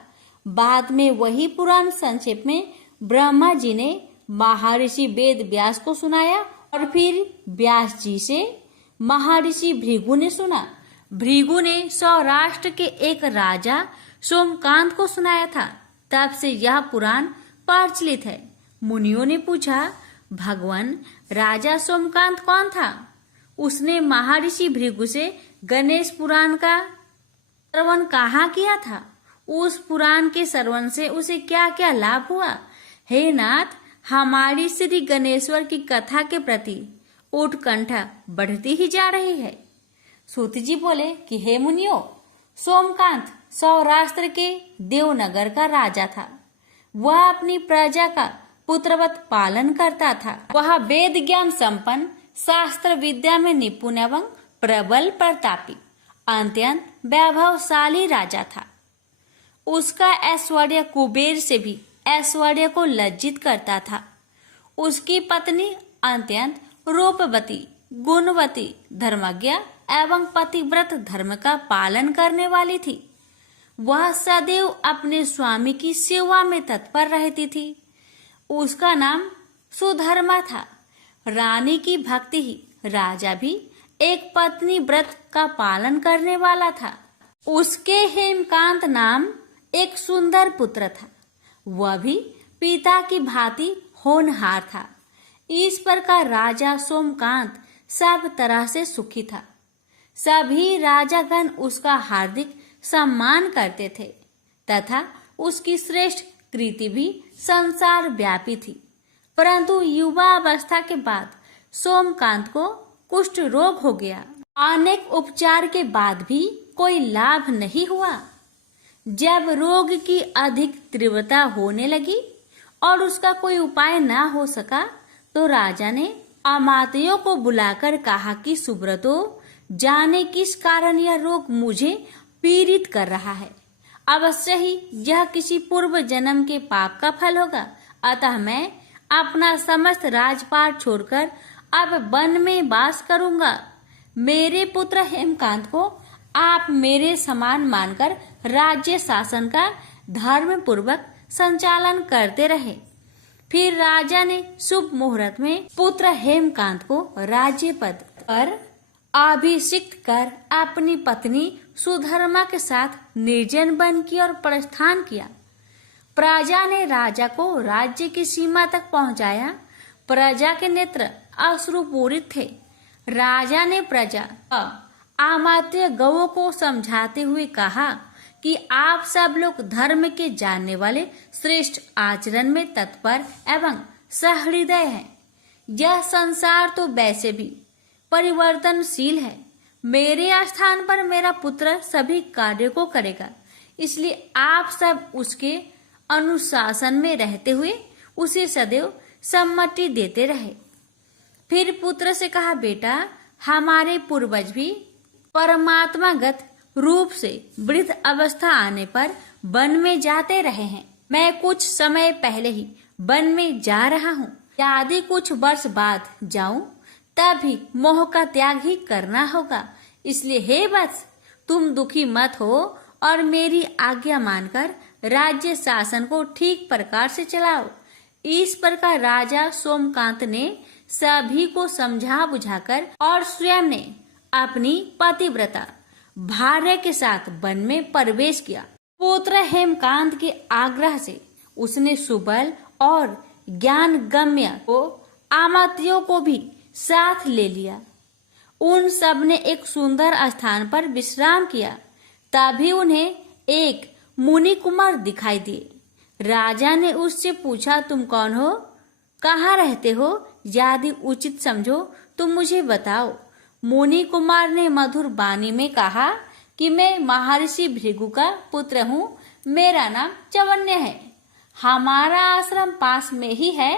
बाद में वही पुराण संक्षेप में ब्रह्मा जी ने महर्षि वेद व्यास को सुनाया और फिर व्यास जी से महर्षि भृगु ने सुना। भृगु ने सौराष्ट्र के एक राजा सोमकांत को सुनाया था। तब से यह पुराण प्रचलित है। मुनियों ने पूछा, भगवान राजा सोमकांत कौन था? उसने महर्षि भृगु से गणेश पुराण का श्रवण कहाँ किया था? उस पुराण के श्रवण से उसे क्या क्या लाभ हुआ? हे नाथ, हमारी श्री गणेश्वर की कथा के प्रति उत्कंठा बढ़ती ही जा रही है। सूत जी बोले कि हे मुनियो, सोमकांत सौराष्ट्र के देवनगर का राजा था। वह अपनी प्रजा का पुत्रवत पालन करता था। वह वेद ज्ञान संपन्न, शास्त्र विद्या में निपुण एवं प्रबल प्रतापी, अत्यंत वैभवशाली राजा था। उसका ऐश्वर्य कुबेर से भी ऐश्वर्य को लज्जित करता था। उसकी पत्नी अत्यंत रूपवती, गुणवती, धर्मज्ञ एवं पतिव्रत धर्म का पालन करने वाली थी। वह सदैव अपने स्वामी की सेवा में तत्पर रहती थी। उसका नाम सुधर्मा था। रानी की भक्ति ही राजा भी एक पत्नी व्रत का पालन करने वाला था। उसके हेमकांत नाम एक सुंदर पुत्र था। वह भी पिता की भांति होनहार था। इस प्रकार राजा सोमकांत सब तरह से सुखी था। सभी राजागण उसका हार्दिक सम्मान करते थे तथा उसकी श्रेष्ठ कृति भी संसार व्यापी थी। परंतु युवा अवस्था के बाद सोमकांत को कुष्ठ रोग हो गया। अनेक उपचार के बाद भी कोई लाभ नहीं हुआ। जब रोग की अधिक तीव्रता होने लगी और उसका कोई उपाय न हो सका, तो राजा ने अमात्यों को बुलाकर कहा कि सुब्रतो, जाने किस कारण यह रोग मुझे पीड़ित कर रहा है। अवश्य ही यह किसी पूर्व जन्म के पाप का फल होगा। अतः मैं अपना समस्त राजपाट छोड़कर अब वन में वास करूंगा। मेरे पुत्र हेमकांत को आप मेरे समान मानकर राज्य शासन का धर्म पूर्वक संचालन करते रहे। फिर राजा ने शुभ मुहूर्त में पुत्र हेमकांत को राज्य पद पर अभिषिक्त कर अपनी पत्नी सुधर्मा के साथ निर्जन वन की ओर प्रस्थान किया। प्रजा ने राजा को राज्य की सीमा तक पहुंचाया। प्रजा के नेत्र अश्रुपूरित थे। राजा ने प्रजा अमात्य गौओं को समझाते हुए कहा कि आप सब लोग धर्म के जानने वाले, श्रेष्ठ आचरण में तत्पर एवं सहृदय हैं। यह संसार तो वैसे भी परिवर्तनशील है। मेरे स्थान पर मेरा पुत्र सभी कार्यों को करेगा, इसलिए आप सब उसके अनुशासन में रहते हुए उसे सदैव सम्मति देते रहे। फिर पुत्र से कहा, बेटा, हमारे पूर्वज भी परमात्मागत रूप से वृद्ध अवस्था आने पर वन में जाते रहे हैं। मैं कुछ समय पहले ही वन में जा रहा हूँ। यदि कुछ वर्ष बाद जाऊं तब भी मोह का त्याग ही करना होगा। इसलिए हे वत्स, तुम दुखी मत हो और मेरी आज्ञा मानकर राज्य शासन को ठीक प्रकार से चलाओ। इस प्रकार राजा सोमकांत ने सभी को समझा बुझाकर और स्वयं ने अपनी पतिव्रता भार्या के साथ वन में प्रवेश किया। पुत्र हेमकांत के आग्रह से उसने सुबल और ज्ञान गम्य को आमतियों को भी साथ ले लिया। उन सब ने एक सुंदर स्थान पर विश्राम किया। तभी उन्हें एक मुनि कुमार दिखाई दिए। राजा ने उससे पूछा, तुम कौन हो, कहाँ रहते हो? यदि उचित समझो तो मुझे बताओ। मुनि कुमार ने मधुर वाणी में कहा कि मैं महर्षि भृगु का पुत्र हूँ। मेरा नाम चवन्य है। हमारा आश्रम पास में ही है।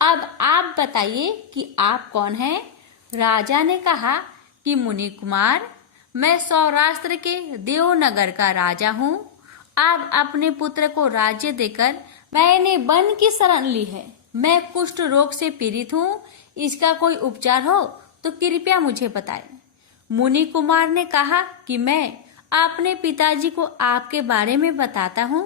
अब आप बताइए कि आप कौन हैं? राजा ने कहा कि मुनि कुमार, मैं सौराष्ट्र के देवनगर का राजा हूँ। अब अपने पुत्र को राज्य देकर मैंने वन की शरण ली है। मैं कुष्ठ रोग से पीड़ित हूँ। इसका कोई उपचार हो तो कृपया मुझे बताएं। मुनि कुमार ने कहा कि मैं अपने पिताजी को आपके बारे में बताता हूँ,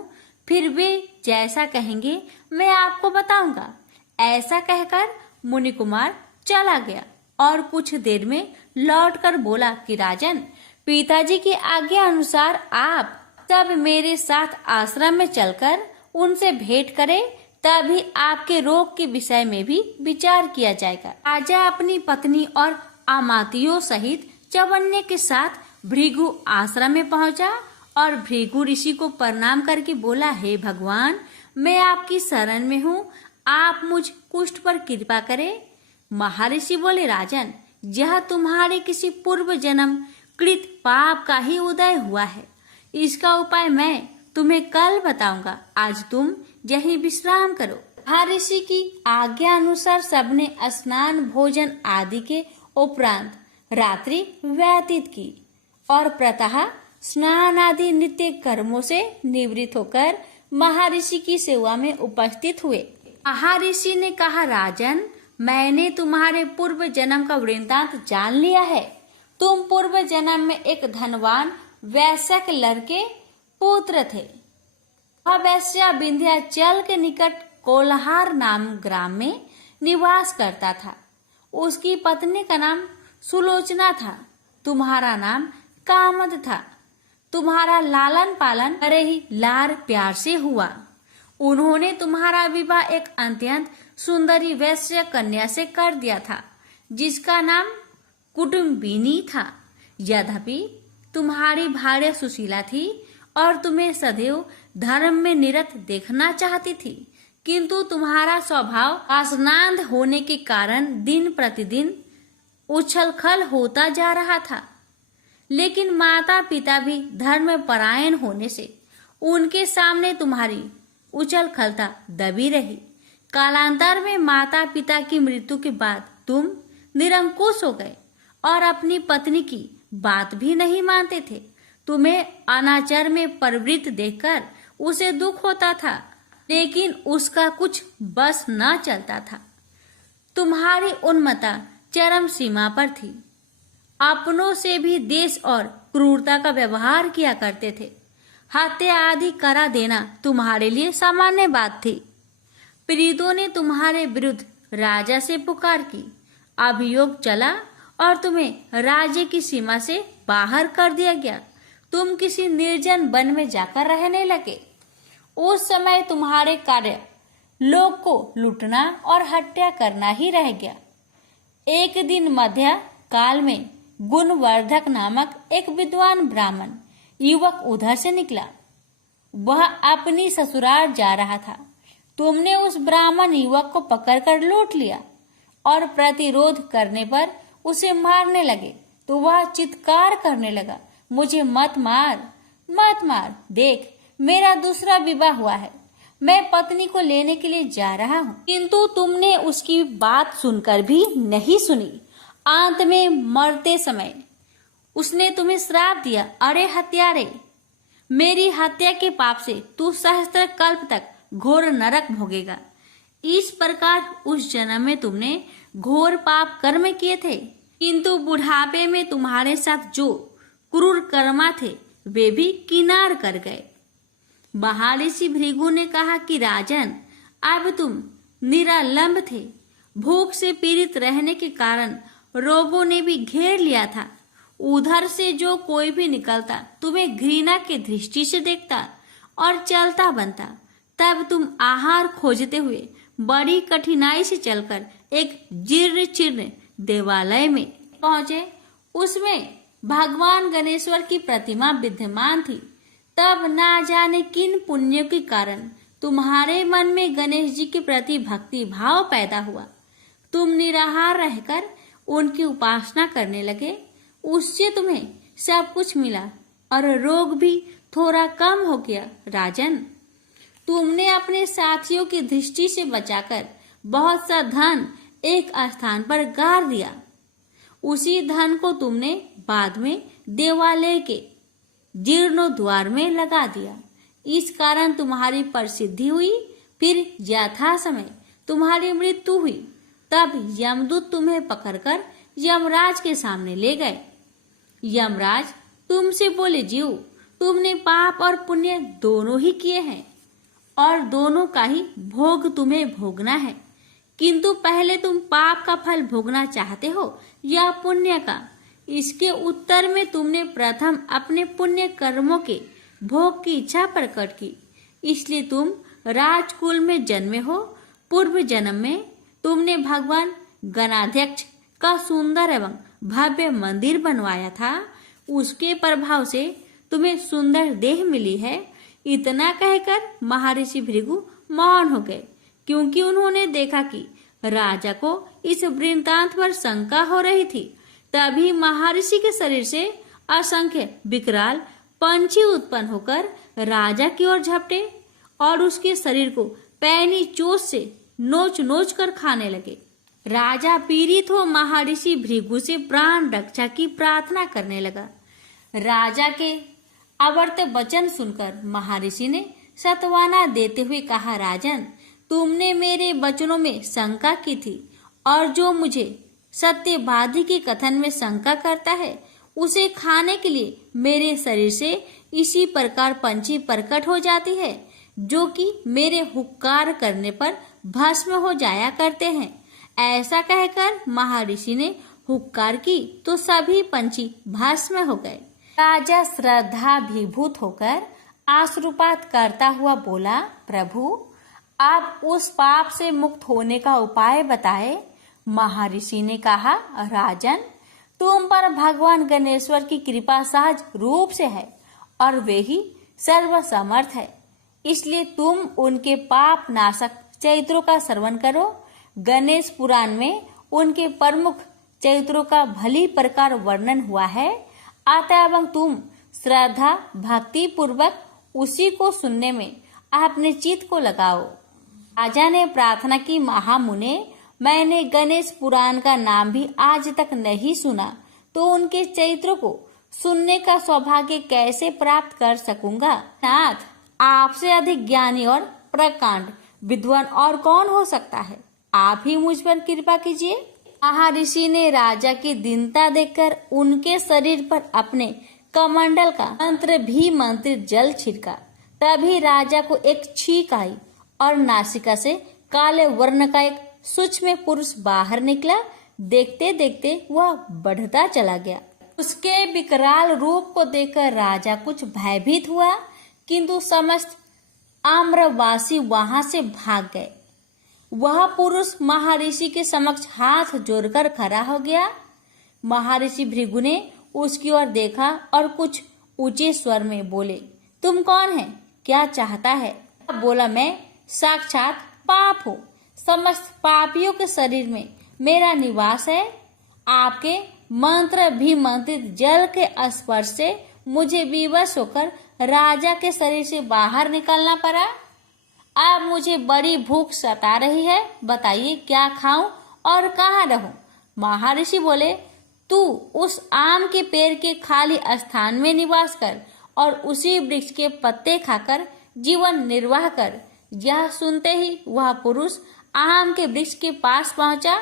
फिर वे जैसा कहेंगे मैं आपको बताऊंगा। ऐसा कहकर मुनि कुमार चला गया और कुछ देर में लौटकर बोला कि राजन, पिताजी की आज्ञा अनुसार आप सब मेरे साथ आश्रम में चलकर उनसे भेंट करें, तभी आपके रोग के विषय में भी विचार किया जाएगा। राजा अपनी पत्नी और आमातियों सहित चवन्य के साथ भृगु आश्रम में पहुंचा और भृगु ऋषि को प्रणाम करके बोला, हे भगवान, मैं आपकी शरण में हूँ, आप मुझ कुष्ठ पर कृपा करें। महर्षि बोले, राजन, यह तुम्हारे किसी पूर्व जन्म कृत पाप का ही उदय हुआ है। इसका उपाय मैं तुम्हें कल बताऊंगा। आज तुम यहीं विश्राम करो। महर्षि की आज्ञा अनुसार सबने स्नान भोजन आदि के उपरांत रात्रि व्यतीत की और प्रातः स्नान आदि नित्य कर्मों से निवृत्त होकर महर्षि की सेवा में उपस्थित हुए। महर्षि ने कहा, राजन, मैंने तुम्हारे पूर्व जन्म का वृत्तांत जान लिया है। तुम पूर्व जन्म में एक धनवान वैश्य के लड़के पुत्र थे। वह वैश्य विंध्याचल के निकट कोल्हार नाम ग्राम में निवास करता था। उसकी पत्नी का नाम सुलोचना था। तुम्हारा नाम कामद था। तुम्हारा लालन पालन बड़े ही लाड़ प्यार से हुआ। उन्होंने तुम्हारा विवाह एक अत्यंत सुंदरी वैश्य कन्या से कर दिया था, जिसका नाम कुटुम्बिनी था। यद्यपि तुम्हारी भार्या सुशीला थी और तुम्हें सदैव धर्म में निरत देखना चाहती थी, किंतु तुम्हारा स्वभाव वासनांध होने के कारण दिन प्रतिदिन उछलखल होता जा रहा था। लेकिन माता पिता भी धर्म परायण होने से उनके सामने तुम्हारी उछलखलता दबी रही। कालांतर में माता पिता की मृत्यु के बाद तुम निरंकुश हो गए और अपनी पत्नी की बात भी नहीं मानते थे। तुम्हें अनाचार में प्रवृत्त देखकर उसे दुख होता था, लेकिन उसका कुछ बस न चलता था। तुम्हारी उन्मत्ता चरम सीमा पर थी। अपनों से भी देश और क्रूरता का व्यवहार किया करते थे। हत्या आदि करा देना तुम्हारे लिए सामान्य बात थी। पीड़ितों ने तुम्हारे विरुद्ध राजा से पुकार की। अभियोग चला और तुम्हें राज्य की सीमा से बाहर कर दिया गया। तुम किसी निर्जन वन में जाकर रहने लगे। उस समय तुम्हारे कार्य लोग को लूटना और हत्या करना ही रह गया। एक दिन मध्य काल में गुणवर्धक नामक एक विद्वान ब्राह्मण युवक उधर से निकला। वह अपनी ससुराल जा रहा था। तुमने उस ब्राह्मण युवक को पकड़कर लूट लिया और प्रतिरोध करने पर उसे मारने लगे। तो वह चित्कार करने लगा, मुझे मत मार, मत मार, देख मेरा दूसरा विवाह हुआ है, मैं पत्नी को लेने के लिए जा रहा हूँ। किंतु तुमने उसकी बात सुनकर भी नहीं सुनी। अंत में मरते समय उसने तुम्हें श्राप दिया, अरे हत्यारे, मेरी हत्या के पाप से तू सहस्त्र कल्प तक घोर नरक भोगेगा। इस प्रकार उस जन्म में तुमने घोर पाप कर्म किए थे, किंतु बुढ़ापे में तुम्हारे साथ जो क्रूर कर्मा थे वे भी किनार कर गए। महर्षि भृगु ने कहा कि राजन, अब तुम निरालंब थे, भूख से पीड़ित रहने के कारण रोगों ने भी घेर लिया था। उधर से जो कोई भी निकलता तुम्हें घृणा की दृष्टि से देखता और चलता बनता। तब तुम आहार खोजते हुए बड़ी कठिनाई से चलकर एक जीर्ण चीर्ण देवालय में पहुंचे। उसमें भगवान गणेश्वर की प्रतिमा विद्यमान थी। तब ना जाने किन पुण्यों के कारण तुम्हारे मन में गणेश जी के प्रति भक्ति भाव पैदा हुआ। तुम निराहार रहकर उनकी उपासना करने लगे। उससे तुम्हें सब कुछ मिला और रोग भी थोड़ा कम हो गया। राजन, तुमने अपने साथियों की दृष्टि से बचाकर बहुत सा धन एक स्थान पर गाड़ दिया। उसी धन को तुमने बाद में देवालय के जीर्णोद्वार में लगा दिया। इस कारण तुम्हारी प्रसिद्धि हुई। फिर यथा समय तुम्हारी मृत्यु हुई। तब यमदूत तुम्हें पकड़कर यमराज के सामने ले गए। यमराज तुमसे बोले, जीव, तुमने पाप और पुण्य दोनों ही किए हैं और दोनों का ही भोग तुम्हें भोगना है। किंतु पहले तुम पाप का फल भोगना चाहते हो या पुण्य का? इसके उत्तर में तुमने प्रथम अपने पुण्य कर्मों के भोग की इच्छा प्रकट की, इसलिए तुम राजकुल में जन्मे हो। पूर्व जन्म में तुमने भगवान गणाध्यक्ष का सुंदर एवं भव्य मंदिर बनवाया था। उसके प्रभाव से तुम्हें सुंदर देह मिली है। इतना कहकर महर्षि भृगु मौन हो गए, क्योंकि उन्होंने देखा कि राजा को इस वृत्तांत पर शंका हो रही थी। तभी महर्षि के शरीर से असंख्य विकराल पंछी उत्पन्न होकर राजा की ओर झपटे और उसके शरीर को पैनी चोट से नोच नोच कर खाने लगे। राजा पीड़ित हो महर्षि भृगु से प्राण रक्षा की प्रार्थना करने लगा। राजा के अवर्त वचन सुनकर महर्षि ने सत्वाना देते हुए कहा, राजन, तुमने मेरे वचनों में शंका की थी और जो मुझे सत्यवादी के कथन में शंका करता है उसे खाने के लिए मेरे शरीर से इसी प्रकार पंछी प्रकट हो जाती है, जो कि मेरे हुक्कार करने पर भस्म हो जाया करते हैं। ऐसा कहकर महर्षि ने हुक्कार की तो सभी पंछी भस्म हो गए। राजा श्रद्धाभिभूत होकर आश्रुपात करता हुआ बोला, प्रभु, आप उस पाप से मुक्त होने का उपाय बताए। महर्षि ने कहा, राजन, तुम पर भगवान गणेश्वर की कृपा सहज रूप से है और वे ही सर्वसमर्थ है, इसलिए तुम उनके पाप नाशक चरित्रों का श्रवण करो। गणेश पुराण में उनके प्रमुख चरित्रों का भली प्रकार वर्णन हुआ है। अतः तुम श्रद्धा भक्ति पूर्वक उसी को सुनने में अपने चित्त को लगाओ। राजा ने प्रार्थना की, महामुने, मैंने गणेश पुराण का नाम भी आज तक नहीं सुना, तो उनके चरित्रों को सुनने का सौभाग्य कैसे प्राप्त कर सकूंगा? नाथ, आपसे अधिक ज्ञानी और प्रकांड विद्वान और कौन हो सकता है? आप ही मुझ पर कृपा कीजिए। महर्षि ने राजा की दीनता देखकर उनके शरीर पर अपने कमंडल का मंत्र भी मंत्रित जल छिड़का। तभी राजा को एक छींक आई और नासिका से काले वर्ण का एक सूक्ष्म पुरुष बाहर निकला। देखते देखते वह बढ़ता चला गया। उसके विकराल रूप को देखकर राजा कुछ भयभीत हुआ, किंतु समस्त आम्रवासी वहां से भाग गए। वह पुरुष महर्षि के समक्ष हाथ जोड़कर खड़ा हो गया। महर्षि भृगु ने उसकी ओर देखा और कुछ ऊंचे स्वर में बोले, तुम कौन है? क्या चाहता है? बोला, मैं साक्षात पाप हूँ। समस्त पापियों के शरीर में मेरा निवास है। आपके मंत्र भी मंत्रित जल के स्पर्श से मुझे विवश होकर राजा के शरीर से बाहर निकलना पड़ा। अब मुझे बड़ी भूख सता रही है, बताइए क्या खाऊं और कहाँ रहूं? महर्षि बोले, तू उस आम के पेड़ के खाली स्थान में निवास कर और उसी वृक्ष के पत्ते खाकर जीवन निर्वाह कर। यह सुनते ही वह पुरुष आम के वृक्ष के पास पहुंचा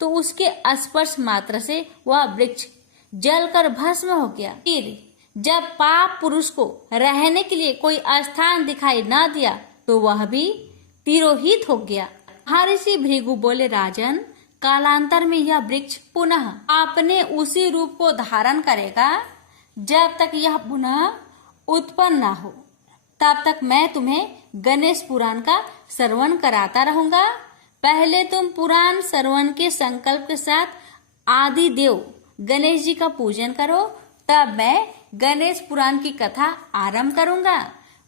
तो उसके स्पर्श मात्र से वह वृक्ष जलकर भस्म हो गया। फिर जब पाप पुरुष को रहने के लिए कोई स्थान दिखाई न दिया तो वह भी तिरोहित हो गया। महर्षि भृगु बोले, राजन, कालांतर में यह वृक्ष पुनः अपने उसी रूप को धारण करेगा। जब तक यह पुनः उत्पन्न न हो तब तक मैं तुम्हें गणेश पुराण का श्रवण कराता रहूंगा। पहले तुम पुराण श्रवण के संकल्प के साथ आदि देव गणेश जी का पूजन करो, तब मैं गणेश पुराण की कथा आरंभ करूंगा।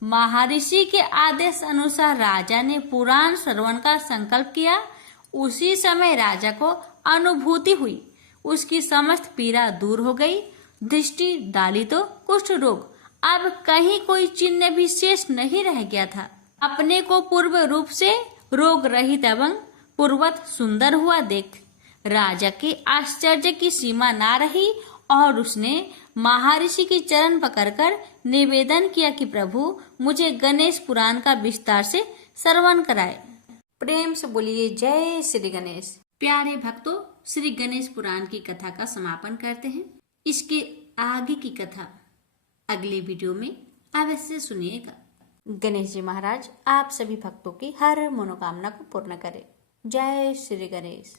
महर्षि के आदेश अनुसार राजा ने पुराण श्रवण का संकल्प किया। उसी समय राजा को अनुभूति हुई, उसकी समस्त पीड़ा दूर हो गई। दृष्टि डाली तो कुष्ठ रोग अब कहीं कोई चिन्ह भी शेष नहीं रह गया था। अपने को पूर्व रूप से रोग रहित एवं पूर्वत सुंदर हुआ देख राजा के आश्चर्य की सीमा ना रही और उसने महर्षि की चरण पकड़कर निवेदन किया कि प्रभु, मुझे गणेश पुराण का विस्तार से श्रवण कराए। प्रेम से बोलिए जय श्री गणेश। प्यारे भक्तों, श्री गणेश पुराण की कथा का समापन करते हैं। इसके आगे की कथा अगले वीडियो में अवश्य सुनिएगा। गणेश जी महाराज आप सभी भक्तों की हर मनोकामना को पूर्ण करें। जय श्री गणेश।